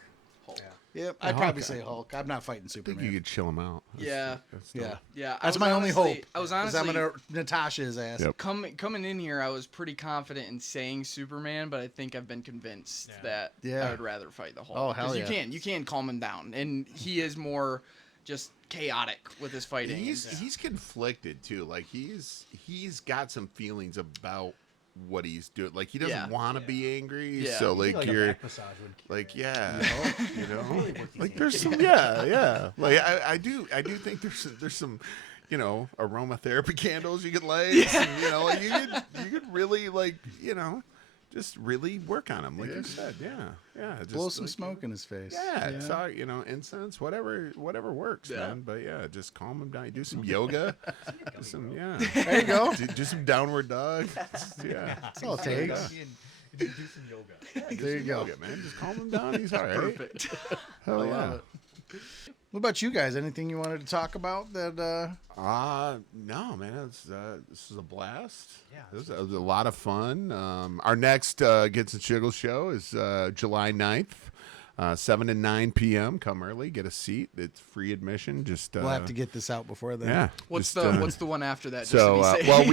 Yeah. Yep, I'd probably say Hulk. I'm not fighting I think Superman. you could chill him out. Yeah. Yeah, Yeah. that's my only hope. I was is I'm honestly gonna Natasha his ass. Yep. coming in here. I was pretty confident in saying Superman, but I think I've been convinced Yeah. that Yeah. I would rather fight the Hulk. Oh, hell 'Cause yeah. you can calm him down, and he is more just chaotic with his fighting. He's conflicted too. Like he's got some feelings about what he's doing. Like he doesn't Yeah. want to be angry. Yeah. So I like think, a you're back massage would cure like it. you know Really work these like things. there's some yeah. Like I do think there's some you know, aromatherapy candles you could light. And, you know, like you could really like, you know, just really work on him, like you said. Yeah. Just Blow some like, smoke in his face. Yeah, it's all, you know, incense, whatever works, man. But yeah, just calm him down. You do some yoga, There you go. do some downward dog. Yeah, That's all it takes. Do some yoga. There you go. yoga, man. Just calm him down. He's all right. Perfect. Hell yeah. What about you guys? Anything you wanted to talk about that? No, man. This is a blast. Yeah. It was a lot of fun. Our next Gets and Shiggles show is July 9th, 7 and 9 p.m. Come early, get a seat. It's free admission. Just We'll have to get this out before then. yeah. What's just, the one after that? Just So to be safe? well,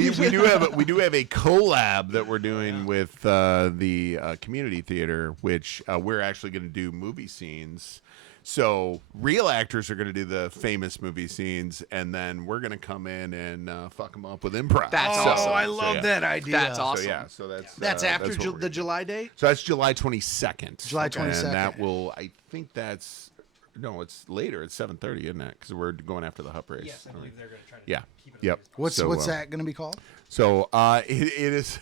we do have a collab that we're doing with the community theater, which we're actually going to do movie scenes. So real actors are going to do the famous movie scenes, and then we're going to come in and fuck them up with improv. That's Oh, awesome. I love that idea. That's awesome. So yeah, so That's after what we're the gonna July date. So that's July 22nd. July And 22nd. that will, I think that's, no, it's later. It's 7:30, isn't it? Because we're going after the Hup race. Yes, I believe they're going to try to Yeah. keep it. Yep. What's So, that going to be called? So it is.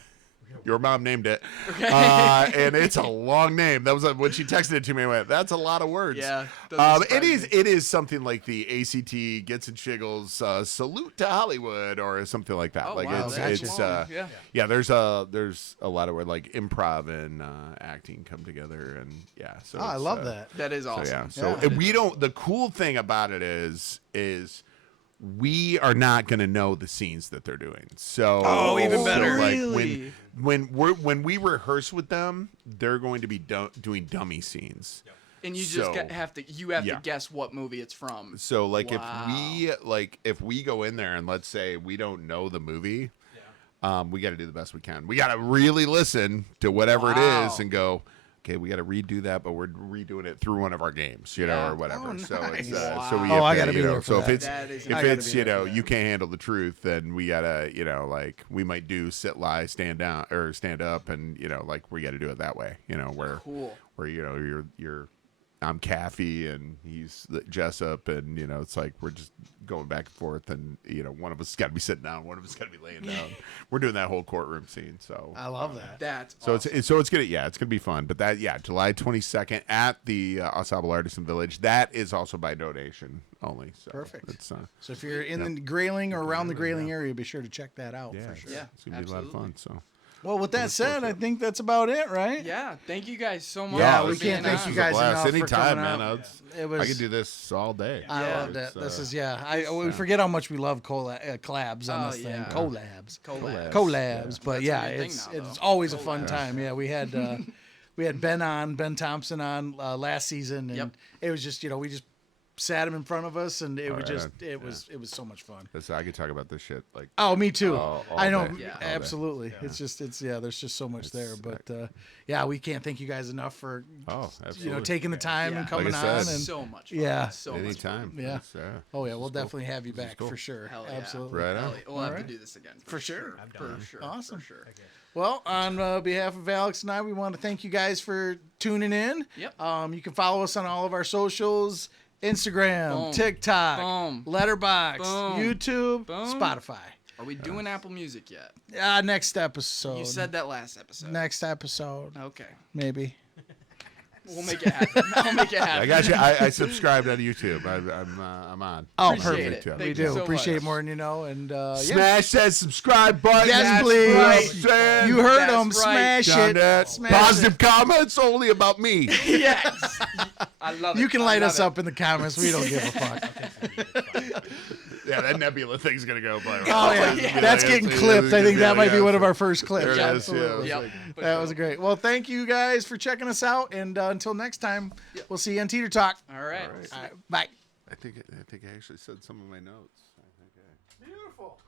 Your mom named it, and it's a long name. That was when she texted it to me. I went, "That's a lot of words." Yeah, doesn't surprise me. It is something like the ACT Gets and Shiggles Salute to Hollywood or something like that. Oh, Like wow, that's it's long. Yeah. yeah. There's a lot of where like improv and acting come together, and yeah. So I it's, love that. That is So awesome. yeah. So Yeah. and we don't. The cool thing about it is we are not going to know the scenes that they're doing. So even better. Like Really? when we rehearse with them, they're going to be doing dummy scenes. And you just So- have to Yeah. guess what movie it's from. So like Wow. if we go in there and let's say we don't know the movie, we got to do the best we can. We got to really listen to whatever it Wow. is and go, okay, we got to redo that, but we're redoing it through one of our games, you know, Yeah. or whatever. Oh, So it's nice. so we Oh, have I to, gotta be you know, there for so if that. it's That is if I gotta it's be you there know for you can't handle the truth, then we gotta you know like we might do sit lie stand down or stand up, and you know like we got to do it that way, you know Cool. where you know you're I'm Caffey and he's Jessup, and you know it's like we're just going back and forth, and you know one of us got to be sitting down, one of us got to be laying down. We're doing that whole courtroom scene, so I love that. That's so awesome. it's gonna be fun. But that July 22nd at the Ensemble Artisan Village. That is also by donation only. So Perfect. It's So if you're in the Grayling or around the Grayling area, be sure to check that out yeah, for sure. Yeah, it's gonna be a lot of fun. So Well, with that said, I think that's about it, right? Yeah, thank you guys so much. Yeah, for we can't being thank on. you guys enough for Anytime, coming man. out. It I was- could do this all day. I Yeah. loved it. It's, This is we forget how much we love collabs on Oh, this thing. yeah. Collabs. Collabs. But That's yeah, a new thing it's now, though. it's always a fun Collabs. time. Yeah, we had Ben Thompson on last season, and Yep. it was just we just sat him in front of us, and it was right just on. it was so much fun. I could talk about this shit like Oh, me too. all I know, day. Yeah. All day. absolutely. It's just there's just so much there. It's- But yeah, we can't thank you guys enough for absolutely. taking the time and Yeah. coming Like I on. said. And So much fun. Yeah. So much fun. Anytime. Yeah. It's, oh yeah, we'll definitely have you back cool. for sure. Hell yeah. Absolutely. Right Hell on. yeah. We'll have Alright. to do this again. For sure. For sure. Awesome. For sure. Well, on behalf of Alex and I, we want to thank you guys for tuning in. Yep. You can follow us on all of our socials: Instagram, Boom. TikTok, Boom. Letterboxd, Boom. YouTube, Boom. Spotify. Are we doing Apple Music yet? Next episode. You said that last episode. next episode, Okay. maybe. We'll make it happen. I'll make it happen. I got you. I subscribed on YouTube. I'm on. Oh, Appreciate perfect. it. Yeah. We Thank do you so appreciate much. it more than you know, and yeah. Smash that subscribe button. Yes, That's please. right. You heard That's them. right. Smash Done it. that. Smash Positive it. comments only about me. Yes. I love it. You can I light love us it. up in the comments. We don't give a fuck. Yeah, that Nebula thing's gonna go. Oh yeah, that's getting clipped. I think that might be one of our first clips. There it is, yeah. Absolutely. Yep. For That sure. was great. Well, thank you guys for checking us out, and until next time, we'll see you on Teeter Talk. All right. All right, bye. I think I actually said some of my notes. Beautiful.